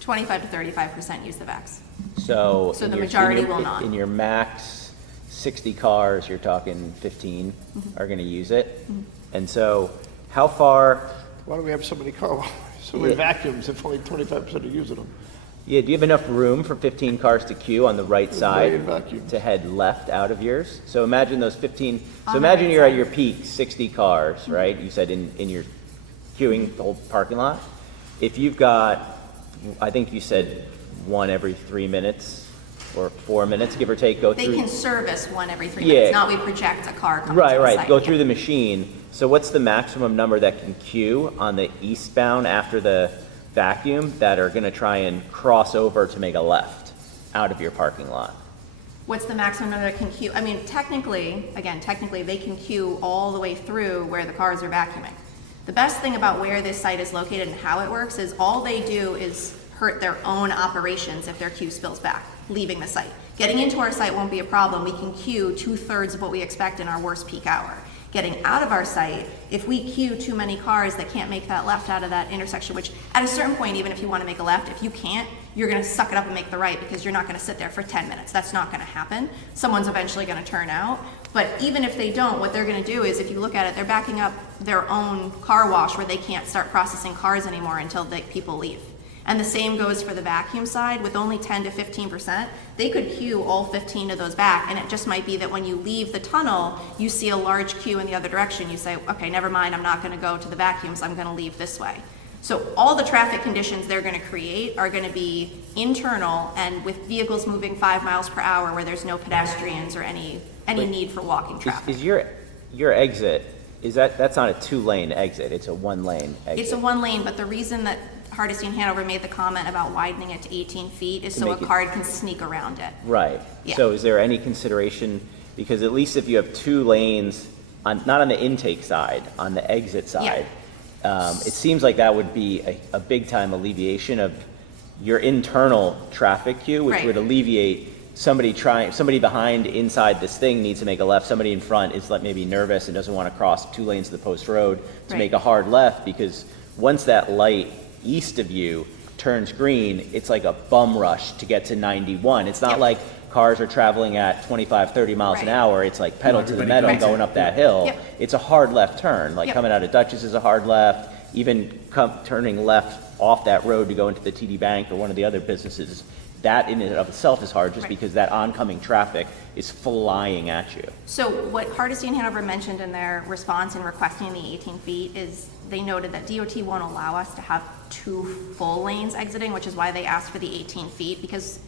25 to 35% use the vax. So So in the your- majority in your- will not. In your max 60 cars, you're talking 15 are going to use it. And so how far, Why do we have so many so many vacuums if only 25% are using them? yeah, do you have enough room for 15 cars to queue on the right side million vacuums. to head left out of yours? So imagine those 15, so On the imagine right you're at side. your peak, 60 cars, right? You said in your queuing the whole parking lot. If you've got, I think you said one every 3 minutes or 4 minutes, give or take, go They through. can service one every 3 Yeah. minutes, not we project a car coming to Right, the right, site, go yeah. through the machine. So what's the maximum number that can queue on the eastbound after the vacuum that are gonna try and cross over to make a left out of your parking lot? What's the maximum number that can queue? I mean, technically, they can queue all the way through where the cars are vacuuming. The best thing about where this site is located and how it works is all they do is hurt their own operations if their queue spills back, leaving the site. Getting into our site won't be a problem. We can queue 2/3 of what we expect in our worst peak hour. Getting out of our site, if we queue too many cars that can't make that left out of that intersection, which at a certain point, even if you want to make a left, if you can't, you're going to suck it up and make the right because you're not going to sit there for 10 minutes. That's not going to happen. Someone's eventually going to turn out. But even if they don't, what they're going to do is, if you look at it, they're backing up their own car wash where they can't start processing cars anymore until the people leave. And the same goes for the vacuum side. With only 10 to 15%, they could queue all 15 of those back, and it just might be that when you leave the tunnel, you see a large queue in the other direction. You say, okay, never mind, I'm not going to go to the vacuums, I'm going to leave this way. So all the traffic conditions they're going to create are going to be internal and with vehicles moving 5 miles per hour where there's no pedestrians or any need for walking traffic. Is your exit, that's not a 2-lane exit, it's a 1-lane exit? It's a 1 lane, but the reason that Hardesty and Hanover made the comment about widening it to 18 feet is To so a make it- car can sneak around it. Right. Yeah. So is there any consideration, because at least if you have 2 lanes, not on the intake side, on the exit side, it seems like that would be a big-time alleviation of your internal traffic queue, which Right. would alleviate somebody behind inside this thing needs to make a left, somebody in front is like maybe nervous and doesn't want to cross 2 lanes of the post road to Right. make a hard left, because once that light east of you turns green, it's like a bum rush to get to 91. It's not Yep. like cars are traveling at 25, 30 miles an Right. hour. It's like pedal to the everybody metal goes going up that hill. Yep. It's a hard left turn. Like Yep. coming out of Dutchess is a hard left. Even turning left off that road to go into the TD Bank or one of the other businesses, that in and of itself is hard just Right. because that oncoming traffic is flying at you. So what Hardesty and Hanover mentioned in their response in requesting the 18 feet is they noted that DOT won't allow us to have 2 full lanes exiting, which is why they asked for the 18 feet, because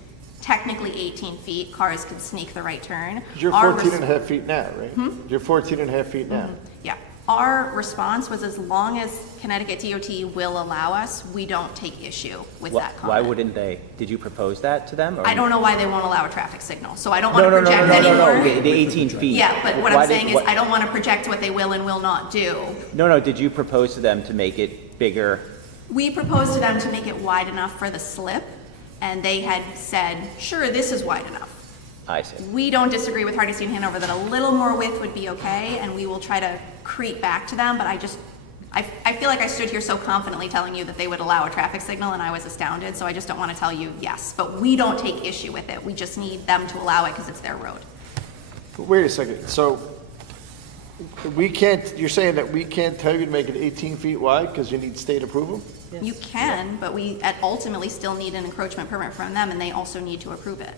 technically 18 feet, cars can sneak the right turn. You're Our 14 and a half feet now, right? You're 14 and a half feet now. Yeah. Our response was, as long as Connecticut DOT will allow us, we don't take issue with that comment. Why wouldn't they? Did you propose that to them? Or I don't know why they won't allow a traffic signal, so I don't want No, to no, no, project no, no, no, anymore. no, the 18 feet. Yeah, but what Why I'm did- saying is what- I don't want to project what they will and will not do. No, did you propose to them to make it bigger? We proposed to them to make it wide enough for the slip, and they had said, sure, this is wide enough. I see. We don't disagree with Hardesty and Hanover that a little more width would be okay, and we will try to creep back to them, but I feel like I stood here so confidently telling you that they would allow a traffic signal, and I was astounded, so I just don't want to tell you yes. But we don't take issue with it. We just need them to allow it because it's their road. But wait a second, so you're saying that we can't tell you to make it 18 feet wide because you need state approval? You can, but we ultimately still need an encroachment permit from them, and they also need to approve it.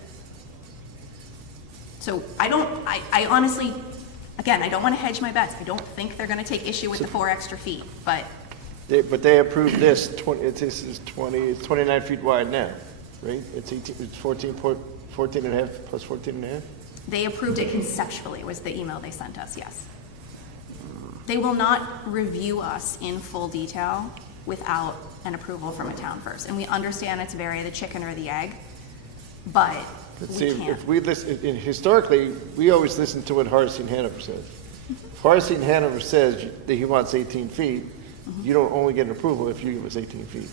So I honestly, again, I don't want to hedge my bets. I don't think they're going to take issue with the 4 extra feet, but But they approved this, this is it's 29 feet wide now, right? It's 14 and a half plus 14 and a half? they approved it conceptually, was the email they sent us, yes. They will not review us in full detail without an approval from a town first. And we understand it's very the chicken or the egg, but But we see, can't. if we listen, historically, we always listen to what Hardesty Hanover says. If Hardesty Hanover says that he wants 18 feet, you don't only get an approval if you give us 18 feet.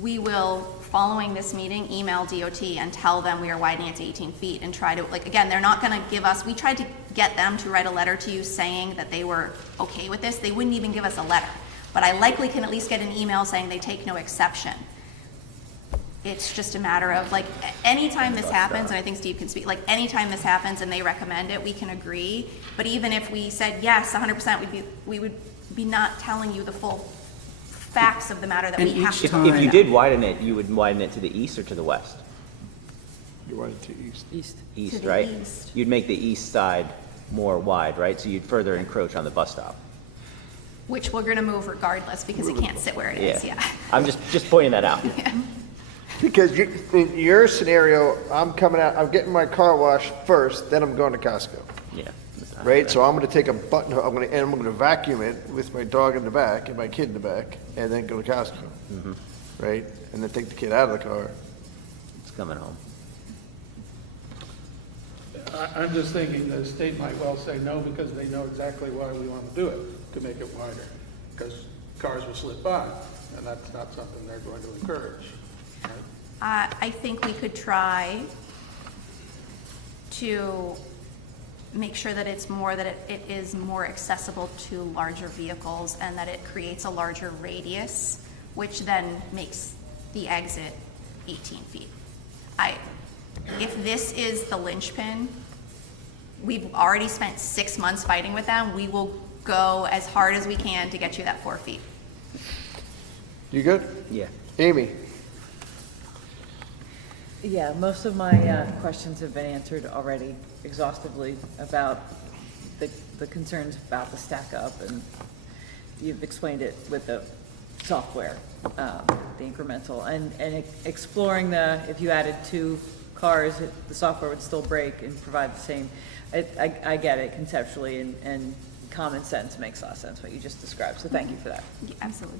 We will, following this meeting, email DOT and tell them we are widening it to 18 feet and try to, like, again, they're not gonna give us, we tried to get them to write a letter to you saying that they were okay with this. They wouldn't even give us a letter. But I likely can at least get an email saying they take no exception. It's just a matter of, like, anytime this happens, and I think Steve can speak, like, anytime this happens and they recommend it, we can agree. But even if we said yes, 100%, we would be not telling you the full facts of the matter that And we have each to. time- If you did widen it, you would widen it to the east or to the west? You want it to east. East. East, To the right? east. You'd make the east side more wide, right? So you'd further encroach on the bus stop. Which we're gonna move regardless, because it can't sit where it is, yeah. I'm just pointing that out. Because in your scenario, I'm coming out, I'm getting my car washed first, then I'm going to Costco. Yeah. Right, so I'm gonna take a button, I'm gonna vacuum it with my dog in the back and my kid in the back, and then go to Costco. Right, and then take the kid out of the car. It's coming home. I'm just thinking the state might well say no because they know exactly why we want to do it, to make it wider, because cars will slip by, and that's not something they're going to encourage. Right? I think we could try to make sure that it's more, that it is more accessible to larger vehicles and that it creates a larger radius, which then makes the exit 18 feet. If this is the linchpin, we've already spent 6 months fighting with them. We will go as hard as we can to get you that 4 feet. You good? Yeah. Amy? Yeah, most of my questions have been answered already exhaustively about the concerns about the stack up, and you've explained it with the software, the incremental, and exploring if you added 2 cars, the software would still break and provide the same. I get it conceptually, and common sense makes a lot of sense, what you just described, so thank you for that. Yeah, absolutely.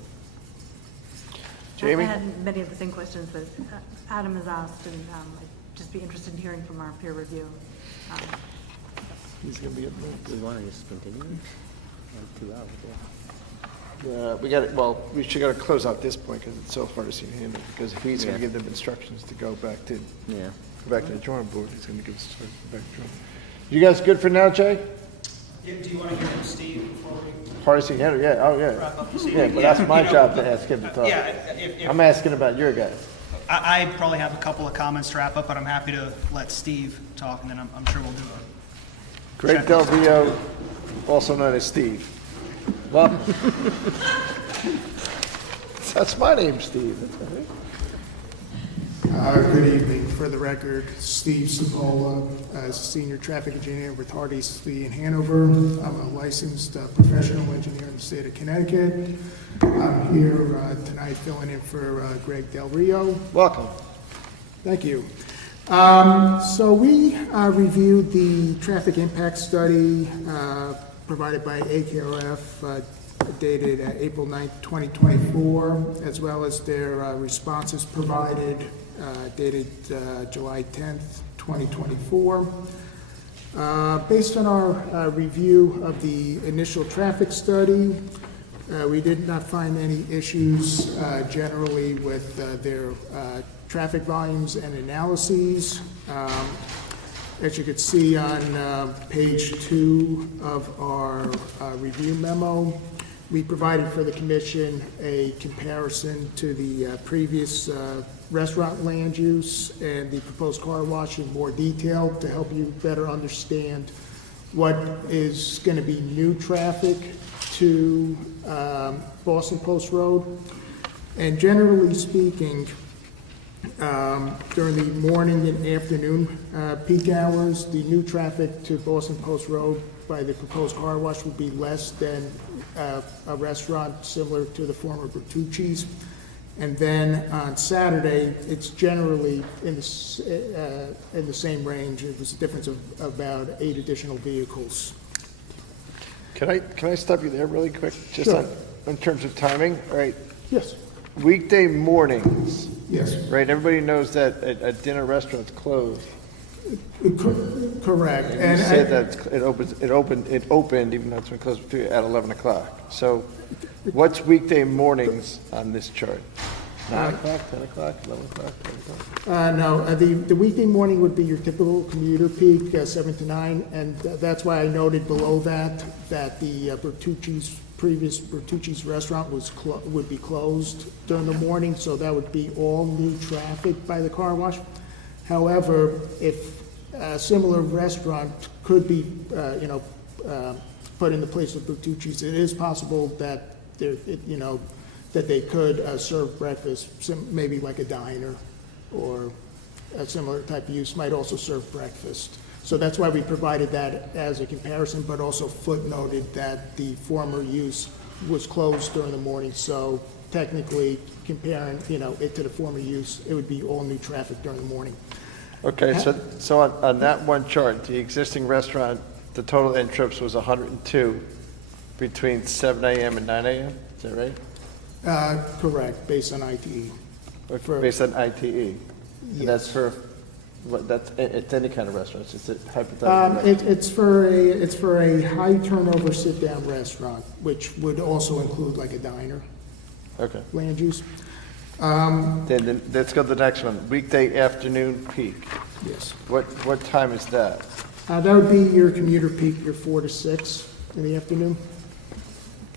Jamie? I had many of the same questions that Adam has asked, and I'd just be interested in hearing from our peer review. He's gonna be up Do we want to just continue? 2 hours, there. We got it, well, we should gotta close out this point, because it's so hard to see him, because if he's gonna Yeah. give them instructions to go back to Yeah. the drawing board, he's gonna give us instructions to go back to the drawing. You guys good for now, Jay? Do you want to hear from Steve before we Hardesty Henry, yeah, oh, yeah. wrap up this Yeah, evening? but that's my you know, job to ask him to talk. Yeah, if- I'm asking about your guys. I probably have a couple of comments to wrap up, but I'm happy to let Steve talk, and then I'm sure we'll do a Greg Del Rio, also known as Steve. Well, that's my name, Steve. That's all right. Good evening. For the record, Steve Cipolla, Senior Traffic Engineer with Hardesty in Hanover. I'm a licensed professional engineer in the state of Connecticut. I'm here tonight filling in for Greg Del Rio. Welcome. Thank you. So we reviewed the traffic impact study provided by AKRF dated April 9th, 2024, as well as their responses provided dated July 10th, 2024. Based on our review of the initial traffic study, we did not find any issues generally with their traffic volumes and analyses. As you could see on page 2 of our review memo, we provided for the commission a comparison to the previous restaurant land use and the proposed car wash in more detail to help you better understand what is going to be new traffic to Boston Post Road. And generally speaking, during the morning and afternoon peak hours, the new traffic to Boston Post Road by the proposed car wash will be less than a restaurant similar to the former Bertucci's. And then on Saturday, it's generally in the same range. It was a difference of about 8 additional vehicles. Can I stop you there really quick? Just Sure. on, in terms of timing, right, Yes, weekday mornings, yes. right, everybody knows that a dinner restaurant's closed. Correct. You And said that it opened, even though it's been closed at 11 o'clock. So what's weekday mornings on this chart? 9 o'clock, 10 o'clock, 11 o'clock, 10 o'clock? No, the weekday morning would be your typical commuter peak, 7 to 9, and that's why I noted below that the previous Bertucci's restaurant would be closed during the morning, so that would be all new traffic by the car wash. However, if a similar restaurant could be, put in the place of Bertucci's, it is possible that that they could serve breakfast, maybe like a diner or a similar type of use might also serve breakfast. So that's why we provided that as a comparison, but also footnoted that the former use was closed during the morning. So technically, comparing, it to the former use, it would be all new traffic during the morning. Okay, so on that one chart, the existing restaurant, the total end trips was 102 between 7 a.m. and 9 a.m., is that right? Correct, based on ITE. Based on ITE? Yes. And that's for, it's any kind of restaurant, it's a hypothetical. It's for a high turnover sit-down restaurant, which would also include like a diner. Okay. Land use. Then let's go to the next one, weekday afternoon peak. Yes. What time is that? That would be your commuter peak, your 4 to 6 in the afternoon.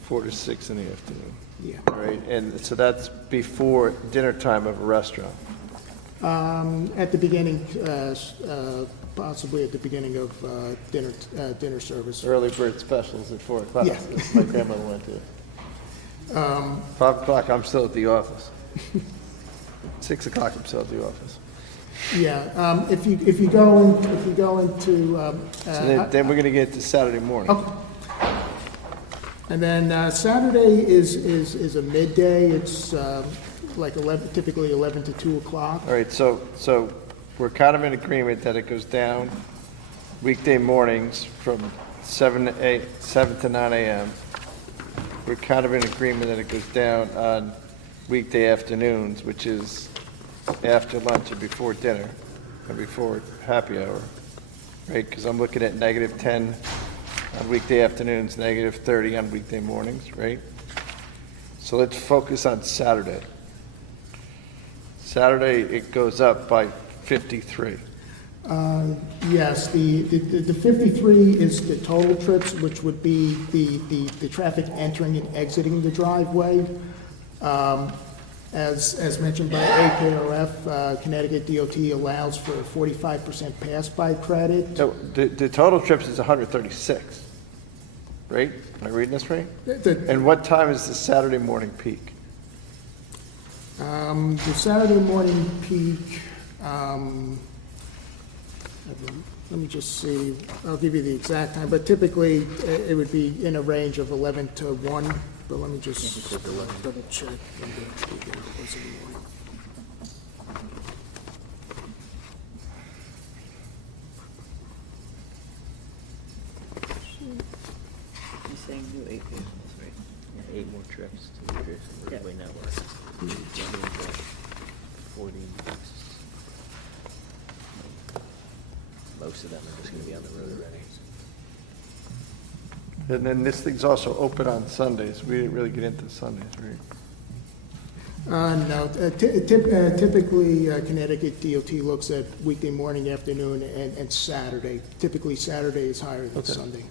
4 to 6 in the afternoon. Yeah. Right, and so that's before dinner time of a restaurant. At the beginning, possibly at the beginning of dinner service. Early bird specials at 4 o'clock. Yeah. My grandmother went to. 5 o'clock, I'm still at the office. 6 o'clock, I'm still at the office. Yeah, if you go into. So then we're gonna get to Saturday morning. Okay. And then Saturday is a midday. It's like typically 11 to 2 o'clock. All right, so we're kind of in agreement that it goes down weekday mornings from 7 to 9 a.m. We're kind of in agreement that it goes down on weekday afternoons, which is after lunch and before dinner, and before happy hour, right? Because I'm looking at -10 on weekday afternoons, -30 on weekday mornings, right? So let's focus on Saturday. Saturday, it goes up by 53. Yes, the 53 is the total trips, which would be the traffic entering and exiting the driveway. As mentioned by AKRF, Connecticut DOT allows for a 45% pass-by credit. So the total trips is 136, right? Am I reading this right? And what time is the Saturday morning peak? The Saturday morning peak, let me just see, I'll give you the exact time, but typically it would be in a range of 11 to 1, but let me just double check. when the actual date was in the morning. He's saying do 8 vehicles, right? Yeah, 8 more trips to the Jersey Roadway network. 40. Most of them are just going to be on the road already. And then this thing's also open on Sundays. We didn't really get into Sundays, right? No, typically Connecticut DOT looks at weekday morning, afternoon, and Saturday. Typically Saturday is higher than Sunday.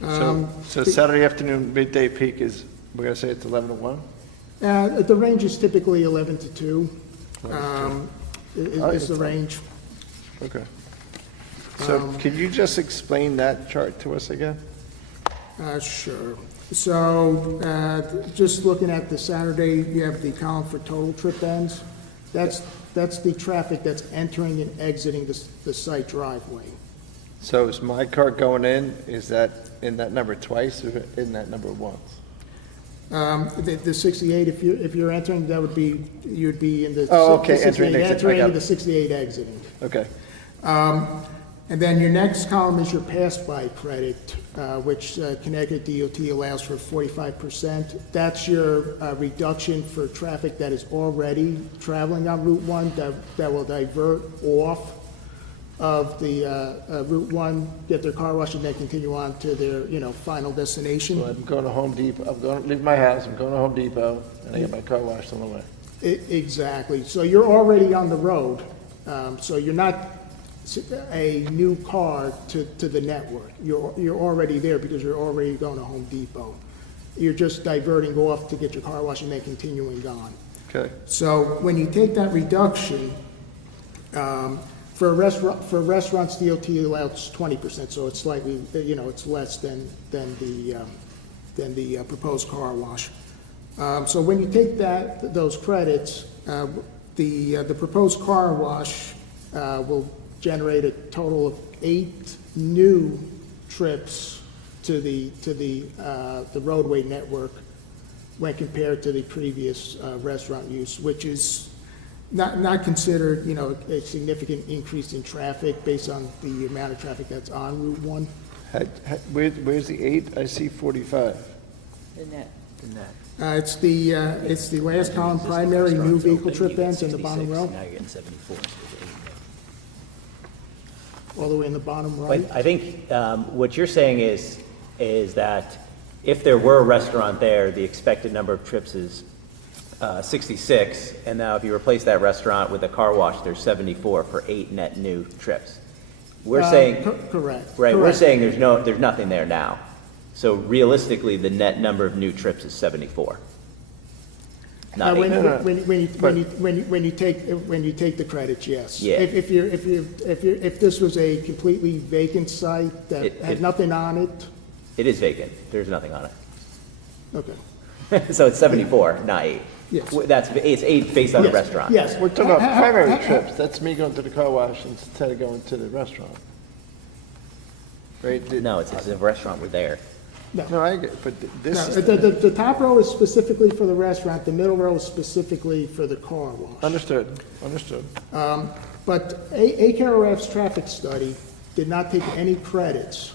So Saturday afternoon, midday peak is, we're gonna say it's 11 to 1? The range is typically 11 to 2, is the range. Okay. So can you just explain that chart to us again? Sure. So, just looking at the Saturday, you have the column for total trip ends. That's the traffic that's entering and exiting the site driveway. So is my car going is that in that number twice or in that number once? The 68, if you're entering, that would be, you'd be in the. Oh, okay, the entering, 68 exit, I got entering, it. the 68 exiting. Okay. And then your next column is your pass-by credit, which Connecticut DOT allows for 45%. That's your reduction for traffic that is already traveling on Route 1 that will divert off of the Route 1, get their car wash, and then continue on to their, final destination. So I'm going to Home Depot, I'm going to leave my house, I'm going to Home Depot, and I get my car washed on the way. Exactly. So you're already on the road, so you're not a new car to the network. You're already there because you're already going to Home Depot. You're just diverting off to get your car washed and then continuing on. Okay. So when you take that reduction, for restaurants, DOT allows 20%, so it's slightly, it's less than the proposed car wash. So when you take those credits, the proposed car wash will generate a total of 8 new trips to the roadway network when compared to the previous restaurant use, which is not considered, a significant increase in traffic based on the amount of traffic that's on Route 1. Where's the 8? I see 45. The net. It's the last column, primary new vehicle trip ends in the bottom row. Now you're getting 74. All the way in the bottom right. But I think what you're saying is that if there were a restaurant there, the expected number of trips is 66, and now if you replace that restaurant with a car wash, there's 74 for 8 net new trips. We're saying correct. Right. We're Correct. saying there's nothing there now. So realistically, the net number of new trips is 74. Not When 8. you take the credits, yes. Yeah. If this was a completely vacant site that had nothing on it, It is vacant. There's nothing on it. okay. So it's 74, not 8. Yes. It's 8 based on a Yes. restaurant. Yes. We're talking about primary trips. That's me going to the car wash instead of going to the restaurant. Right? No, it's as if a restaurant were there. No, I get, but this No, is. the top row is specifically for the restaurant, the middle row is specifically for the car wash. Understood. But AKRF's traffic study did not take any credits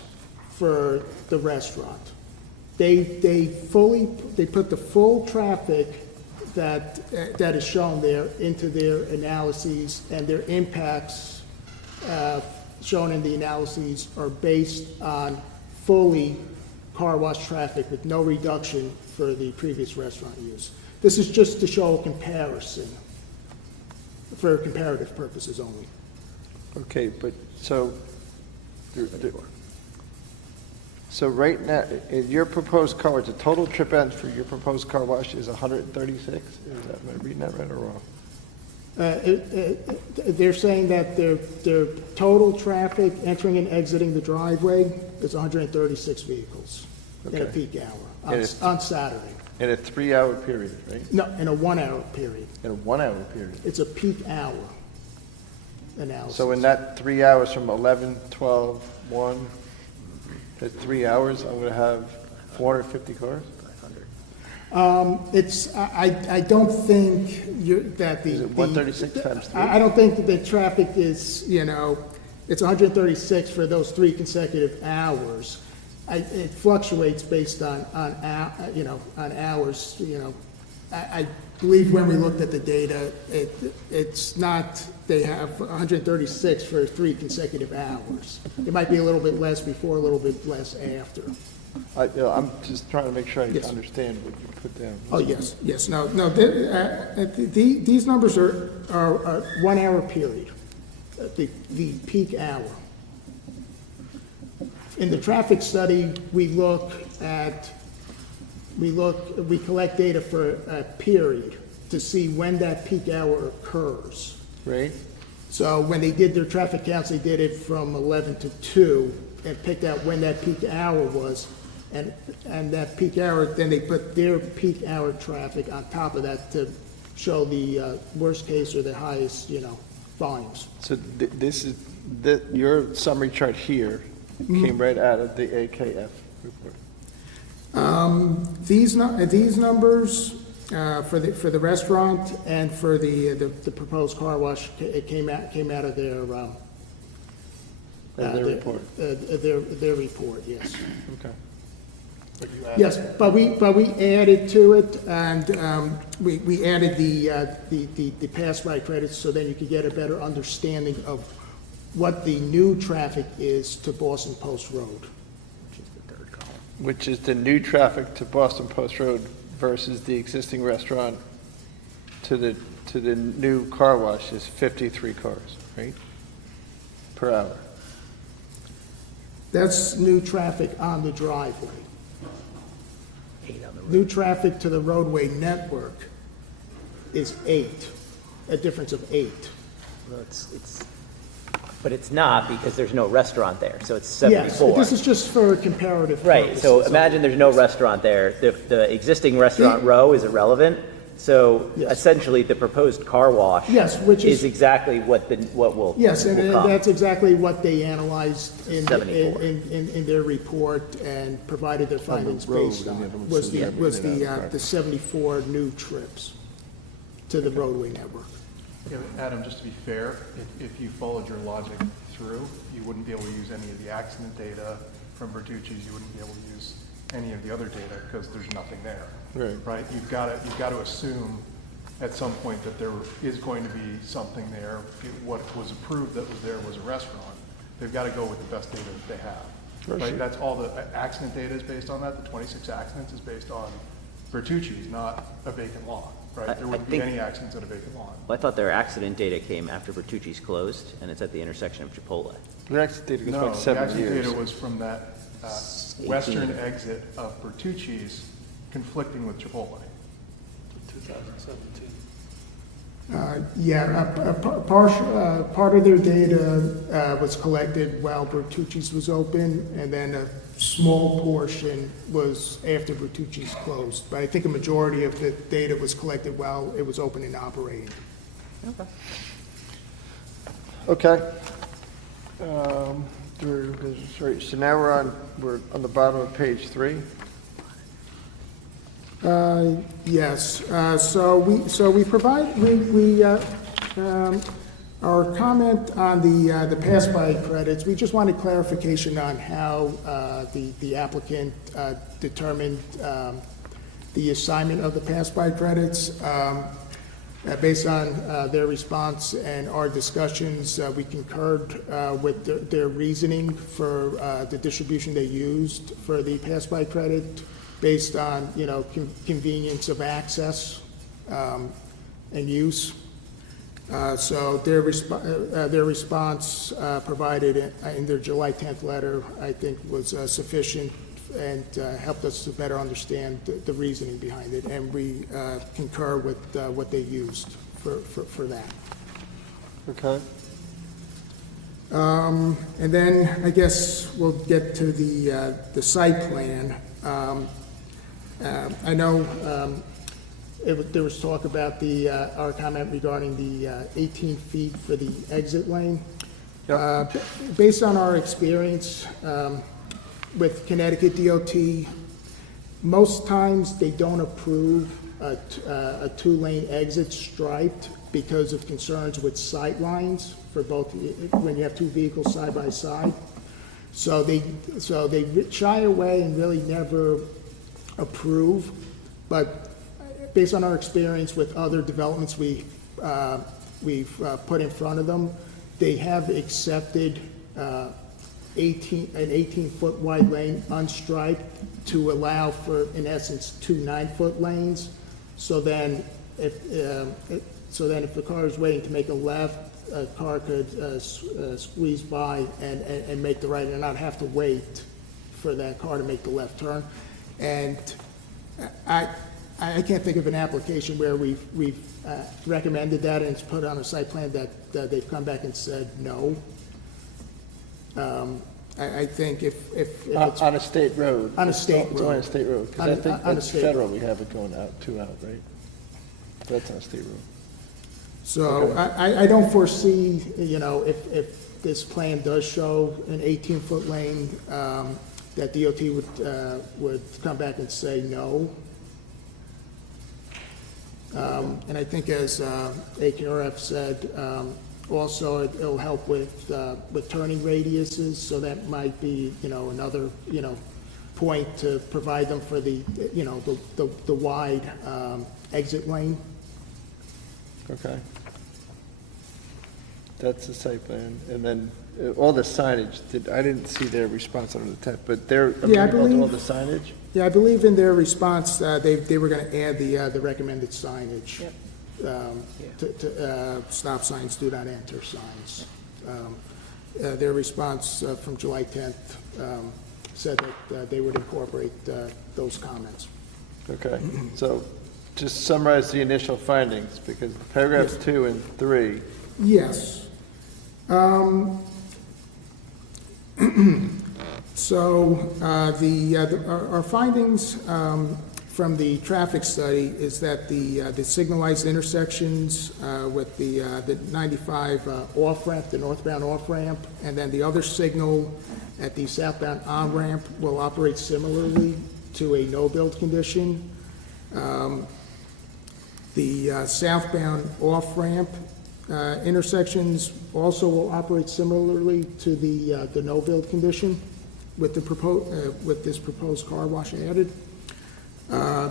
for the restaurant. They put the full traffic that is shown there into their analyses, and their impacts shown in the analyses are based on fully car wash traffic with no reduction for the previous restaurant use. This is just to show a comparison, for comparative purposes only. Okay, but so right now, in your proposed car wash, the total trip ends for your proposed car wash is 136? Is that, am I reading that right or wrong? They're saying that their total traffic entering and exiting the driveway is 136 vehicles in a Okay. peak hour And it's- on Saturday. In a 3-hour period, right? No, in a 1-hour period. In a 1-hour period. It's a peak hour analysis. So in that 3 hours from 11, 12, 1, that's 3 hours, I'm gonna have 450 cars? I don't think that the. Is it 136 times 3? I don't think that the traffic is, it's 136 for those 3 consecutive hours. It fluctuates based on hours, I believe when we looked at the data, it's not, they have 136 for 3 consecutive hours. It might be a little bit less before, a little bit less after. I'm just trying to make sure I Yes. understand what you put down. Oh, yes, no, these numbers are 1-hour period, the peak hour. In the traffic study, we collect data for a period to see when that peak hour occurs. Right? So when they did their traffic counts, they did it from 11 to 2 and picked out when that peak hour was. And that peak hour, then they put their peak hour traffic on top of that to show the worst case or the highest, volumes. So your summary chart here came right out of the AKF report. These numbers for the restaurant and for the proposed car wash, it came out of their Their report. Their report, yes. Okay. But you added- Yes, but we added to it, and we added the pass-by credits so then you could get a better understanding of what the new traffic is to Boston Post Road. Which is the new traffic to Boston Post Road versus the existing restaurant to the new car wash is 53 cars, right? Per hour. That's new traffic on the driveway. New traffic to the roadway network is 8, a difference of 8. Well, but it's not because there's no restaurant there, so it's Yes, 74. this is just for comparative Right, so purposes. imagine there's no restaurant there. The existing restaurant row is irrelevant. So Yes. essentially, the proposed car wash Yes, which is- exactly what will Yes, and will come. that's exactly what they analyzed in 74. their report and provided their findings road, based and the on, other one was says the, everything was out of the practice. 74 new trips to the roadway network. Yeah, but Adam, just to be fair, if you followed your logic through, you wouldn't be able to use any of the accident data from Bertucci's, you wouldn't be able to use any of the other data because there's nothing there. Right. You've got to assume at some point that there is going to be something there. What was approved that was there was a restaurant. They've got to go with the best data that they have. Sure. Right, that's all the accident data is based on that. The 26 accidents is based on Bertucci's, not a vacant lot, right? There wouldn't be any accidents at a vacant lot. Well, I thought their accident data came after Bertucci's closed, and it's at the intersection of Chipotle. The accident data goes No, back the 7 accident years. data was from that western exit of Bertucci's conflicting with Chipotle. 2017. Part of their data was collected while Bertucci's was open, and then a small portion was after Bertucci's closed. But I think a majority of the data was collected while it was open and operating. Okay. Sorry, so now we're on the bottom of page 3. Yes, so we provide, our comment on the pass-by credits, we just wanted clarification on how the applicant determined the assignment of the pass-by credits. Based on their response and our discussions, we concurred with their reasoning for the distribution they used for the pass-by credit based on, convenience of access and use. So their response provided in their July 10th letter, I think, was sufficient and helped us to better understand the reasoning behind it. And we concur with what they used for that. Okay. And then I guess we'll get to the site plan. I know there was talk about our comment regarding the 18 feet for the exit lane. Based on our experience with Connecticut DOT, most times they don't approve a 2-lane exit striped because of concerns with sight lines for both, when you have 2 vehicles side by side. So they shy away and really never approve, but based on our experience with other developments we've put in front of them, they have accepted an 18-foot wide lane unstriped to allow for, in essence, 2 9-foot lanes. So then if the car is waiting to make a left, a car could squeeze by and make the right and not have to wait for that car to make the left turn. And I can't think of an application where we've recommended that and it's put on a site plan that they've come back and said no. I think if it's On a state road. On a state It's on a road. state road, because I On- think on a that's state federal, road. we have it going out, 2 out, right? That's on a state road. So I don't foresee, if this plan does show an 18-foot lane, that DOT would come back and say no. And I think as AKRF said, Also, it'll help with turning radiuses, so that might be, another, point to provide them for the, the wide exit lane. Okay. That's the site plan, and then all the signage, I didn't see their response on the tent, but they're Yeah, I amenable to all believe- the signage? Yeah, I believe in their response, they were gonna add the recommended signage. Yep. Stop signs, do not enter signs. Their response from July 10th said that they would incorporate those comments. Okay, so just summarize the initial findings, because paragraphs 2 and 3. Yes. So our findings from the traffic study is that the signalized intersections with the 95 off-ramp, the northbound off-ramp, and then the other signal at the southbound on-ramp will operate similarly to a no-build condition. The southbound off-ramp intersections also will operate similarly to the no-build condition with this proposed car wash added.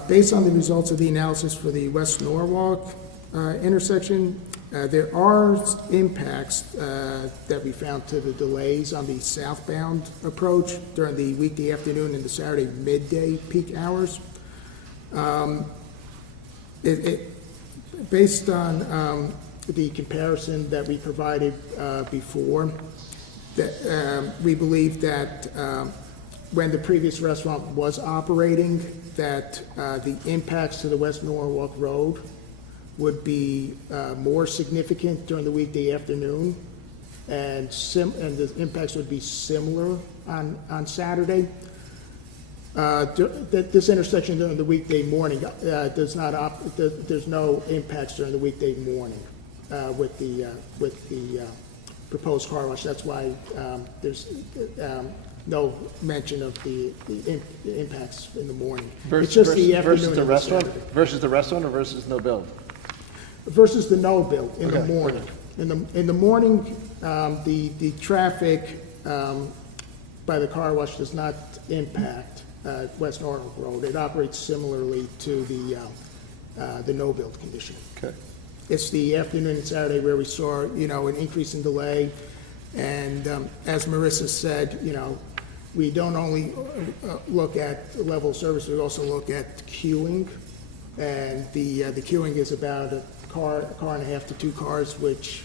Based on the results of the analysis for the West Norwalk intersection, there are impacts that we found to the delays on the southbound approach during the weekday afternoon and the Saturday midday peak hours. Based on the comparison that we provided before, that we believe that when the previous restaurant was operating, that the impacts to the West Norwalk Road would be more significant during the weekday afternoon, and the impacts would be similar on Saturday. This intersection during the weekday morning there's no impacts during the weekday morning with the proposed car wash. That's why there's no mention of the impacts in the morning. It's just the afternoon Versus the and restaurant? Saturday. Versus the restaurant or versus no build? Versus the no build in the Okay, morning. In the morning, the traffic by the car wash does not impact West Norwalk Road. It operates similarly to the no build condition. Okay. It's the afternoon and Saturday where we saw, an increase in delay. And as Marissa said, we don't only look at the level of service, we also look at queuing. And the queuing is about a car and a half to 2 cars, which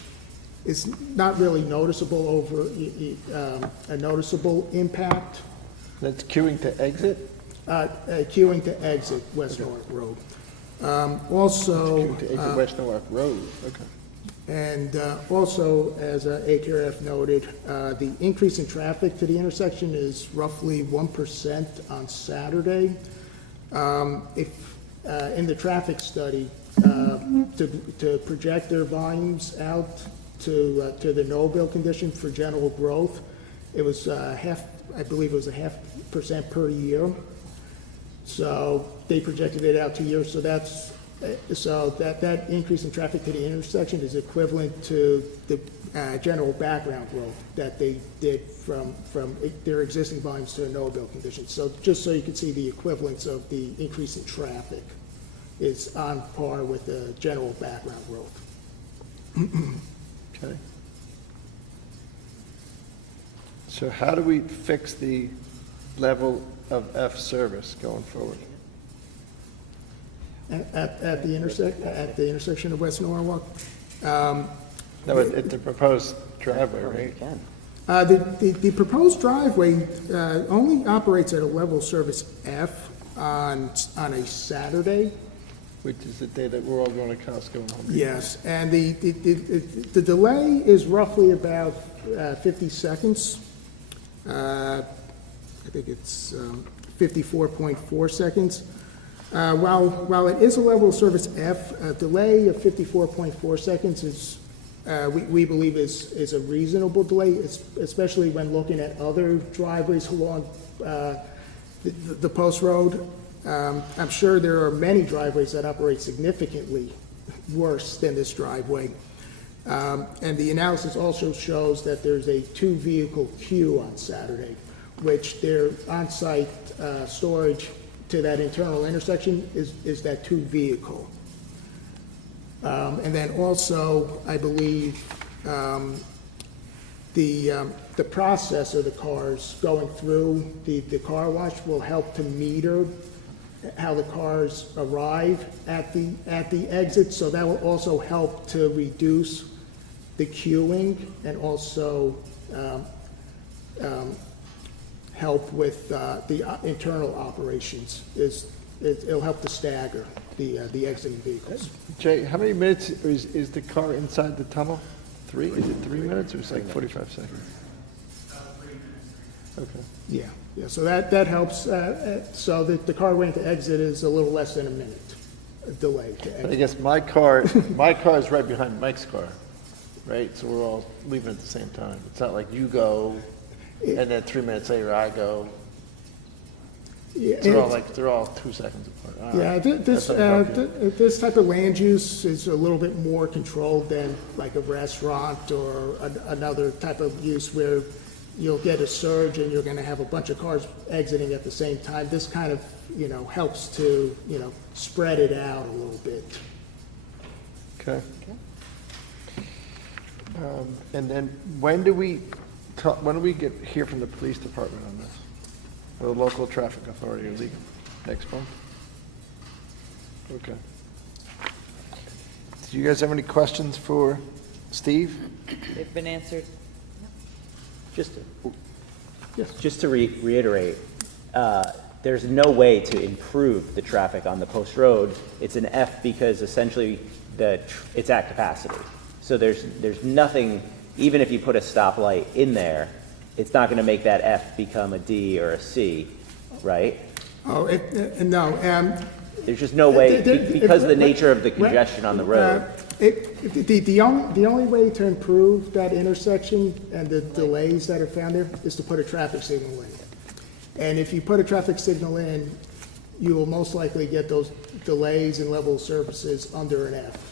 is not really noticeable over a noticeable impact. That's queuing to exit? Queuing to exit West Norwalk Road. Also. Queuing to exit West Norwalk Road, okay. And also, as AKRF noted, the increase in traffic to the intersection is roughly 1% on Saturday. In the traffic study, to project their volumes out to the no-build condition for general growth, it was I believe it was 0.5% per year. So they projected it out 2 years, so that increase in traffic to the intersection is equivalent to the general background growth that they did from their existing volumes to a no-build condition. So just so you can see the equivalence of the increase in traffic is on par with the general background growth. Okay. So how do we fix the level of F service going forward? At the intersection of West Norwalk? No, it's the proposed driveway, right? The proposed driveway only operates at a level of service F on a Saturday. Which is the day that we're all going to Costco and Home Depot. Yes, and the delay is roughly about 50 seconds. I think it's 54.4 seconds. While it is a level of service F, a delay of 54.4 seconds is, we believe is a reasonable delay, especially when looking at other driveways along the post road. I'm sure there are many driveways that operate significantly worse than this driveway. And the analysis also shows that there's a two-vehicle queue on Saturday, which their on-site storage to that internal intersection is that two-vehicle. And then also, I believe, the process of the cars going through the car wash will help to meter how the cars arrive at the exit, so that will also help to reduce the queuing and also help with the internal operations. It'll help to stagger the exiting vehicles. Jay, how many minutes is the car inside the tunnel? 3? Is it 3 minutes or it's like 45 seconds? 3 minutes. Okay. Yeah, so that helps, so that the car waiting to exit is a little less than a minute delay to But I exit. guess my car is right behind Mike's car, right? So we're all leaving at the same time. It's not like you go and then 3 minutes later I go. Yeah, They're all 2 seconds apart. Yeah, That's not broken. this type of land use is a little bit more controlled than like a restaurant or another type of use where you'll get a surge and you're gonna have a bunch of cars exiting at the same time. This kind of, helps to, spread it out a little bit. Okay. And then when do we hear from the police department on this? Or the local traffic authority or legal? Next month? Okay. Do you guys have any questions for Steve? They've been answered. Just to reiterate, there's no way to improve the traffic on the post road. It's an F because essentially it's at capacity. So there's nothing, even if you put a stoplight in there, it's not going to make that F become a D or a C, right? Oh, no. There's just no way, because of the nature of the congestion on the road. The only way to improve that intersection and the delays that are found there is to put a traffic signal in. And if you put a traffic signal in, you will most likely get those delays and level of services under an F.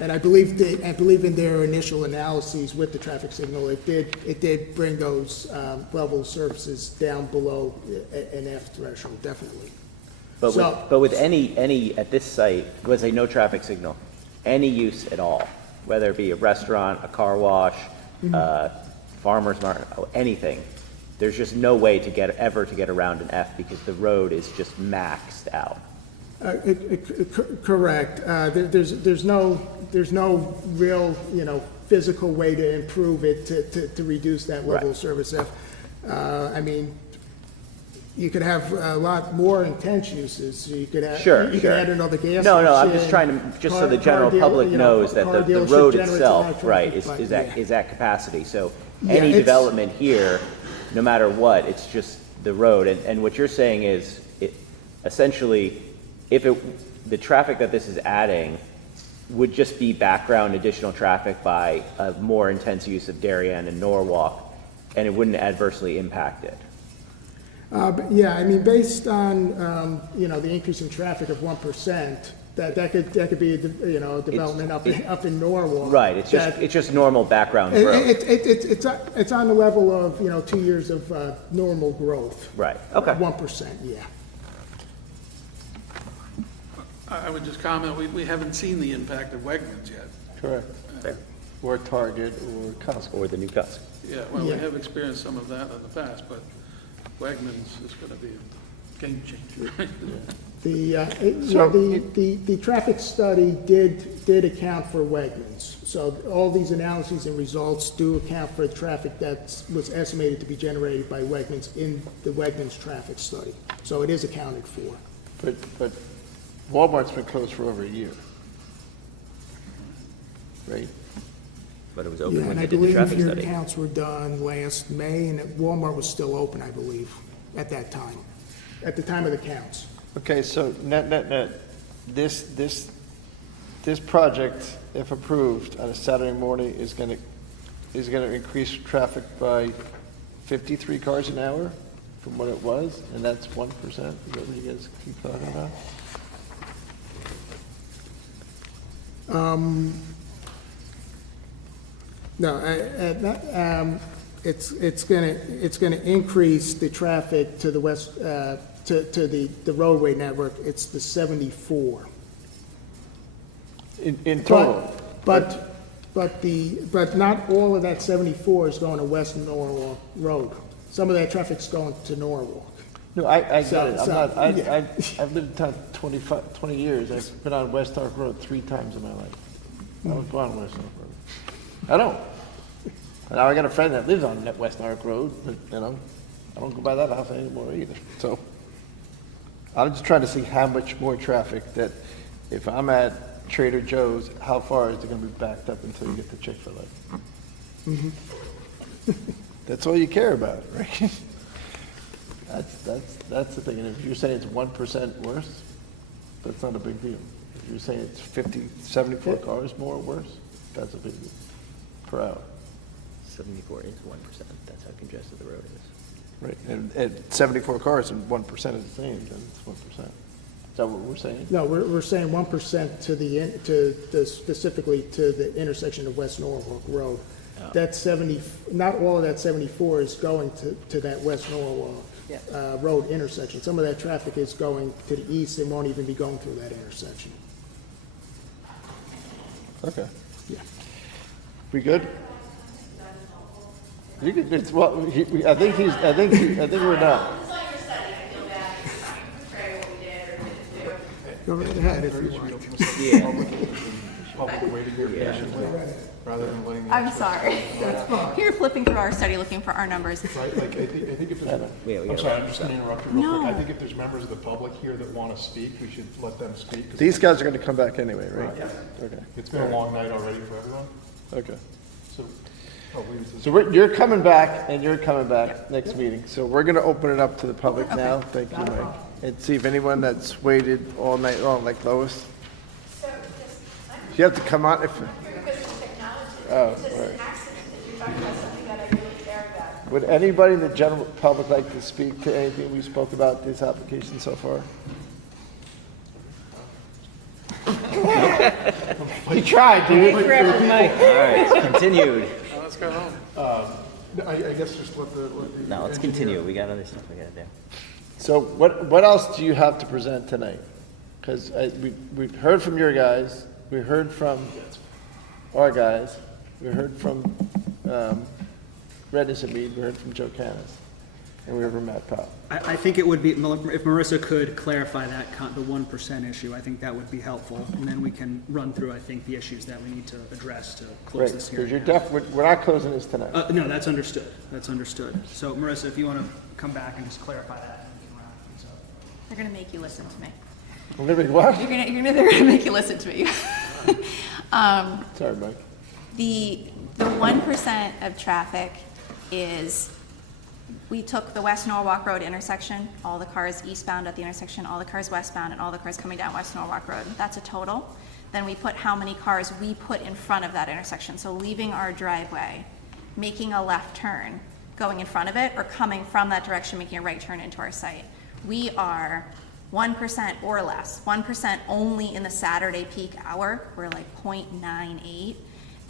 And I believe in their initial analyses with the traffic signal, it did bring those level of services down below an F threshold, definitely. But with any at this site, let's say no traffic signal, any use at all, whether it be a restaurant, a car wash, farmer's market, anything, there's just no way to get around an F because the road is just maxed out. Correct. There's no real, physical way to improve it to reduce that level of service F. I mean, you could have a lot more intense uses. You could add, add another gas station. No, I'm just trying to, just so the general public knows that the road itself, right, is at capacity. So any development here, no matter what, it's just the road. And what you're saying is, essentially, the traffic that this is adding would just be background additional traffic by a more intense use of Darien and Norwalk, and it wouldn't adversely impact it. But yeah, I mean, based on, the increase in traffic of 1%, that could be, a development up in Norwalk. Right, it's just normal background growth. It's on the level of, 2 years of normal growth. Right, okay. 1%, yeah. I would just comment, we haven't seen the impact of Wegmans yet. Correct. Or Target or Costco. Or the new Costco. Yeah, well, we have experienced some of that in the past, but Wegmans is going to be a game changer. The traffic study did account for Wegmans. So all these analyses and results do account for traffic that was estimated to be generated by Wegmans in the Wegmans traffic study. So it is accounted for. But Walmart's been closed for over a year, right? But it was open when and you I did the believe traffic your study. counts were done last May, and Walmart was still open, I believe, at that time, at the time of the counts. Okay, so net, this project, if approved on a Saturday morning, is gonna increase traffic by 53 cars an hour from what it was, and that's 1%? Is that what you guys keep talking about? No, it's gonna increase the traffic to the west, to the roadway network. It's the 74. In total? But not all of that 74 is going to West Norwalk Road. Some of that traffic's going to Norwalk. No, I get it. Yeah. I've lived in town 20 years. I've been on West Norwalk Road 3 times in my life. I don't go on West Norwalk Road. I don't. Now I got a friend that lives on that West Norwalk Road, but, you know, I don't go by that house anymore either. So I'm just trying to see how much more traffic that, if I'm at Trader Joe's, how far is it gonna be backed up until you get to Chick-fil-A? That's all you care about, right? That's the thing. And if you're saying it's 1% worse, that's not a big deal. If you're saying it's 74 cars more or worse, that's a big deal per hour. 74 is 1%. That's how congested the road is. Right, and 74 cars and 1% is the same, then it's 1%. Is that what we're saying? No, we're saying 1% to specifically to the intersection of West Norwalk Road. Oh. That 70, not all of that 74 is going to that West Norwalk Road intersection. Some of that traffic is going to the east and won't even be going through that intersection. Okay. Yeah. We good? You could, it's, well, I think we're done. Go right ahead if you want. Public way to hear patiently, rather than letting the I'm sorry. Here flipping through our study looking for our numbers. Right, like, I think if there's, I'm sorry, I'm just gonna interrupt you real quick. I think if there's members of the public here that wanna speak, we should let them speak. 'Cause These guys are gonna come back anyway, right? Okay. It's been a long night already for everyone, Okay. so I'll leave it to. So you're coming back, and you're coming back next meeting. So we're gonna open it up to the public now. Thank you, Mike. And see if anyone that's waited all night long, like Lois. You have to come on if. Oh, right. Would anybody in the general public like to speak to anything we spoke about this application so far? You tried, dude. All right, continued. Let's go home. I guess just let the. No, let's continue. We got other stuff we gotta do. So what else do you have to present tonight? Because we've heard from your guys, we heard from our guys, we heard from Redness and Mead, we heard from Joe Canis, and we heard from Matt Powell. I think it would be, if Marissa could clarify that, the 1% issue, I think that would be helpful. And then we can run through, I think, the issues that we need to address to close Right, this because hearing. we're not closing this tonight. No, that's understood. That's understood. So Marissa, if you want to come back and just clarify that. They're gonna make you listen to me. What? They're gonna make you listen to me. Sorry, Mike. The 1% of traffic is, we took the West Norwalk Road intersection, all the cars eastbound at the intersection, all the cars westbound, and all the cars coming down West Norwalk Road. That's a total. Then we put how many cars we put in front of that intersection. So leaving our driveway, making a left turn, going in front of it, or coming from that direction, making a right turn into our site. We are 1% or less, 1% only in the Saturday peak hour, we're like 0.98,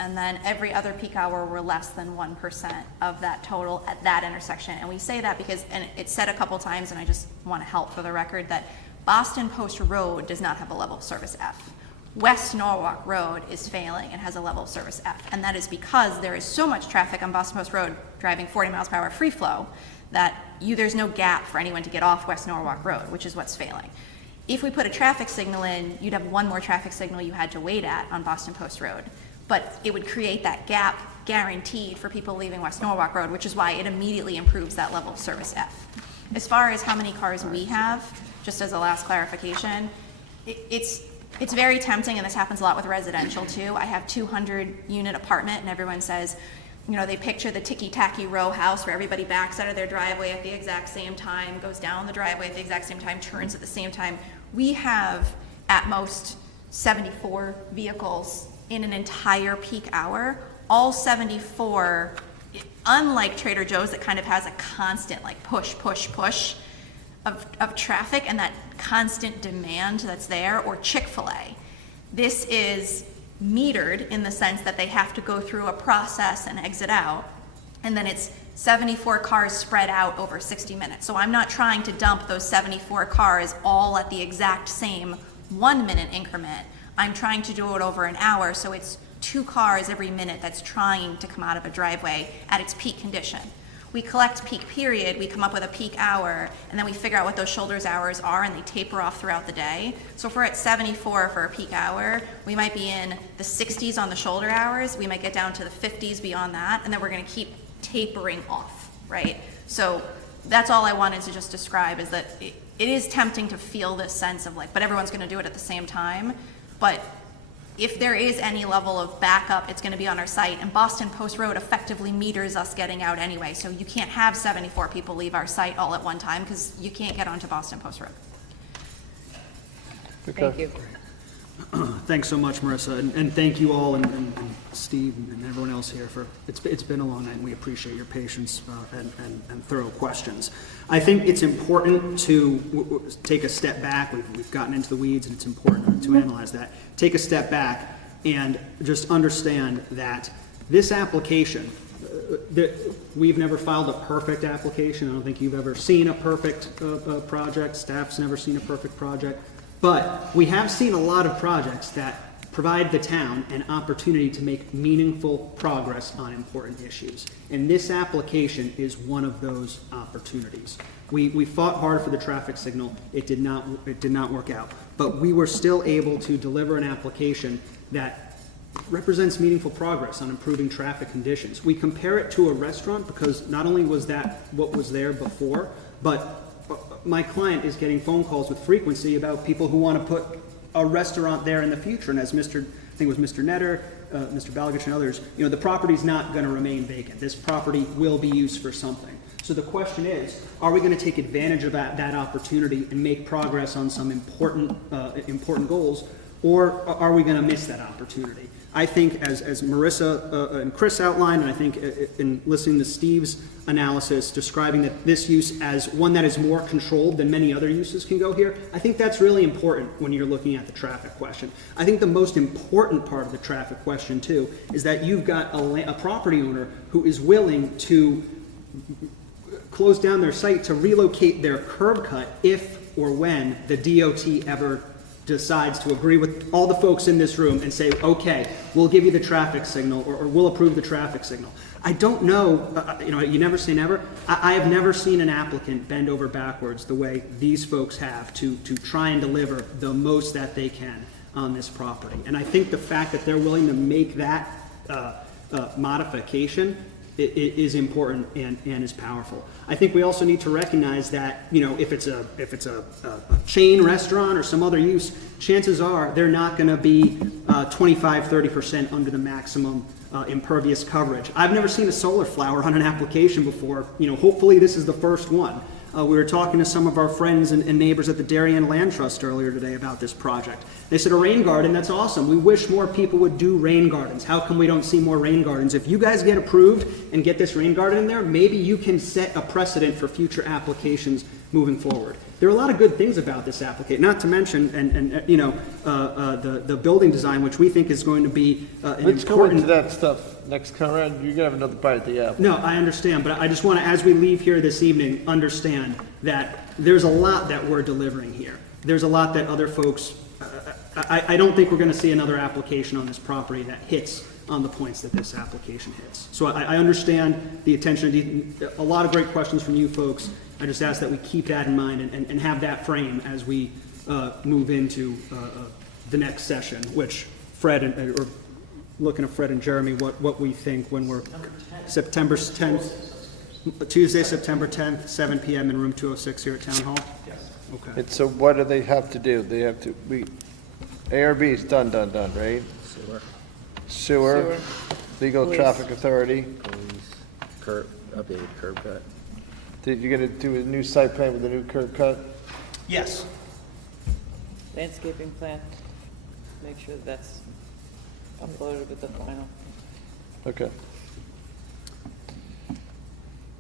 and then every other peak hour, we're less than 1% of that total at that intersection. And we say that because, and it's said a couple times, and I just want to help for the record, that Boston Post Road does not have a level of service F. West Norwalk Road is failing and has a level of service F, and that is because there is so much traffic on Boston Post Road driving 40 miles per hour free flow that there's no gap for anyone to get off West Norwalk Road, which is what's failing. If we put a traffic signal in, you'd have one more traffic signal you had to wait at on Boston Post Road. But it would create that gap guaranteed for people leaving West Norwalk Road, which is why it immediately improves that level of service F. As far as how many cars we have, just as a last clarification, it's very tempting, and this happens a lot with residential too. I have 200-unit apartment, and everyone says, you know, they picture the ticky-tacky row house where everybody backs out of their driveway at the exact same time, goes down the driveway at the exact same time, turns at the same time. We have, at most, 74 vehicles in an entire peak hour. All 74, unlike Trader Joe's that kind of has a constant like push of traffic and that constant demand that's there, or Chick-fil-A. This is metered in the sense that they have to go through a process and exit out, and then it's 74 cars spread out over 60 minutes. So I'm not trying to dump those 74 cars all at the exact same 1 minute increment. I'm trying to do it over an hour, so it's 2 cars every minute that's trying to come out of a driveway at its peak condition. We collect peak period, we come up with a peak hour, and then we figure out what those shoulders hours are, and they taper off throughout the day. So if we're at 74 for a peak hour, we might be in the 60s on the shoulder hours, we might get down to the 50s beyond that, and then we're gonna keep tapering off, right? So that's all I wanted to just describe, is that it is tempting to feel this sense of like, but everyone's gonna do it at the same time. But if there is any level of backup, it's gonna be on our site, and Boston Post Road effectively meters us getting out anyway, so you can't have 74 people leave our site all at one time, because you can't get onto Boston Post Road. Thank you. Thanks so much, Marissa, and thank you all, and Steve and everyone else here for, it's been a long night, and we appreciate your patience and thorough questions. I think it's important to take a step back. We've gotten into the weeds, and it's important to analyze that. Take a step back and just understand that this application, we've never filed a perfect application. I don't think you've ever seen a perfect project. Staff's never seen a perfect project. But we have seen a lot of projects that provide the town an opportunity to make meaningful progress on important issues. And this application is one of those opportunities. We fought hard for the traffic signal. It did not work out. But we were still able to deliver an application that represents meaningful progress on improving traffic conditions. We compare it to a restaurant because not only was that what was there before, but my client is getting phone calls with frequency about people who want to put a restaurant there in the future. And as I think it was Mr. Netter, Mr. Balagich and others, the property's not going to remain vacant. This property will be used for something. So the question is, are we going to take advantage of that opportunity and make progress on some important goals, or are we going to miss that opportunity? I think as Marissa and Chris outlined, and I think in listening to Steve's analysis describing that this use as one that is more controlled than many other uses can go here, I think that's really important when you're looking at the traffic question. I think the most important part of the traffic question too is that you've got a property owner who is willing to close down their site to relocate their curb cut if or when the DOT ever decides to agree with all the folks in this room and say, okay, we'll give you the traffic signal, or we'll approve the traffic signal. I don't know, you never say never. I have never seen an applicant bend over backwards the way these folks have to try and deliver the most that they can on this property. And I think the fact that they're willing to make that modification is important and is powerful. I think we also need to recognize that, if it's a chain restaurant or some other use, chances are they're not going to be 25-30% under the maximum impervious coverage. I've never seen a solar flower on an application before. Hopefully this is the first one. We were talking to some of our friends and neighbors at the Darien Land Trust earlier today about this project. They said, a rain garden, that's awesome. We wish more people would do rain gardens. How come we don't see more rain gardens? If you guys get approved and get this rain garden in there, maybe you can set a precedent for future applications moving forward. There are a lot of good things about this application, not to mention, the building design, which we think is going to be an Let's go important... into that stuff next time around. You're gonna have another bite at the apple. No, I understand, but I just want to, as we leave here this evening, understand that there's a lot that we're delivering here. There's a lot that other folks, I don't think we're going to see another application on this property that hits on the points that this application hits. So I understand the attention, a lot of great questions from you folks. I just ask that we keep that in mind and have that frame as we move into the next session, which Fred, or looking at Fred and Jeremy, what we think when we're September 10th, Tuesday, September 10th, 7 p.m. in room 206 here at Town Hall? Yes. Okay. And so what do they have to do? They have to, ARB is done, right? Sewer. Legal Police. Traffic Authority. Updated curb cut. You're gonna do a new site plan with a new curb cut? Yes. Landscaping plan, make sure that's uploaded with the final. Okay. Do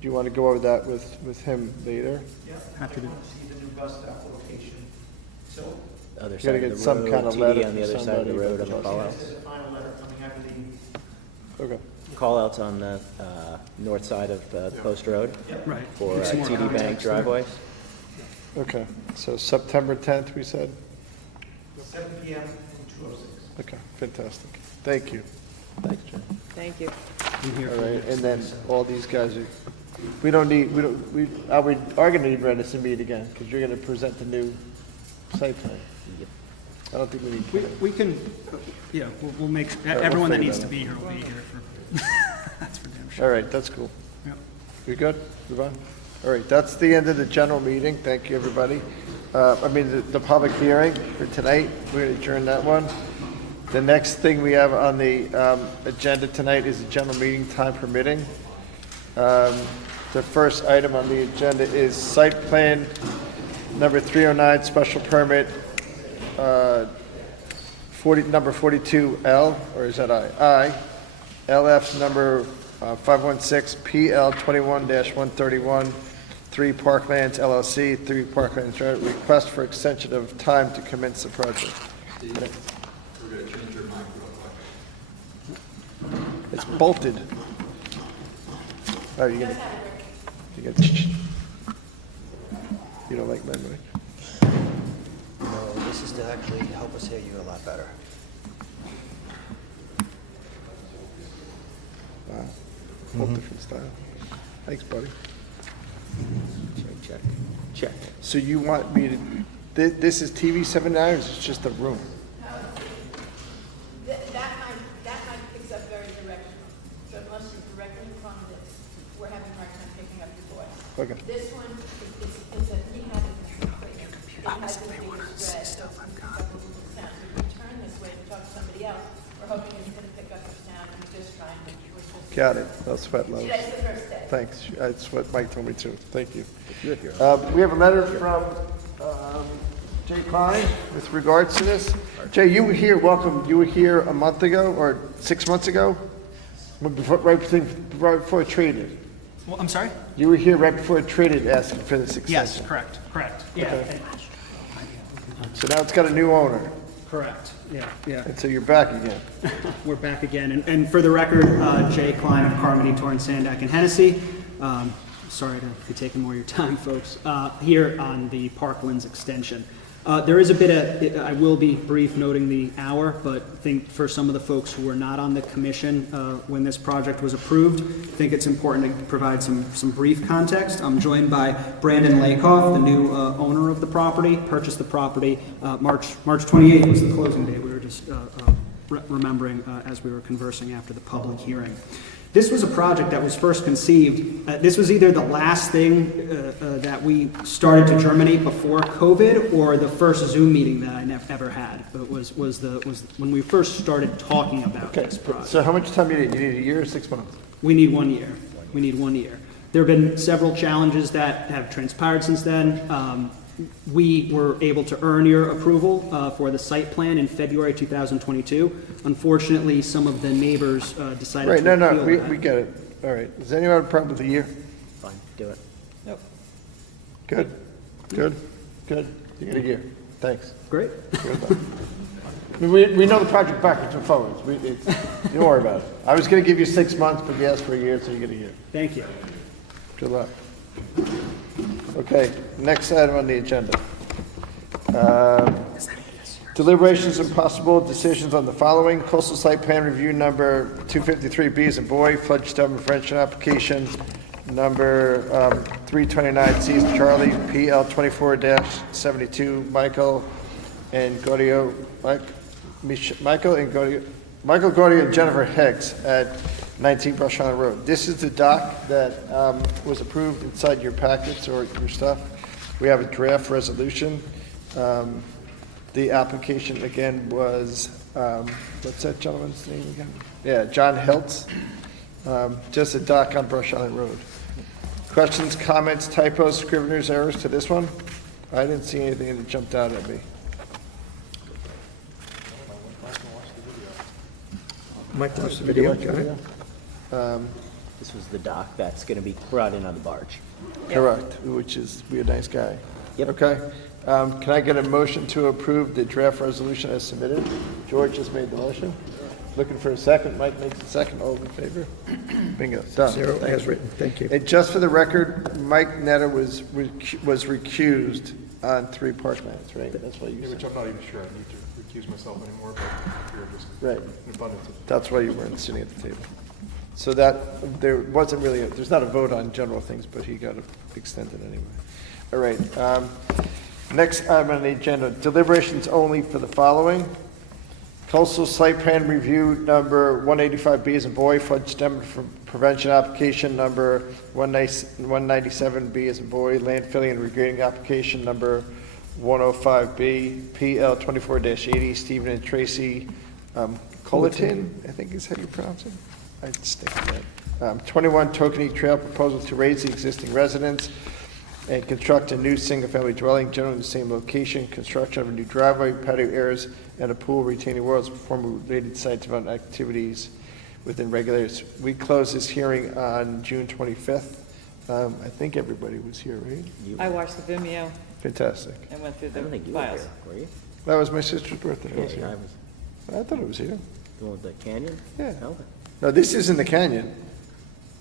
you want to go over that with him later? Yeah, I want to see the new bus stop location. So other You side gotta of the get some road, kind of TD letter on the from other side of the somebody road on the about call the outs. There's a final letter coming after the Okay. Call outs on the north side of Post Road Right. for Some more TD Bank context there. driveways. Okay, so September 10th, we said? 7 PM and 2:06. Okay, fantastic. Thank you. Thanks, John. Thank you. I'm here All for right, you. and then all these guys are, we are gonna need Brenda to meet again, because you're gonna present the new site plan. I don't think we need. We can, yeah, we'll make, we'll everyone that figure needs that to be here will be here for, that's for damn sure. All right, that's cool. Yep. You good? Move on? All right, that's the end of the general meeting. Thank you, everybody. The public hearing for tonight, we're going to adjourn that one. The next thing we have on the agenda tonight is a general meeting, time permitting. The first item on the agenda is site plan number 309, special permit, number 42L, or is that I? LF number 516 PL 21-131, 3 Parklands LLC, 3 Parklands Drive. Request for extension of time to commence the project. We're going to change your mic real quick. It's bolted. Oh, you don't like my mic? No, this is to actually help us hear you a lot better. Wow, whole different style. Thanks, buddy. Check. So you want me to, this is TV 79, or is it just a room? That mic picks up very directional. So unless you're directly in front of this, we're having a hard time picking up your voice. Okay. This one is a, he had it has a bigger spread. So we pick up a little sound. If we turn this way to talk to somebody else, we're hoping it's going to pick up your sound and just trying to. Got it. No sweat, love. Today's the first day. Thanks. That's what Mike told me too. Thank you. Good here. We have a letter from Jay Klein with regards to this. Jay, you were here, welcome, you were here a month ago or 6 months ago? Right before it traded. Well, I'm sorry? You were here right before it traded asking for this extension. Yes, correct. Yeah. Okay. So now it's got a new owner. Correct, yeah. And so you're back again. We're back again. And for the record, Jay Klein of Carmody, Torrance, Sandak, and Hennessy. Sorry to be taking more of your time, folks. Here on the Parklands extension. There is a bit of, I will be brief noting the hour, but I think for some of the folks who were not on the commission when this project was approved, I think it's important to provide some brief context. I'm joined by Brandon Lakoff, the new owner of the property, purchased the property. March 28th was the closing date. We were just remembering as we were conversing after the public hearing. This was a project that was first conceived. This was either the last thing that we started to germinate before COVID, or the first Zoom meeting that I ever had. It was when we first started talking about this project. So how much time you need? You need a year or 6 months? We need 1 year. We need 1 year. There have been several challenges that have transpired since then. We were able to earn your approval for the site plan in February 2022. Unfortunately, some of the neighbors decided Right, to appeal no, that. we get it. All right. Does anyone have a problem with a year? Fine, do it. Yep. Good. You get a year. Thanks. Great. I mean, we know the project backwards and forwards. Don't worry about it. I was going to give you 6 months, but you asked for a year, so you get a year. Thank you. Good luck. Okay, next item on the agenda. Deliberations and possible decisions on the following: coastal site plan review number 253B as in boy, flood storm prevention application number 329C as in Charlie, PL 24-72, Michael Gaudio and Jennifer Hicks at 19 Brush Island Road. This is the dock that was approved inside your packets or your stuff. We have a draft resolution. The application again was, what's that gentleman's name again? Yeah, John Hiltz. Just a dock on Brush Island Road. Questions, comments, typos, scrivener's errors to this one? I didn't see anything that jumped out at me. Mike watched the video. This was the dock that's going to be brought in on the barge. Correct, which is, be a nice guy. Yep. Okay. Can I get a motion to approve the draft resolution as submitted? George has made the motion. Looking for a second. Mike makes a second. All in favor? Bingo. Done. 0 as written. Thank you. And just for the record, Mike Netta was recused on 3 Parklands, right? That's why you Which said. I'm not even sure I need to recuse myself anymore, but you're just Right. an abundance of. That's why you weren't sitting at the table. So that, there wasn't really, there's not a vote on general things, but he got extended anyway. All right. Next item on the agenda, deliberations only for the following. Coastal site plan review number 185B as in boy, flood stem prevention application number 197B as in boy, land filling and regrading application number 105B, PL 24-80, Stephen and Tracy Culliton, I think is how you pronounce it. I'd stick with that. 21 Tokeneke Trail, proposal to raise the existing residence and construct a new single-family dwelling, generally in the same location, construction of a new driveway, patio areas, and a pool retaining walls, perform related site development activities within regulators. We closed this hearing on June 25th. I think everybody was here, right? I watched the Vimeo Fantastic. and went through I don't think the you were files. here, were you? That was my sister's birthday. I was Yeah, here. I was. I thought it was here. The one with the canyon? Yeah. No. No, this is in the canyon.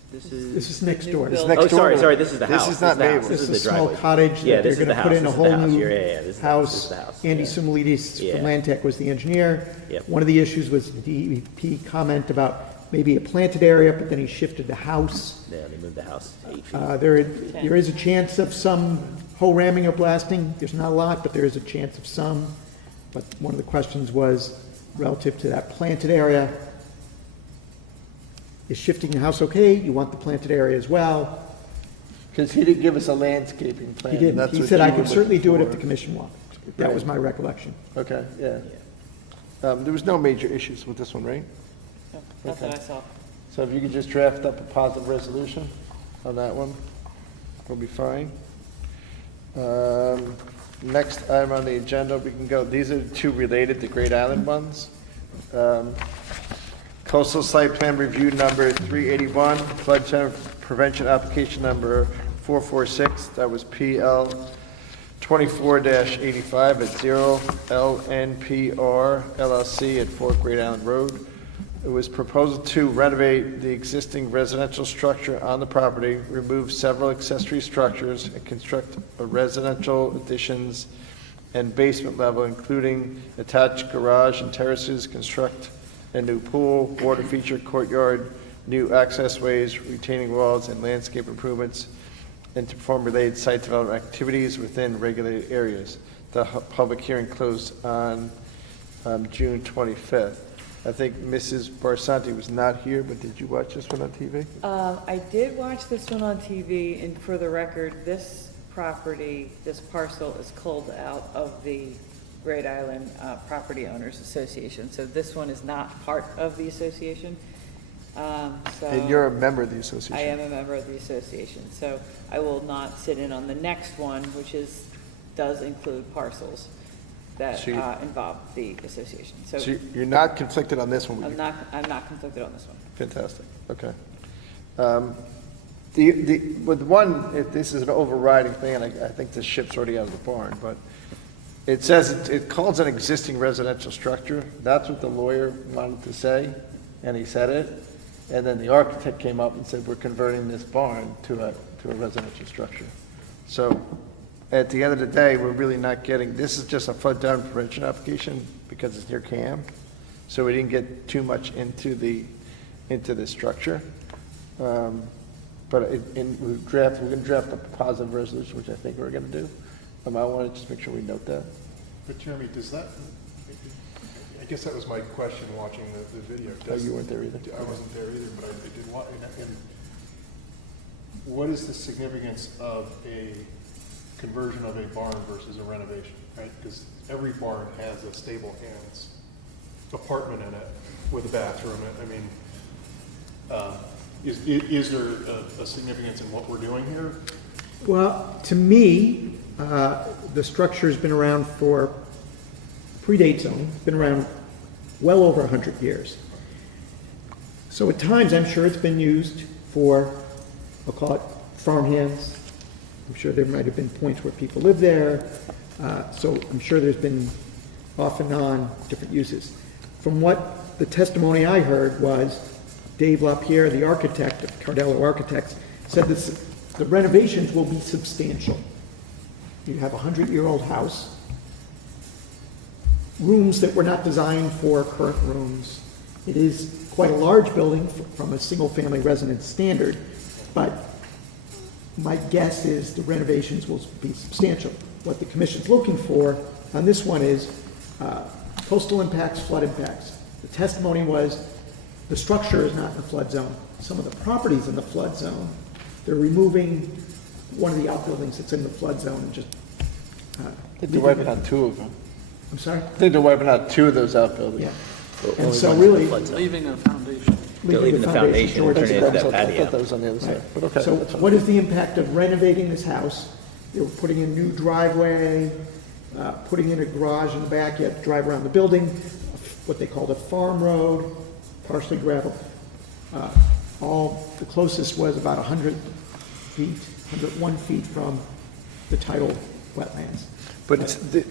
This is. This is next door. It's Build- next door. sorry, this is the house. This is not the house. Mabel. This This is is the a small driveway. cottage Yeah, that this they're is the going to put in a house. whole This is the house. new Yeah, this is house. the house. Andy Yeah. Sumulidis Yeah. from Land Tech was the engineer. Yep. One of the issues was the DEP comment about maybe a planted area, but then he shifted the house. Yeah, they moved the house 8 feet. There is a chance of some whole ramming or blasting. There's not a lot, but there is a chance of some. But one of the questions was relative to that planted area. Is shifting the house okay? You want the planted area as well? Because he didn't give us a landscaping plan. He didn't. That's He what said, I you could were certainly do it if looking the commission wanted. That was my recollection. for. Okay, yeah. There was no major issues with this one, right? No, Not that I saw. So if you could just draft up a positive resolution on that one, we'll be fine. Next item on the agenda, we can go, these are two related, the Great Island ones. Coastal site plan review number 381, flood zone prevention application number 446, that was PL 24-85 at 0 LNPR LLC at 4 Great Island Road. It was proposal to renovate the existing residential structure on the property, remove several accessory structures, and construct a residential additions and basement level, including attached garage and terraces, construct a new pool, water feature courtyard, new accessways, retaining walls, and landscape improvements, and to perform related site development activities within regulated areas. The public hearing closed on June 25th. I think Mrs. Barsanti was not here, but did you watch this one on TV? I did watch this one on TV, and for the record, this property, this parcel is culled out of the Great Island Property Owners Association. So this one is not part of the association. And you're a member of the association? I am a member of the association, so I will not sit in on the next one, which does include parcels that So you- involve the association. So So you're not conflicted on this one? I'm not conflicted on this one. Fantastic, okay. With one, if this is an overriding thing, and I think the ship's already out of the barn, but it says, it calls an existing residential structure. That's what the lawyer wanted to say, and he said it. And then the architect came up and said, we're converting this barn to a residential structure. So at the end of the day, we're really not getting, this is just a flood down prevention application because it's near Cam. So we didn't get too much into the structure. But we're going to draft a positive resolution, which I think we're going to do. I want to just make sure we note that. But Jeremy, does that, I guess that was my question watching the video. Oh, you weren't there either? I wasn't there either, but I did watch. And what is the significance of a conversion of a barn versus a renovation, right? Because every barn has a stable hands apartment in it with a bathroom. I mean, is there a significance in what we're doing here? Well, to me, the structure's been around predates zoning, been around well over 100 years. So at times, I'm sure it's been used for, I'll call it farmhands. I'm sure there might have been points where people lived there. So I'm sure there's been off and on different uses. From what the testimony I heard was Dave LaPierre, the architect of Cardello Architects, said that the renovations will be substantial. You have a 100-year-old house, rooms that were not designed for current rooms. It is quite a large building from a single-family residence standard, but my guess is the renovations will be substantial. What the commission's looking for on this one is coastal impacts, flood impacts. The testimony was the structure is not in the flood zone. Some of the properties in the flood zone, they're removing one of the outbuildings that's in the flood zone and just. I think they're wiping out 2 of them. I'm sorry? I think they're wiping out 2 of those outbuildings. Yeah. And so really. Leaving a foundation. They're leaving the foundation and turning it into that I patio. thought that was on the other side, but okay. So that's fine. what is the impact of renovating this house? They were putting in new driveway, putting in a garage in the back, you have to drive around the building, what they called a farm road, partially gravel. The closest was about 100 feet, 101 feet from the tidal wetlands. But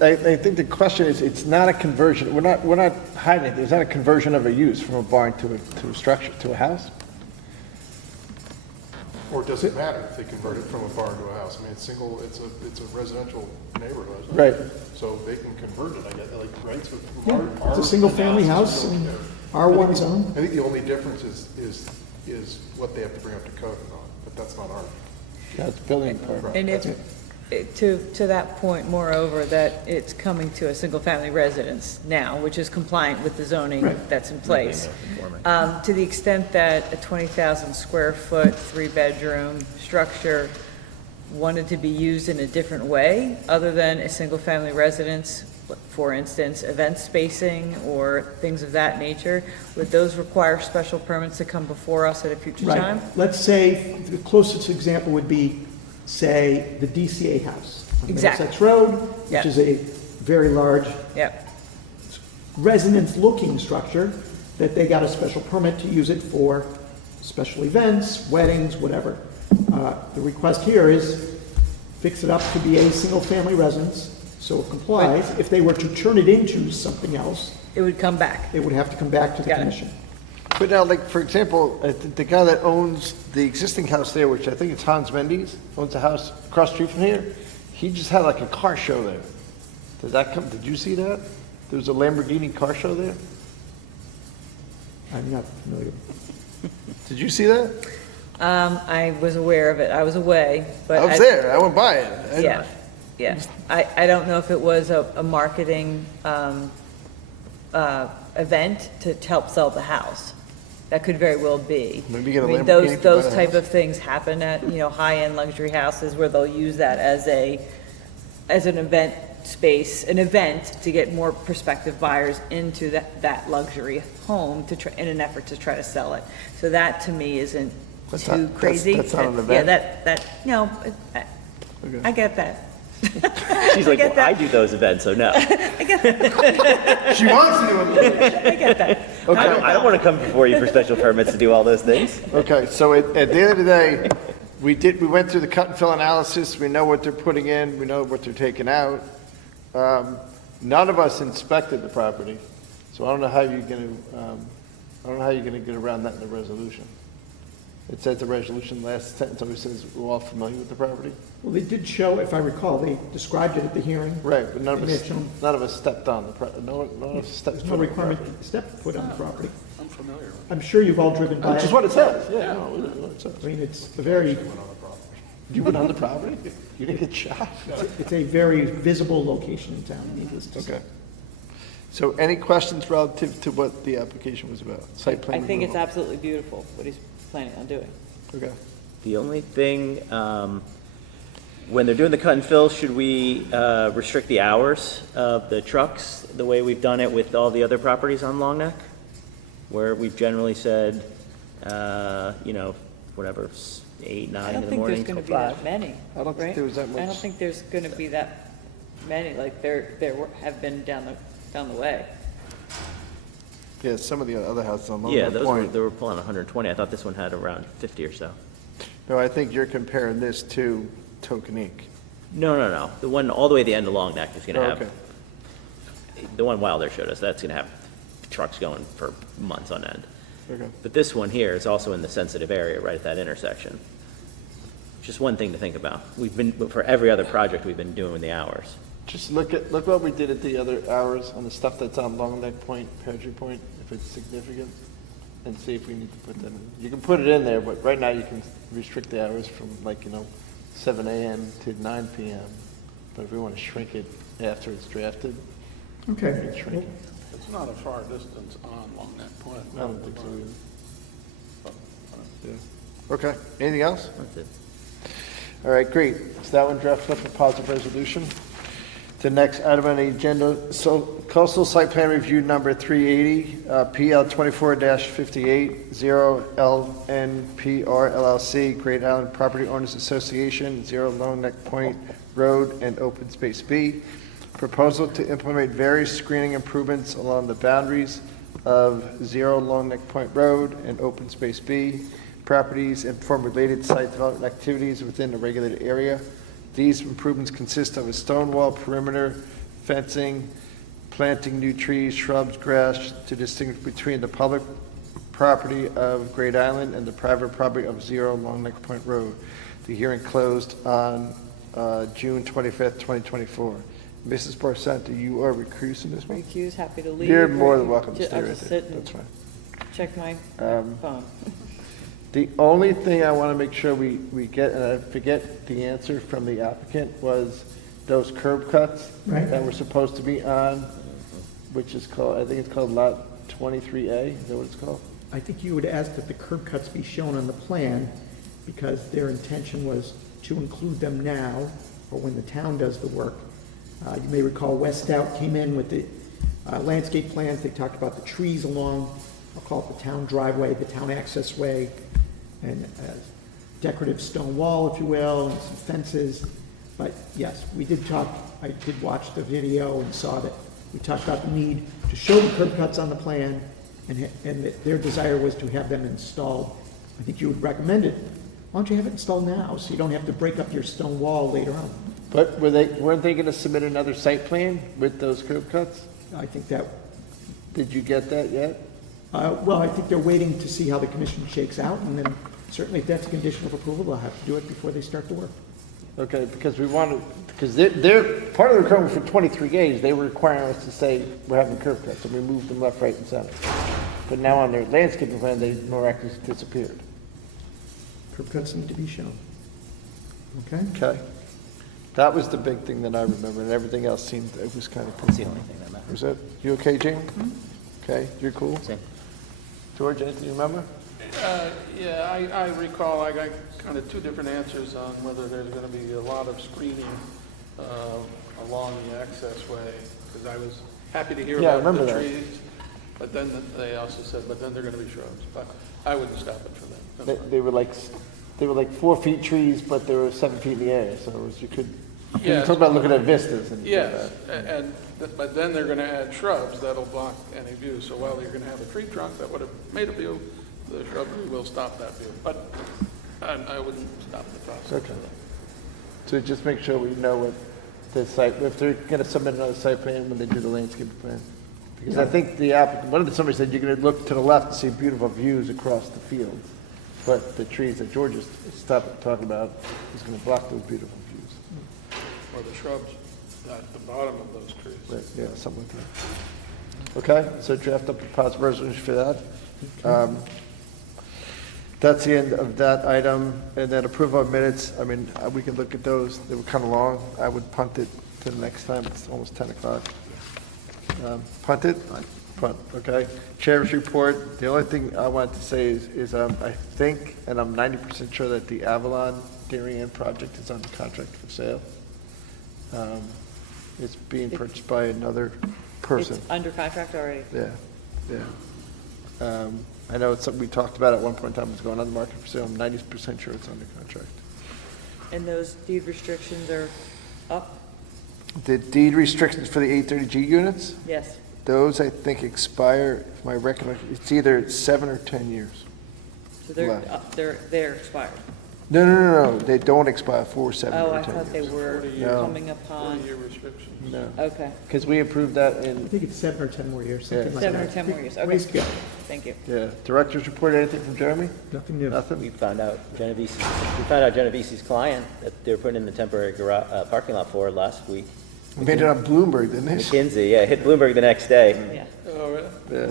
I think the question is, it's not a conversion, we're not hiding it, it's not a conversion of a use from a barn to a structure, to a house? Or does it matter if they convert it from a barn to a house? I mean, it's a residential neighborhood. Right. So they can convert it, I guess, like, right? So Yeah, it's a single-family house in R1 zone. I think the only difference is what they have to bring up to code and all, but that's not our. Yeah, it's building part. And to that point, moreover, that it's coming to a single-family residence now, which is compliant with the zoning that's in place. To the extent that a 20,000 square foot, 3-bedroom structure wanted to be used in a different way, other than a single-family residence, for instance, event spacing or things of that nature, would those require special permits to come before us at a future time? Let's say, the closest example would be, say, the DCA house on Middlesex Road, which is a very large residence-looking structure that they got a special permit to use it for special events, weddings, whatever. The request here is fix it up to be a single-family residence, so it complies. If they were to turn it into something else, it would come back. It would have to come back to the commission. But now, like, for example, the guy that owns the existing house there, which I think it's Hans Mendes, owns a house across the street from here, he just had like a car show there. Did you see that? There was a Lamborghini car show there? I'm not familiar. Did you see that? I was aware of it. I was away, but I was there. I went by it. Yeah. I don't know if it was a marketing event to help sell the house. That could very well be. Maybe get a I mean, Lamborghini those to buy the type house. of things happen at, high-end luxury houses where they'll use that as an event space, an event to get more prospective buyers into that luxury home in an effort to try to sell it. So that to me isn't too crazy. That's not an event? Yeah, I get that. She's like, well, I do those events, so no. She wants to do it. I get that. Okay. I don't want to come before you for special permits to do all those things. Okay, so at the end of the day, we went through the cut and fill analysis, we know what they're putting in, we know what they're taking out. None of us inspected the property, so I don't know how you're gonna get around that in the resolution. It says the resolution, last sentence always says we're all familiar with the property. Well, they did show, if I recall, they described it at the hearing. Right, but none And they've shown of us stepped on the property, none of us stepped There's foot no on the property. requirement to step foot on the property. I'm familiar. I'm sure you've all driven by it. Which is what it says, yeah. No, what it says. I mean, it's a very, You went on the property? You didn't get shot? it's a very visible location in town, needless to say. Okay. So any questions relative to what the application was about? Site plan I think it's removal? absolutely beautiful what he's planning on doing. Okay. The only thing, when they're doing the cut and fill, should we restrict the hours of the trucks the way we've done it with all the other properties on Long Neck? Where we've generally said, whatever, 8, 9 in the morning I don't think there's going to till be 5. that many, I don't think there was that much. I don't think there's going to be that many, like there have been down the way. Yeah, some of the other houses on Yeah, Lone Point. they were pulling 120. I thought this one had around 50 or so. No, I think you're comparing this to Tokeneke. No. The one all the way to the end of Long Neck is gonna Oh, have, okay. the one Wilder showed us, that's gonna have trucks going for months on end. Okay. But this one here is also in the sensitive area right at that intersection. Just one thing to think about. For every other project, we've been doing the hours. Just look what we did at the other hours on the stuff that's on Long Neck Point, Peartree Point, if it's significant, and see if we need to put them in. You can put it in there, but right now you can restrict the hours from 7 a.m. to 9 p.m. But if we want to shrink it after it's drafted, Okay. we can shrink it. It's not a far distance on Long Neck Point. I don't think so either. Yeah. Okay, anything else? That's it. All right, great. So that one drafted up a positive resolution. The next item on the agenda, so coastal site plan review number 380, PL 24-58, 0 LNPR LLC, Great Island Property Owners Association, 0 Long Neck Point Road and Open Space B. Proposal to implement various screening improvements along the boundaries of 0 Long Neck Point Road and Open Space B properties and perform related site development activities within the regulated area. These improvements consist of a stone wall perimeter, fencing, planting new trees, shrubs, grass to distinguish between the public property of Great Island and the private property of 0 Long Neck Point Road. The hearing closed on June 25th, 2024. Mrs. Barcenta, you are recusing this meeting? Recuse, happy to leave. You're more than welcome to I'll stay right just there. sit and That's fine. check my phone. The only thing I want to make sure we get, and I forget the answer from the applicant, was those curb cuts Right. that were supposed to be on, which is called, I think it's called lot 23A, is that what it's called? I think you would ask that the curb cuts be shown on the plan, because their intention was to include them now, or when the town does the work. You may recall West Stout came in with the landscape plans. They talked about the trees along, I'll call it the town driveway, the town access way, and a decorative stone wall, if you will, and some fences. But yes, we did talk, I did watch the video and saw that we talked about the need to show the curb cuts on the plan, and that their desire was to have them installed. I think you would recommend it. Why don't you have it installed now, so you don't have to break up your stone wall later on? But weren't they going to submit another site plan with those curb cuts? I think that, Did you get that yet? well, I think they're waiting to see how the commission shakes out, and then certainly if that's a condition of approval, they'll have to do it before they start the work. Okay, because we wanted, because they're, part of the requirement for 23A is they were requiring us to say we're having curb cuts, and we moved them left, right, and center. But now on their landscaping plan, they miraculously disappeared. Curb cuts need to be shown. Okay? Okay. That was the big thing that I remember, and everything else seemed, it was kind of. That's the only thing that matters. Was that, you okay, Jane? Okay, you're cool? Same. George, anything you remember? Yeah, I recall I got kind of two different answers on whether there's going to be a lot of screening along the access way, because I was happy to hear Yeah, I about the remember that. trees, but then they also said, but then they're going to be shrubs. But I wouldn't stop it for them. They were like 4 feet trees, but they were 7 feet in the air, so it was, you could, you Yes. talk about looking at vistas and. Yes, but then they're going to add shrubs that'll block any view. So while you're going to have a tree trunk that would have made a view, the shrubbery will stop that view. But I wouldn't stop the process. Okay. So just make sure we know what the site, if they're going to submit another site plan when they do the landscape plan. Because I think the applicant, somebody said you're going to look to the left and see beautiful views across the field. But the trees that George is talking about is going to block those beautiful views. Or the shrubs at the bottom of those trees. Right, yeah, something like that. Okay, so draft up a positive resolution for that. That's the end of that item. And then approval of minutes, I mean, we can look at those. They were kind of long. I would punt it to the next time. It's almost 10 o'clock. Punt it? Punt, okay. Chair's report, the only thing I wanted to say is I think, and I'm 90% sure that the Avalon Darien project is under contract for sale. It's being purchased by another person. It's under contract already. Yeah. I know it's something we talked about at one point in time, it's going on the market for sale. I'm 90% sure it's under contract. And those deed restrictions are up? The deed restrictions for the 830G units, Yes. those I think expire, if my recollection, it's either 7 or 10 years. So they're, Left. they're expired. No, they don't expire for 7 Oh, or I 10 thought they years. were No. coming upon, 40-year restriction. No, okay, because we approved that I in, think it's 7 or 10 more years, something like that. 7 or 10 more years, okay. Ways to go. Thank you. yeah. Director's report, anything from Jeremy? Nothing new. Nothing? We found out Genovese's client that they were putting in the temporary parking lot for last week. We made it on Bloomberg, didn't they? McKinsey, yeah, hit Bloomberg the next day. Yeah, Oh, really? Yeah.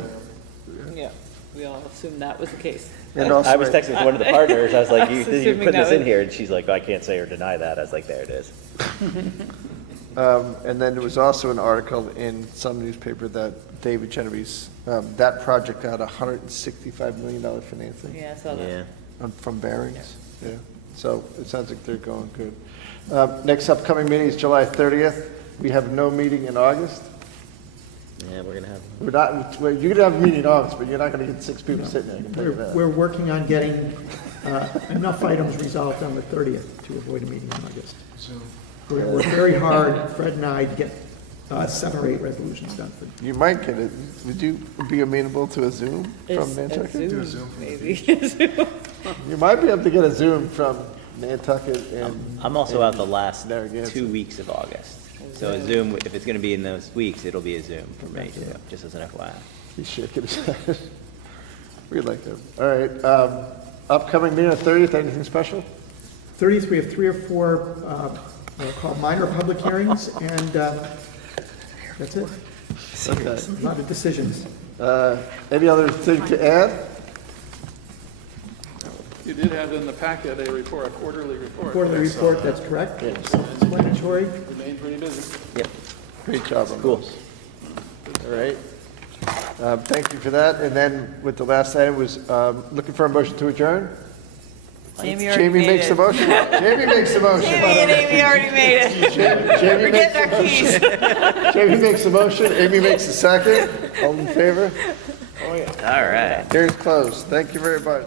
yeah, we all assumed that was the case. And also, I was texting with one of the partners, I was like, I you was put assuming this that in was- here, and she's like, I can't say or deny that. I was like, there it is. And then there was also an article in some newspaper that David Genovese, that project got $165 million financing. Yeah, I saw that. Yeah. From Barings, yeah. So it sounds like they're going good. Next upcoming meeting is July 30th. We have no meeting in August. Yeah, we're gonna have. We're not, well, you're gonna have a meeting in August, but you're not gonna get 6 people sitting there, I can tell you We're, that. we're working on getting enough items resolved on the 30th to avoid a meeting in August. We're gonna work very hard, Fred and I, to get 7 or 8 resolutions done. You might get it. Would you be amenable to a Zoom from A Nantucket? Zoom, maybe. Zoom. You might be able to get a Zoom from Nantucket and. I'm also out the last Narragansett. 2 weeks of August. So a Zoom, if it's gonna be in those weeks, it'll be a Zoom for me too, just as an FYI. He's shaking his head. We'd like to. All right, upcoming meeting on 30th, anything special? 30th, we have 3 or 4, what are called minor public hearings, and that's it. Okay. A lot of decisions. Any other thing to add? You did have in the packet a report, a quarterly report. Quarterly report, that's correct. Self-explanatory. Remained pretty busy. Yep. Great job on Cool. those. All right. Thank you for that. And then with the last item was looking for a motion to adjourn. Jamie already Jamie made makes it. the motion. Jamie makes the motion. Jamie and Amy already made it. Jamie We're makes getting our the keys. motion. Jamie makes the motion. Amy makes the second. All in favor? All right. Hearing's closed. Thank you very much.